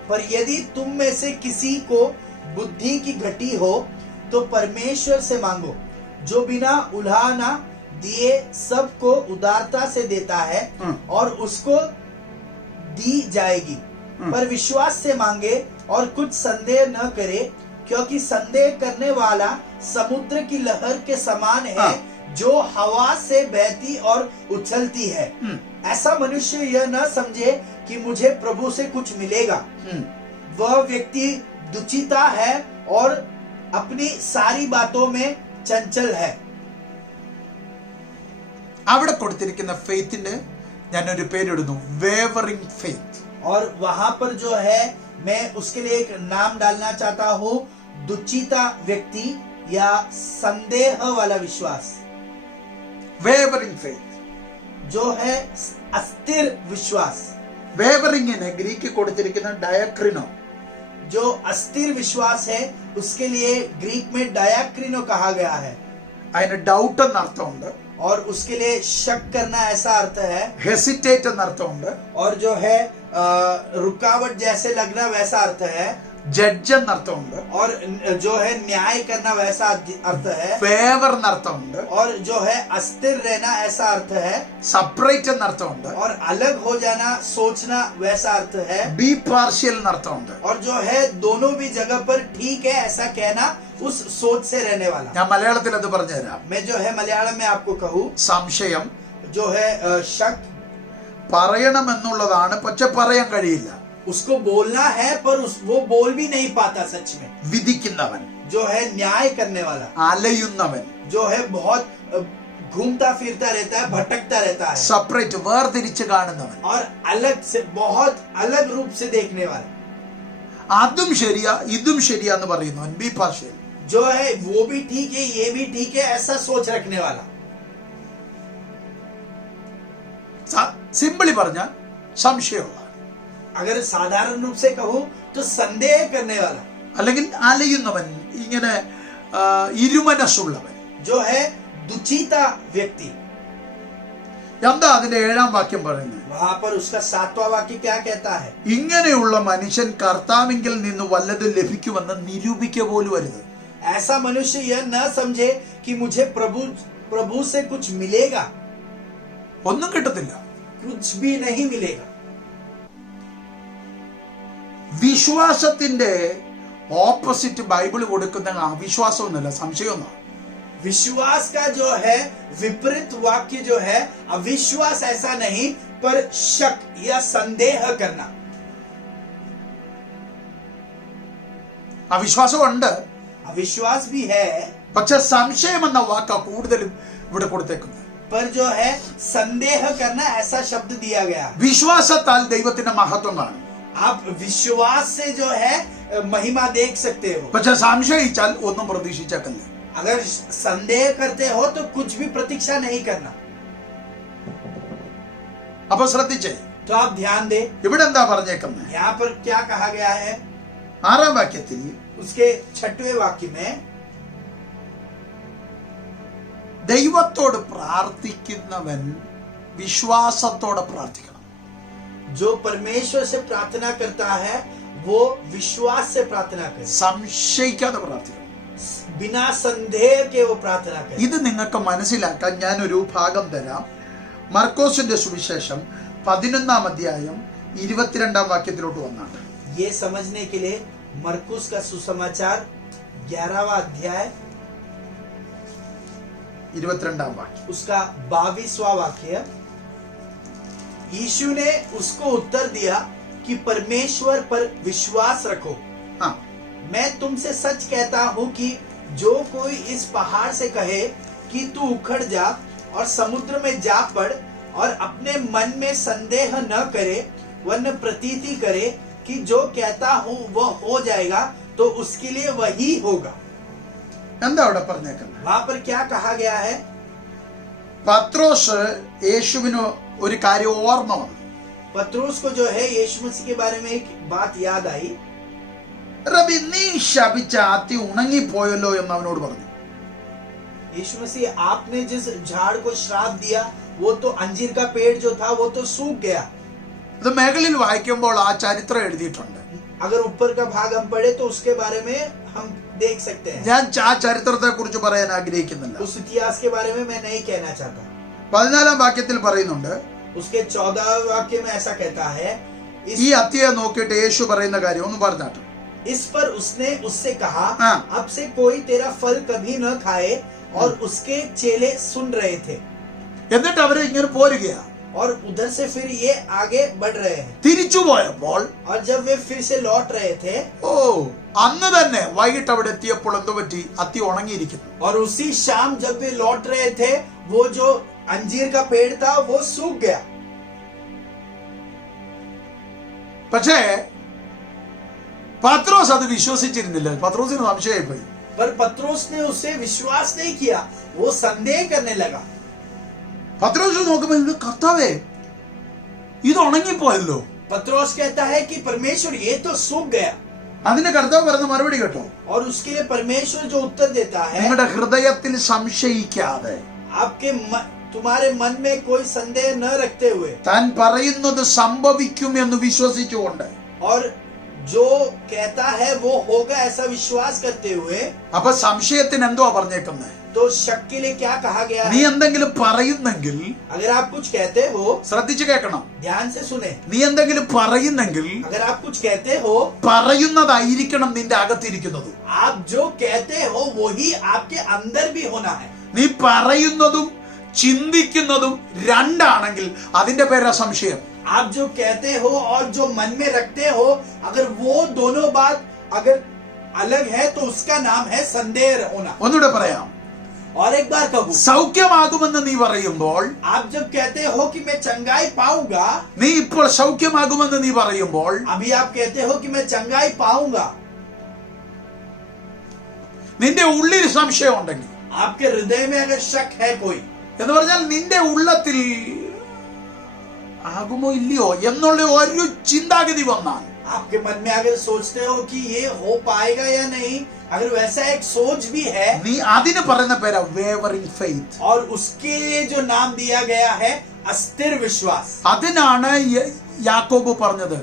पर यदि तुम में से किसी को बुद्धि की घटी हो तो परमेश्वर से मांगो, जो बिना उलाहना दिए सबको उदारता से देता है और उसको दी जाएगी। पर विश्वास से मांगे और कुछ संदेह न करे, क्योंकि संदेह करने वाला समुद्र की लहर के समान है जो हवा से बहती और उछलती है। ऐसा मनुष्य यह न समझे कि मुझे प्रभु से कुछ मिलेगा। वह व्यक्ति दुचिता है और अपनी सारी बातों में चंचल है। അവിടെ കൊടുത്തിരിക്കുന്ന ഫെയ്ത്തിന്റെ ഞാനൊരു പേരിടുന്നു, വേവറിംഗ് ഫെയ്ത്ത്. और वहां पर जो है मैं उसके लिए एक नाम डालना चाहता हूँ, दुचिता व्यक्ति या संदेह वाला विश्वास। വേവറിംഗ് ഫെയ്ത്ത്, जो है अस्थिर विश्वास। വേവറിംഗിന് ഗ്രീക്ക് കൊടുത്തിരിക്കുന്ന ഡയക്രിനോ. जो अस्थिर विश्वास है उसके लिए ग्रीक में डायाक्रिनो कहा गया है। അതിന് ഡൗട്ട് എന്ന അർത്ഥമുണ്ട്, और उसके लिए शक करना ऐसा अर्थ है, ഹെസിറ്റേറ്റ് എന്ന അർത്ഥമുണ്ട്, और जो है रुकावट जैसे लगना वैसा अर्थ है, ജഡ്ജ് എന്ന അർത്ഥമുണ്ട്, और जो है न्याय करना वैसा अर्थ है, ഫേവർ എന്ന അർത്ഥമുണ്ട്, और जो है अस्थिर रहना ऐसा अर्थ है, സെപ്പറേറ്റ് എന്ന അർത്ഥമുണ്ട്, और अलग हो जाना सोचना वैसा अर्थ है, ബി പാർഷ്യൽ എന്ന അർത്ഥമുണ്ട്. और जो है दोनों भी जगह पर ठीक है ऐसा कहना, उस सोच से रहने वाला। ഞാൻ മലയാളത്തിൽ അത് പറഞ്ഞുതരാം. मैं जो है मलयालम में आपको कहूँ, സംശയം जो है शक, പറയണമെന്നുള്ളതാണ്, പക്ഷെ പറയാൻ കഴിയില്ല. उसको बोलना है पर वो बोल भी नहीं पाता सच में। വിധിക്കുന്നവൻ, जो है न्याय करने वाला, അലയുന്നവൻ, जो है बहुत घूमता फिरता रहता है, भटकता रहता है, സെപ്പറേറ്റ് വേർതിരിച്ച് കാണുന്നവൻ. और अलग से बहुत अलग रूप से देखने वाला। അതും ശരിയാ ഇതും ശരിയാന്ന് പറയുന്നവൻ ബി ഭാഷയിൽ. जो है वो भी ठीक है ये भी ठीक है ऐसा सोच रखने वाला। സിമ്പിളി പറഞ്ഞാൽ സംശയമുള്ള, अगर साधारण रूप से कहूँ तो संदेह करने वाला, അല്ലെങ്കിൽ അലയുന്നവൻ, ഇങ്ങനെ ഇരുമനസ്സുള്ളവൻ. जो है दुचिता व्यक्ति। എന്താ അതിന്റെ 7-ാം വാക്യം പറയുന്നത്? वहां पर उसका 7वां वाक्य क्या कहता है? ഇങ്ങനെയുള്ള മനുഷ്യൻ കർത്താവിങ്കിൽ നിന്ന് വല്ലതും ലഭിക്കുമെന്ന് നിരൂപിക്കുക പോലും അരുത്. ऐसा मनुष्य यह न समझे कि मुझे प्रभु से कुछ मिलेगा। ഒന്നും കിട്ടത്തില്ല. कुछ भी नहीं मिलेगा। വിശ്വാസത്തിന്റെ ഓപ്പോസിറ്റ് ബൈബിൾ കൊടുക്കുന്ന അവിശ്വാസമൊന്നുമല്ല, സംശയമൊന്നും. विश्वास का जो है विपरीत वाक्य जो है अविश्वास ऐसा नहीं, पर शक या संदेह करना। അവിശ്വാസമുണ്ട്, अविश्वास भी है, പക്ഷെ സംശയം എന്ന വാക്കാ കൂടുതലും ഇവിടെ കൊടുത്തേക്കുന്നത്. पर जो है संदेह करना ऐसा शब्द दिया गया। വിശ്വാസത്താൽ ദൈവത്തിന്റെ മഹത്വം കാണും, आप विश्वास से जो है महिमा देख सकते हो, പക്ഷെ സംശയിച്ചാൽ ഒന്നും പ്രതീക്ഷിച്ചേക്കല്ല. अगर संदेह करते हो तो कुछ भी प्रतीक्षा नहीं करना। അപ്പൊ ശ്രദ്ധിച്ചേ, तो आप ध्यान दे, ഇവിടെ എന്താ പറഞ്ഞേക്കുന്നത്? यहाँ पर क्या कहा गया है? 6-ാം വാക്യത്തിൽ उसके 6वें वाक्य में ദൈവത്തോട് പ്രാർത്ഥിക്കുന്നവൻ വിശ്വാസത്തോടെ പ്രാർത്ഥിക്കണം. जो परमेश्वर से प्रार्थना करता है वो विश्वास से प्रार्थना करे, സംശയിക്കാതെ പ്രാർത്ഥിക്കണം. बिना संदेह के वो प्रार्थना करे। ഇത് നിങ്ങൾക്ക് മനസ്സിലാക്കാൻ ഞാനൊരു ഭാഗം തരാം. മർക്കോസിന്റെ സുവിശേഷം 11-ാം അധ്യായം 22-ാം വാക്യത്തിലോട്ട് വന്നാണ്. ये समझने के लिए मरकुस का सुसमाचार 11वां अध्याय 22-ാം വാക്യം. उसका 22वां वाक्य। यीशु ने उसको उत्तर दिया कि परमेश्वर पर विश्वास रखो। ആ, मैं तुमसे सच कहता हूं कि जो कोई इस पहाड़ से कहे कि तू उखड़ जा और समुद्र में जा पड़, और अपने मन में संदेह न करे वरन प्रतीति करे कि जो कहता हूं वह हो जाएगा, तो उसके लिए वही होगा। എന്താ അവിടെ പറഞ്ഞേക്കുന്നത്? वहां पर क्या कहा गया है? പത്രോസ് യേശുവിന് ഒരു കാര്യം ഓർമ്മ വന്നു. पत्रोस को जो है यीशु मसीह के बारे में एक बात याद आई। റബി, നീ ശപിച്ച അത്തി ഉണങ്ങിപ്പോയല്ലോ എന്ന് അവനോട് പറഞ്ഞു. यीशु मसीह, आपने जिस झाड़ को श्राप दिया वो तो अंजीर का पेड़ जो था वो तो सूख गया। ഇത് മേഖലയിൽ വായിക്കുമ്പോൾ ആ ചരിത്രം എഴുതിയിട്ടുണ്ട്. अगर ऊपर का भाग हम पढ़े तो उसके बारे में हम देख सकते हैं। ഞാൻ ആ ചരിത്രത്തെ കുറിച്ച് പറയാൻ ആഗ്രഹിക്കുന്നില്ല. उस इतिहास के बारे में मैं नहीं कहना चाहता। 14-ാം വാക്യത്തിൽ പറയുന്നുണ്ട്, उसके 14वें वाक्य में ऐसा कहता है, ഈ അത്തിയെ നോക്കിയിട്ട് യേശു പറയുന്ന കാര്യം ഒന്ന് പറഞ്ഞാട്ടെ. इस पर उसने उससे कहा, हाँ। अब से कोई तेरा फल कभी न खाए। और उसके चेले सुन रहे थे എന്നിട്ട് അവര് ഇങ്ങനെ പോരുകയാ. और उधर से फिर ये आगे बढ़ रहे हैं। തിരിച്ചു പോയപ്പോൾ और जब वे फिर से लौट रहे थे, അന്ന് തന്നെ വൈകിട്ട് അവിടെ എത്തിയപ്പോൾ എന്തോ പറ്റി, അത്തി ഉണങ്ങിയിരിക്കുന്നു. और उसी शाम जब वे लौट रहे थे, वो जो अंजीर का पेड़ था वो सूख गया। പക്ഷേ പത്രോസ് അത് വിശ്വസിച്ചിരുന്നില്ല. പത്രോസിന് സംശയമായി പോയി. पर पत्रोस ने उसे विश्वास नहीं किया, वो संदेह करने लगा। പത്രോസ് നോക്കുമ്പോ ഇത് കർത്താവേ, ഇത് ഉണങ്ങിപ്പോയല്ലോ. पत्रोस कहता है कि परमेश्वर ये तो सूख गया। അതിന് കർത്താവ് പറഞ്ഞ മറുപടി കേട്ടോ, और उसके लिए परमेश्वर जो उत्तर देता है, നിങ്ങളുടെ ഹൃദയത്തിൽ സംശയിക്കാതെ तुम्हारे मन में कोई संदेह न रखते हुए, താൻ പറയുന്നത് സംഭവിക്കും എന്ന് വിശ്വസിച്ചുകൊണ്ട്. और जो कहता है वो होगा ऐसा विश्वास करते हुए। അപ്പൊ സംശയത്തിന് എന്തുവാ പറഞ്ഞേക്കുന്നത്? तो शक के लिए क्या कहा गया നീ है? എന്തെങ്കിലും പറയുന്നെങ്കിൽ अगर आप कुछ कहते हो, ശ്രദ്ധിച്ചു കേൾക്കണം. ध्यान से सुने। നീ എന്തെങ്കിലും പറയുന്നെങ്കിൽ अगर आप कुछ कहते हो, പറയുന്നതായിരിക്കണം നിന്റെ അകത്തിരിക്കുന്നത്. आप जो कहते हो वही आपके अंदर भी होना है। നീ പറയുന്നതും ചിന്തിക്കുന്നതും രണ്ടാണെങ്കിൽ അതിന്റെ പേരാ സംശയം. आप जो कहते हो और जो मन में रखते हो, अगर वो दोनों बात अगर अलग है तो उसका नाम है संदेह होना। ഒന്നുകൂടെ പറയാം. और एक बार कहूं, സൗഖ്യമാകുമെന്ന് നീ പറയുമ്പോൾ, आप जब कहते हो कि मैं चंगाई पाऊंगा, നീ ഇപ്പോൾ സൗഖ്യമാകുമെന്ന് നീ പറയുമ്പോൾ, अभी आप कहते हो कि मैं चंगाई पाऊंगा, നിന്റെ ഉള്ളിൽ സംശയം ഉണ്ടെങ്കിൽ, आपके हृदय में अगर शक है कोई, എന്ന് പറഞ്ഞാൽ നിന്റെ ഉള്ളത്തിൽ ആകുമോ ഇല്ലയോ എന്നുള്ള ഒരു ചിന്താഗതി വന്നാൽ, आपके मन में अगर सोचते हो कि ये हो पाएगा या नहीं, अगर वैसा एक सोच भी है, നീ അതിന് പറയുന്ന പേരാ വേവറിംഗ് ഫെയ്ത്ത്. और उसके लिए जो नाम दिया गया है अस्थिर विश्वास। അതിനാണ് യാക്കോബ് പറഞ്ഞത്,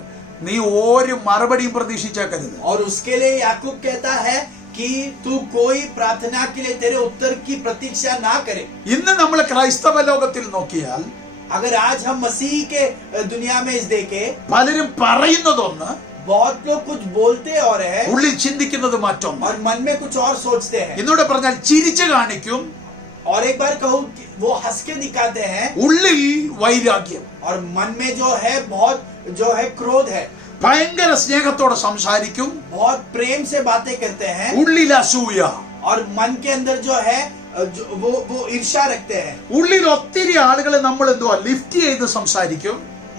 നീ ഒരു മറുപടിയും പ്രതീക്ഷിച്ചേക്കരുത്. और उसके लिए याकूब कहता है कि तू कोई प्रार्थना के लिए तेरे उत्तर की प्रतीक्षा ना करे। ഇന്ന് നമ്മൾ ക്രൈസ്തവ ലോകത്തിൽ നോക്കിയാൽ अगर आज हम मसीह के दुनिया में इस देखे, പലരും പറയുന്നതൊന്ന്, बहुत लोग कुछ बोलते और है ഉള്ളിൽ ചിന്തിക്കുന്നത് മറ്റൊന്ന്. और मन में कुछ और सोचते हैं। ഇന്നൂടെ പറഞ്ഞാൽ ചിരിച്ചു കാണിക്കും, और एक बार कहूँ कि वो हंस के दिखाते हैं, ഉള്ളിൽ വൈരാഗ്യം. और मन में जो है बहुत जो है क्रोध है। ഭയങ്കര സ്നേഹത്തോടെ സംസാരിക്കും, बहुत प्रेम से बातें करते हैं, ഉള്ളിൽ അസൂയ. और मन के अंदर जो है वो ईर्ष्या रखते हैं। ഉള്ളിൽ ഒത്തിരി ആളുകളെ നമ്മൾ എന്തുവാ ലിഫ്റ്റ് ചെയ്ത് സംസാരിക്കും,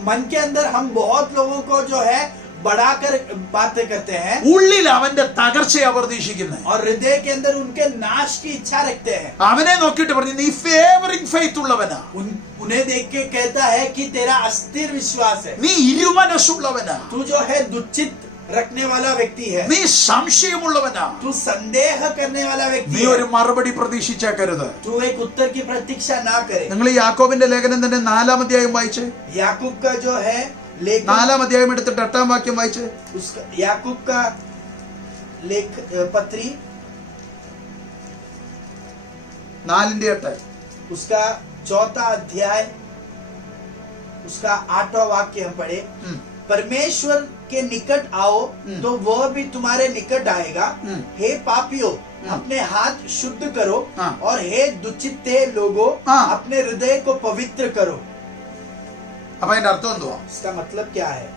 मन के अंदर हम बहुत लोगों को जो है बढ़ाकर बातें करते हैं, ഉള്ളിൽ അവന്റെ തകർച്ചയാ പ്രതീക്ഷിക്കുന്നത്. और हृदय के अंदर उनके नाश की इच्छा रखते हैं। അവനെ നോക്കിയിട്ട് പറഞ്ഞു, നീ ഫേവറിംഗ് ഫെയ്ത്ത് ഉള്ളവനാ, उन्हें देख के कहता है कि तेरा अस्थिर विश्वास है, നീ ഇരുമനസ്സുള്ളവനാ, तू जो है दुचित रखने वाला व्यक्ति है, നീ സംശയമുള്ളവനാ, तू संदेह करने वाला व्यक्ति നീ ഒരു है, മറുപടി പ്രതീക്ഷിച്ചേക്കരുത്. तू एक उत्तर की प्रतीक्षा ना करे। നിങ്ങൾ ഈ യാക്കോബിന്റെ ലേഖനം തന്നെ 4-ാം അധ്യായം വായിച്ച്, याकूब का जो है लेख 4-ാം അധ്യായം എടുത്തിട്ട് 8-ാം വാക്യം വായിച്ച്, उसका याकूब का लेख पत्री 4:8. उसका 4था अध्याय उसका 8वां वाक्य हम पढ़े। परमेश्वर के निकट आओ तो वह भी तुम्हारे निकट आएगा। हे पापियों, अपने हाथ शुद्ध करो, हाँ। और हे दुचित्ते लोगों, हाँ। अपने हृदय को पवित्र करो। അപ്പൊ അതിന്റെ അർത്ഥം എന്തുവാ? इसका मतलब क्या है?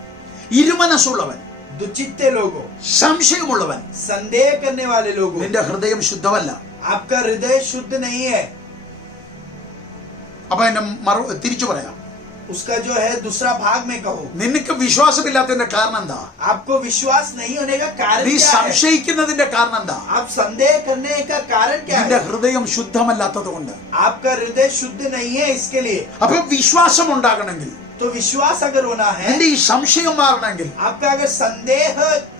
ഇരുമനസ്സുള്ളവൻ, दुचित्ते लोगों, സംശയമുള്ളവൻ, संदेह करने वाले लोगों, നിന്റെ ഹൃദയം ശുദ്ധമല്ല. आपका हृदय शुद्ध नहीं है। അപ്പൊ അതിന്റെ തിരിച്ചു പറയാം, उसका जो है दूसरा भाग में कहो, നിനക്ക് വിശ്വാസമില്ലാത്തതിന്റെ കാരണം എന്താ? आपको विश्वास नहीं होने का कारण നീ क्या है? സംശയിക്കുന്നതിന്റെ കാരണം എന്താ? आप संदेह करने का कारण क्या നിന്റെ है? ഹൃദയം ശുദ്ധമല്ലാത്തത് കൊണ്ട്. आपका हृदय शुद्ध नहीं है। इसके लिए അപ്പൊ വിശ്വാസം ഉണ്ടാകണമെങ്കിൽ, तो विश्वास अगर होना है, നിന്റെ ഈ സംശയം മാറണമെങ്കിൽ, आपका अगर संदेह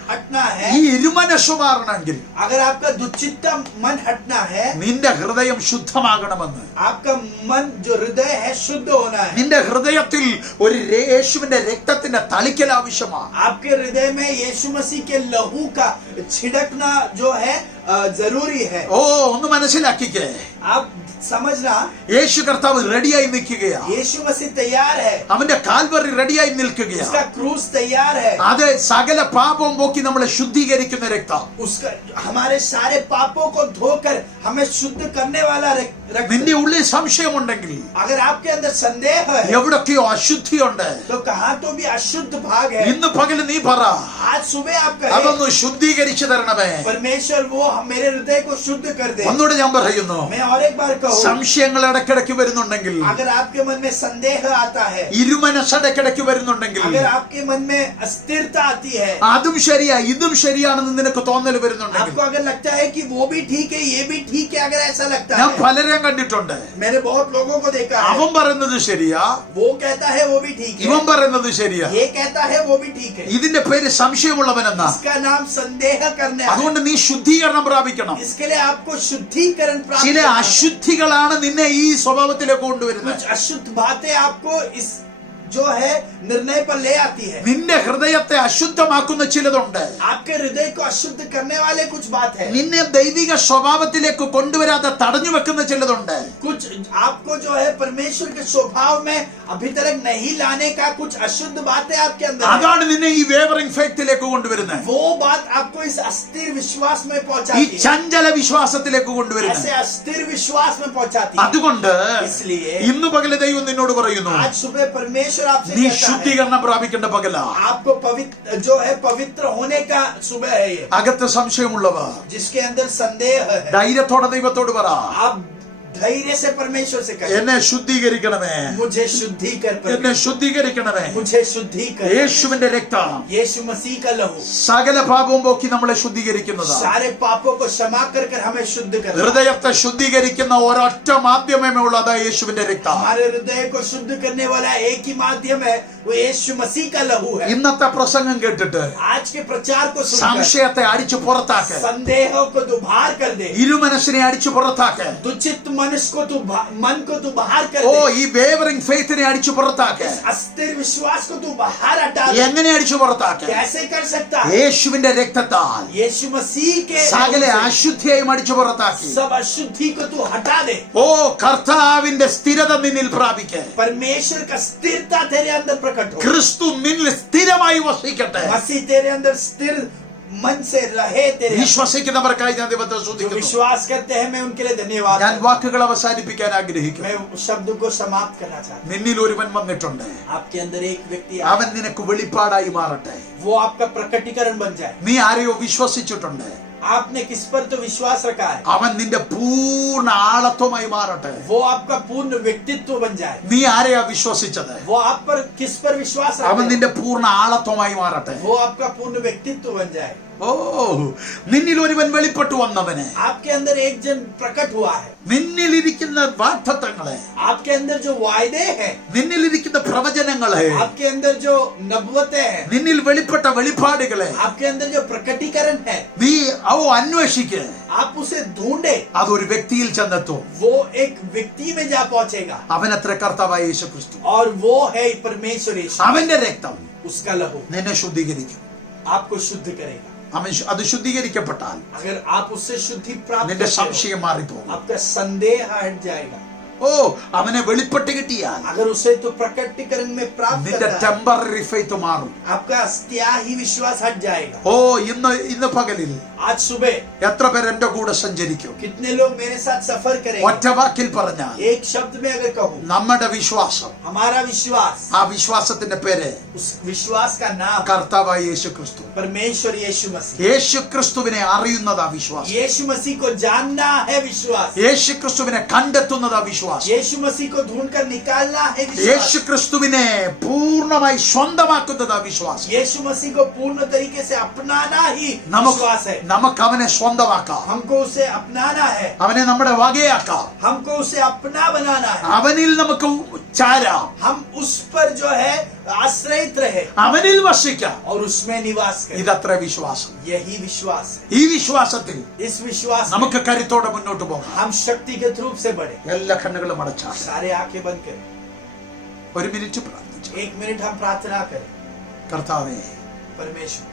हटना है, ഈ ഇരുമനസ്സു മാറണമെങ്കിൽ, अगर आपका दुचित्ता मन हटना है, നിന്റെ ഹൃദയം ശുദ്ധമാകണമെന്ന്. आपका मन जो हृदय है शुद्ध होना है. നിന്റെ ഹൃദയത്തിൽ ഒരു യേശുവിന്റെ രക്തത്തിന്റെ തളിക്കൽ ആവശ്യമാണ്. आपके हृदय में यीशु मसीह के लहू का छिड़कना जो है जरूरी है. ഓ, ഒന്ന് മനസ്സിലാക്കിക്കേ. आप समझना, യേശു കർത്താവ് റെഡിയായി നിൽക്കുകയാ. यीशु मसीह तैयार है, അവന്റെ കാൽവറി റെഡിയായി നിൽക്കുകയാ. उसका क्रूस तैयार है. അത് സകല പാപവും പോക്കി നമ്മളെ ശുദ്ധീകരിക്കുന്ന രക്തം. उसका हमारे सारे पापों को धोकर हमें शुद्ध करने वाला रक्त. നിന്റെ ഉള്ളിൽ സംശയമുണ്ടെങ്കിൽ, अगर आपके अंदर संदेह है, എവിടൊക്കെയോ അശുദ്ധിയുണ്ട്, तो कहाँ तो भी अशुद्ध भाग है. ഇന്ന് പകല് നീ പറ, आज सुबह आप कहें, അതൊന്ന് ശുദ്ധീകരിച്ചു തരണമേ. परमेश्वर वो मेरे हृदय को शुद्ध कर दे. ഒന്നുകൂടെ ഞാൻ പറയുന്നു, मैं और एक बार कहूँ, സംശയങ്ങൾ ഇടയ്ക്കിടയ്ക്ക് വരുന്നുണ്ടെങ്കിൽ, अगर आपके मन में संदेह आता है, ഇരുമനസ് ഇടയ്ക്കിടയ്ക്ക് വരുന്നുണ്ടെങ്കിൽ, अगर आपके मन में अस्थिरता आती है, അതും ശരിയാ ഇതും ശരിയാണെന്ന് നിനക്ക് തോന്നൽ വരുന്നുണ്ടെങ്കിൽ, आपको अगर लगता है कि वो भी ठीक है ये भी ठीक है, अगर ऐसा लगता ഞാൻ है, പലരെയും കണ്ടിട്ടുണ്ട്. मैंने बहुत लोगों को देखा है, അവൻ പറയുന്നത് ശരിയാ, वो कहता है वो भी ठीक ഇവൻ है, പറയുന്നത് ശരിയാ. ये कहता है वो भी ठीक है. ഇതിന്റെ പേര് സംശയമുള്ളവനെന്നാ. इसका नाम संदेह करने है. അതുകൊണ്ട് നീ ശുദ്ധീകരണം പ്രാപിക്കണം. इसके लिए आपको शुद्धिकरण प्राप्त ചില करना है. അശുദ്ധികളാണ് നിന്നെ ഈ സ്വഭാവത്തിലേക്ക് കൊണ്ടുവരുന്നത്. कुछ अशुद्ध बातें आपको इस जो है निर्णय पर ले आती है. നിന്റെ ഹൃദയത്തെ അശുദ്ധമാക്കുന്ന ചിലതുണ്ട്. आपके हृदय को अशुद्ध करने वाले कुछ बात है. നിന്നെ ദൈവിക സ്വഭാവത്തിലേക്ക് കൊണ്ടുവരാതെ തടഞ്ഞു വെക്കുന്ന ചിലതുണ്ട്. कुछ आपको जो है परमेश्वर के स्वभाव में अभी तक नहीं लाने का कुछ अशुद्ध बातें आपके अंदर है. അതാണ് നിന്നെ ഈ വേവറിംഗ് ഫെയ്ത്തിലേക്ക് കൊണ്ടുവരുന്നത്. वो बात आपको इस अस्थिर विश्वास में ഈ पहुंचाती है, ചഞ്ചല വിശ്വാസത്തിലേക്ക് കൊണ്ടുവരുന്നത്. ऐसे अस्थिर विश्वास में पहुंचाती है. അതുകൊണ്ട് इसलिए ഇന്ന് പകല് ദൈവം നിന്നോട് പറയുന്നു, आज सुबह परमेश्वर आपसे നീ कहता है, ശുദ്ധീകരണം പ്രാപിക്കേണ്ട പകല. आपको पवित्र जो है पवित्र होने का सुबह है ये. അകത്ത് സംശയമുള്ളവർ जिसके अंदर संदेह है, ധൈര്യത്തോടെ ദൈവത്തോട് പറ, आप धैर्य से परमेश्वर से कहें, എന്നെ ശുദ്ധീകരിക്കണമേ, मुझे शुद्धि कर, എന്നെ ശുദ്ധീകരിക്കണമേ. मुझे शुद्धि कर. യേശുവിന്റെ രക്തം यीशु मसीह का लहू സകല പാപവും പോക്കി നമ്മളെ ശുദ്ധീകരിക്കുന്നതാണ്. सारे पापों को क्षमा कर कर हमें शुद्ध कर. ഹൃദയത്തെ ശുദ്ധീകരിക്കുന്ന ഒരൊറ്റ മാധ്യമമേ ഉള്ളത് യേശുവിന്റെ രക്തം. हमारे हृदय को शुद्ध करने वाला एक ही माध्यम है, वो यीशु मसीह का लहू है. ഇന്നത്തെ പ്രസംഗം കേട്ടിട്ട് आज के प्रचार को सुनकर സംശയത്തെ അടിച്ചു പുറത്താക്ക്. संदेहों को तू बाहर कर दे. ഇരുമനസ്സിനെ അടിച്ചു പുറത്താക്ക്. दुचित मनुष्य को तू मन को तू बाहर कर ഓ, दे. ഈ വേവറിംഗ് ഫെയ്ത്തിനെ അടിച്ചു പുറത്താക്ക്. इस अस्थिर विश्वास को तू बाहर हटा दे. എങ്ങനെ അടിച്ചു പുറത്താക്ക്? कैसे कर सकता है? യേശുവിന്റെ രക്തത്താൽ यीशु मसीह के സകല लहू से അശുദ്ധിയെയും അടിച്ചു പുറത്താക്കി. सब अशुद्धि को तू हटा दे. ഓ, കർത്താവിന്റെ സ്ഥിരത നിന്നിൽ പ്രാപിക്ക്. परमेश्वर का स्थिरता तेरे अंदर प्रकट हो. ക്രിസ്തു നിന്നിൽ സ്ഥിരമായി വസിക്കട്ടെ. मसीह तेरे अंदर स्थिर मन से रहे. तेरे വിശ്വസിക്കുന്നവർക്കായി ഞാൻ ദൈവത്തെ जो സ്തുതിക്കുന്നു. विश्वास करते हैं मैं उनके लिए धन्यवाद ഞാൻ करता हूं. വാക്കുകൾ അവസാനിപ്പിക്കാൻ ആഗ്രഹിക്കുന്നു. मैं उस शब्द को समाप्त करना चाहता നിന്നിൽ ഒരുവൻ വന്നിട്ടുണ്ട്. हूं. आपके अंदर एक व्यक्ति അവൻ നിനക്ക് വെളിപ്പാടായി മാറട്ടെ. वो आपका प्रकटीकरण बन जाए. നീ ആരെയോ വിശ്വസിച്ചിട്ടുണ്ട്. आपने किस पर तो विश्वास रखा है, അവൻ നിന്റെ പൂർണ്ണ ആളത്വമായി മാറട്ടെ. वो आपका पूर्ण व्यक्तित्व बन जाए. നീ ആരെയാ വിശ്വസിച്ചത്? वो आप पर किस पर विश्वास അവൻ रखते നിന്റെ പൂർണ്ണ ആളത്വമായി മാറട്ടെ. वो आपका पूर्ण व्यक्तित्व बन जाए. ഓ, നിന്നിൽ ഒരുവൻ വെളിപ്പെട്ടു വന്നവന്, आपके अंदर एक जन प्रकट हुआ है. നിന്നിലിരിക്കുന്ന വാഗ്ദത്തങ്ങളെ, आपके अंदर जो वायदे हैं, നിന്നിലിരിക്കുന്ന പ്രവചനങ്ങളെ, आपके अंदर जो नबुवतें हैं, നിന്നിൽ വെളിപ്പെട്ട വെളിപ്പാടുകളെ आपके अंदर जो प्रकटीकरण है, നീ അന്വേഷിക്ക്. आप उसे ढूंढे. അതൊരു വ്യക്തിയിൽ ചെന്നെത്തും. वो एक व्यक्ति में जा पहुंचेगा അവനത്ര കർത്താവായ യേശു ക്രിസ്തു. और वो है परमेश्वर यीशु. അവന്റെ രക്തം उसका लहू നിന്നെ ശുദ്ധീകരിക്കും. आपको शुद्ध करेगा. അത് ശുദ്ധീകരിക്കപ്പെട്ടാൽ अगर आप उससे शुद्धि प्राप्त നിന്റെ करते हो, സംശയം മാറിപ്പോകും. आपका संदेह हट जाएगा. ഓ, അവനെ വെളിപ്പെട്ട് കിട്ടിയാൽ अगर उसे तो प्रकटीकरण में प्राप्त നിന്റെ करता है, ടെമ്പററി ഫെയ്ത്ത് മാറും. आपका अस्थायी विश्वास हट जाएगा. ഓ, ഇന്ന് പകലിൽ आज सुबह എത്ര പേർ എന്റെ കൂടെ സഞ്ചരിക്കും? कितने लोग मेरे साथ सफर करेंगे? ഒറ്റ വാക്കിൽ പറഞ്ഞാൽ एक शब्द में अगर कहूँ, നമ്മുടെ വിശ്വാസം, हमारा विश्वास, ആ വിശ്വാസത്തിന്റെ പേര് उस विश्वास का नाम കർത്താവായ യേശു ക്രിസ്തു. परमेश्वर यीशु मसीह. യേശു ക്രിസ്തുവിനെ അറിയുന്നതാ വിശ്വാസം. यीशु मसीह को जानना है विश्वास. യേശു ക്രിസ്തുവിനെ കണ്ടെത്തുന്നതാ വിശ്വാസം. വിശ്വാസം. यीशु मसीह को ढूंढकर निकालना है विश्वास. യേശു ക്രിസ്തുവിനെ പൂർണ്ണമായി സ്വന്തമാക്കുന്നത് വിശ്വാസം. यीशु मसीह को पूर्ण तरीके से अपनाना ही विश्वास है. നമുക്ക് അവനെ സ്വന്തമാക്കാം. हमको उसे अपनाना है. അവനെ നമ്മുടെ വകയാക്കാം. हमको उसे अपना बनाना है. അവനിൽ നമുക്ക് ചാരാം. हम उस पर जो है आश्रयित रहे അവനിൽ വസിക്കാം. और उसमें निवास करें. ഇതത്ര വിശ്വാസം. यही विश्वास है. ഈ വിശ്വാസത്തിൽ इस विश्वास में നമുക്ക് കരുത്തോടെ മുന്നോട്ട് പോകാം. हम शक्तिगत रूप से बढ़े. എല്ലാ കണ്ണുകളും അടച്ചാൽ सारे आंखें बंद करें. ഒരു മിനിറ്റ് പ്രാർത്ഥിച്ചു. 1 मिनट हम प्रार्थना करें. കർത്താവേ, परमेश्वर,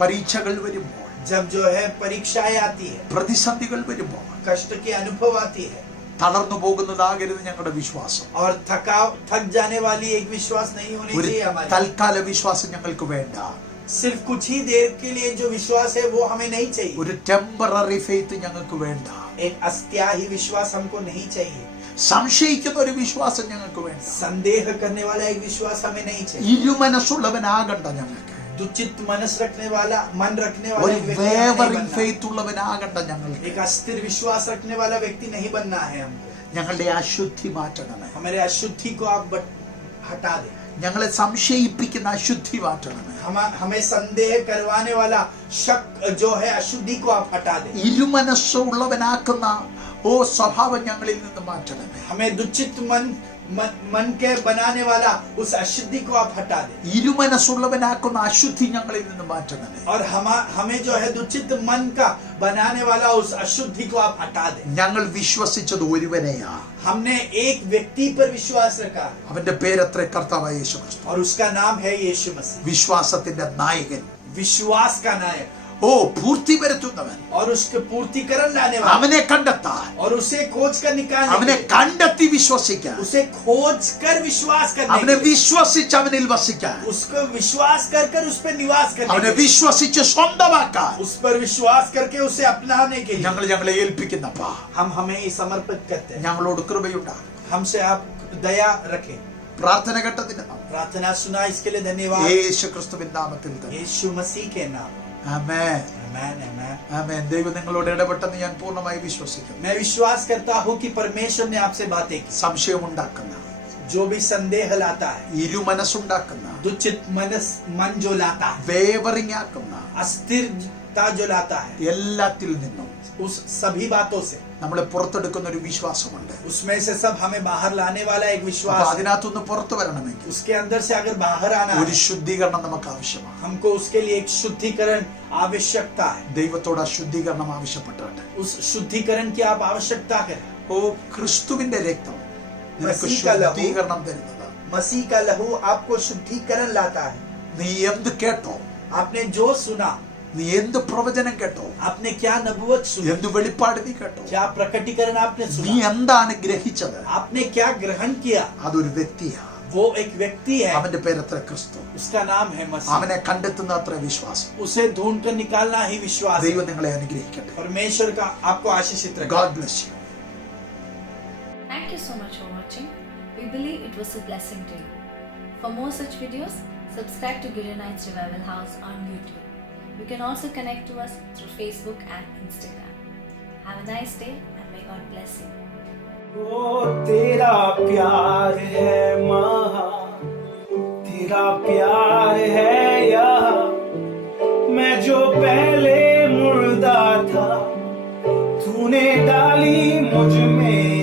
പരീക്ഷകൾ വരുമ്പോൾ, जब जो है परीक्षाएं आती है, പ്രതിസന്ധികൾ വരുമ്പോൾ कष्ट के अनुभव आती है തളർന്നു പോകുന്നതാകരുത് ഞങ്ങളുടെ വിശ്വാസം. और थक जाने वाली एक विश्वास नहीं होनी ഒരു चाहिए हमारे. തൽക്കാല വിശ്വാസം ഞങ്ങൾക്ക് വേണ്ട. सिर्फ कुछ ही देर के लिए जो विश्वास है वो हमें नहीं चाहिए. ഒരു ടെമ്പററി ഫെയ്ത്ത് ഞങ്ങൾക്ക് വേണ്ട. एक अस्थायी विश्वास हमको नहीं चाहिए. സംശയിക്കുന്ന ഒരു വിശ്വാസം ഞങ്ങൾക്ക് വേണ്ട. संदेह करने वाला एक विश्वास हमें नहीं चाहिए. ഇരുമനസ്സുള്ളവനാകണ്ട ഞങ്ങൾക്ക്. दुचित मन रखने वाला ഒരു एक व्यक्ति हमें नहीं വേവറിംഗ് बनना. ഫെയ്ത്ത് ഉള്ളവനാകണ്ട ഞങ്ങൾക്ക്. एक अस्थिर विश्वास रखने वाला व्यक्ति नहीं बनना है हमको. ഞങ്ങളുടെ അശുദ്ധി മാറ്റണമേ. हमारे अशुद्धि को आप हटा दें. ഞങ്ങളെ സംശയിപ്പിക്കുന്ന അശുദ്ധി മാറ്റണമേ. हमें संदेह करवाने वाला शक जो है अशुद्धि को आप हटा दें. ഇരുമനസ്സ് ഉള്ളവനാക്കുന്ന ഓ സ്വഭാവം ഞങ്ങളിൽ നിന്ന് മാറ്റണമേ. हमें दुचित मन के बनाने वाला उस अशुद्धि को आप हटा दें. ഇരുമനസ്സുള്ളവനാക്കുന്ന അശുദ്ധി ഞങ്ങളിൽ നിന്ന് മാറ്റണമേ. और हमें जो है दुचित मन का बनाने वाला उस अशुद्धि को आप हटा दें. ഞങ്ങൾ വിശ്വസിച്ചത് ഒരുവനെയാ. हमने एक व्यक्ति पर विश्वास रखा അവന്റെ പേരത്ര കർത്താവായ യേശു ക്രിസ്തു. और उसका नाम है यीशु मसीह. വിശ്വാസത്തിന്റെ നായകൻ. विश्वास का नायक ഓ പൂർത്തി വരുത്തുന്നവൻ. और उसके पूर्तिकरण लाने वाला. അവനെ കണ്ടെത്താൻ, और उसे खोज कर निकालने അവനെ के लिए, കണ്ടെത്തി വിശ്വസിക്കാൻ, उसे खोज कर विश्वास करने അവനെ के लिए, വിശ്വസിച്ച് അവനിൽ വസിക്കാൻ, उसको विश्वास कर उस पर निवास करने അവനെ के लिए, വിശ്വസിച്ച് സ്വന്തമാക്കാൻ उस पर विश्वास करके उसे अपनाने के लिए ഞങ്ങളെ ഏൽപ്പിക്കുന്നപ്പാ. हम हमें ही समर्पित करते हैं. ഞങ്ങളോട് കൃപയുണ്ടാകും. हमसे आप दया रखें. പ്രാർത്ഥന ഘട്ടത്തിന് प्रार्थना सुना इसके लिए धन्यवाद. യേശു ക്രിസ്തുവിൻ നാമത്തിൽ തന്നെ. यीशु मसीह के नाम. ആമേൻ. आमेन आमेन. ആമേൻ. ദൈവം നിങ്ങളോട് ഇടപെട്ടെന്ന് ഞാൻ പൂർണ്ണമായി വിശ്വസിക്കുന്നു. मैं विश्वास करता हूँ कि परमेश्वर ने आपसे बातें की. സംശയമുണ്ടാക്കുന്ന, जो भी संदेह लाता है, ഇരുമനസ്സുണ്ടാക്കുന്ന, दुचित मन जो लाता है, വേവറിംഗ് ആക്കുന്ന अस्थिरता जो लाता है, എല്ലാത്തിൽ നിന്നും उस सभी बातों से നമ്മളെ പുറത്തെടുക്കുന്ന ഒരു വിശ്വാസമുണ്ട്. उसमें से सब हमें बाहर लाने वाला एक അപ്പൊ विश्वास है. അതിനകത്തുനിന്ന് പുറത്തു വരണമെങ്കിൽ उसके अंदर से अगर बाहर आना ഒരു है, ശുദ്ധീകരണം നമുക്ക് ആവശ്യമാണ്. हमको उसके लिए एक शुद्धिकरण आवश्यकता है. ദൈവത്തോട് ആ ശുദ്ധീകരണം ആവശ്യപ്പെട്ടാട്ടെ. उस शुद्धिकरण की आप आवश्यकता करें. ഓ ക്രിസ്തുവിന്റെ രക്തം നിനക്ക് മസീഹ് का ലഹു. ശുദ്ധീകരണം തരുന്നത്. मसीह का लहू आपको शुद्धिकरण लाता है. നീ എന്ത് കേട്ടോ, आपने जो सुना, നീ എന്ത് പ്രവചനം കേട്ടോ, आपने क्या नबूवत सुनी, എന്ത് വെളിപ്പാട് നീ കേട്ടോ, क्या प्रकटीकरण आपने നീ सुना, എന്താണ് ഗ്രഹിച്ചത്, आपने क्या ग्रहण किया, അതൊരു വ്യക്തിയാ. वो एक व्यक्ति है. അവന്റെ പേരത്ര ക്രിസ്തു. उसका नाम है मसीह. അവനെ കണ്ടെത്തുന്ന അത്ര വിശ്വാസം. उसे ढूंढ कर निकालना ही विश्वास है. ദൈവം നിങ്ങളെ അനുഗ്രഹിക്കട്ടെ. परमेश्वर का आपको आशीषित रखे. God bless you. Thank you so much for watching. We believe it was a blessing to you. For more such videos, subscribe to Gideonites Revival House on YouTube. You can also connect to us through Facebook and Instagram. Have a nice day and may God bless you. ओ तेरा प्यार है महान, तेरा प्यार है यहाँ. मैं जो पहले मुर्दा था, तूने डाली मुझ में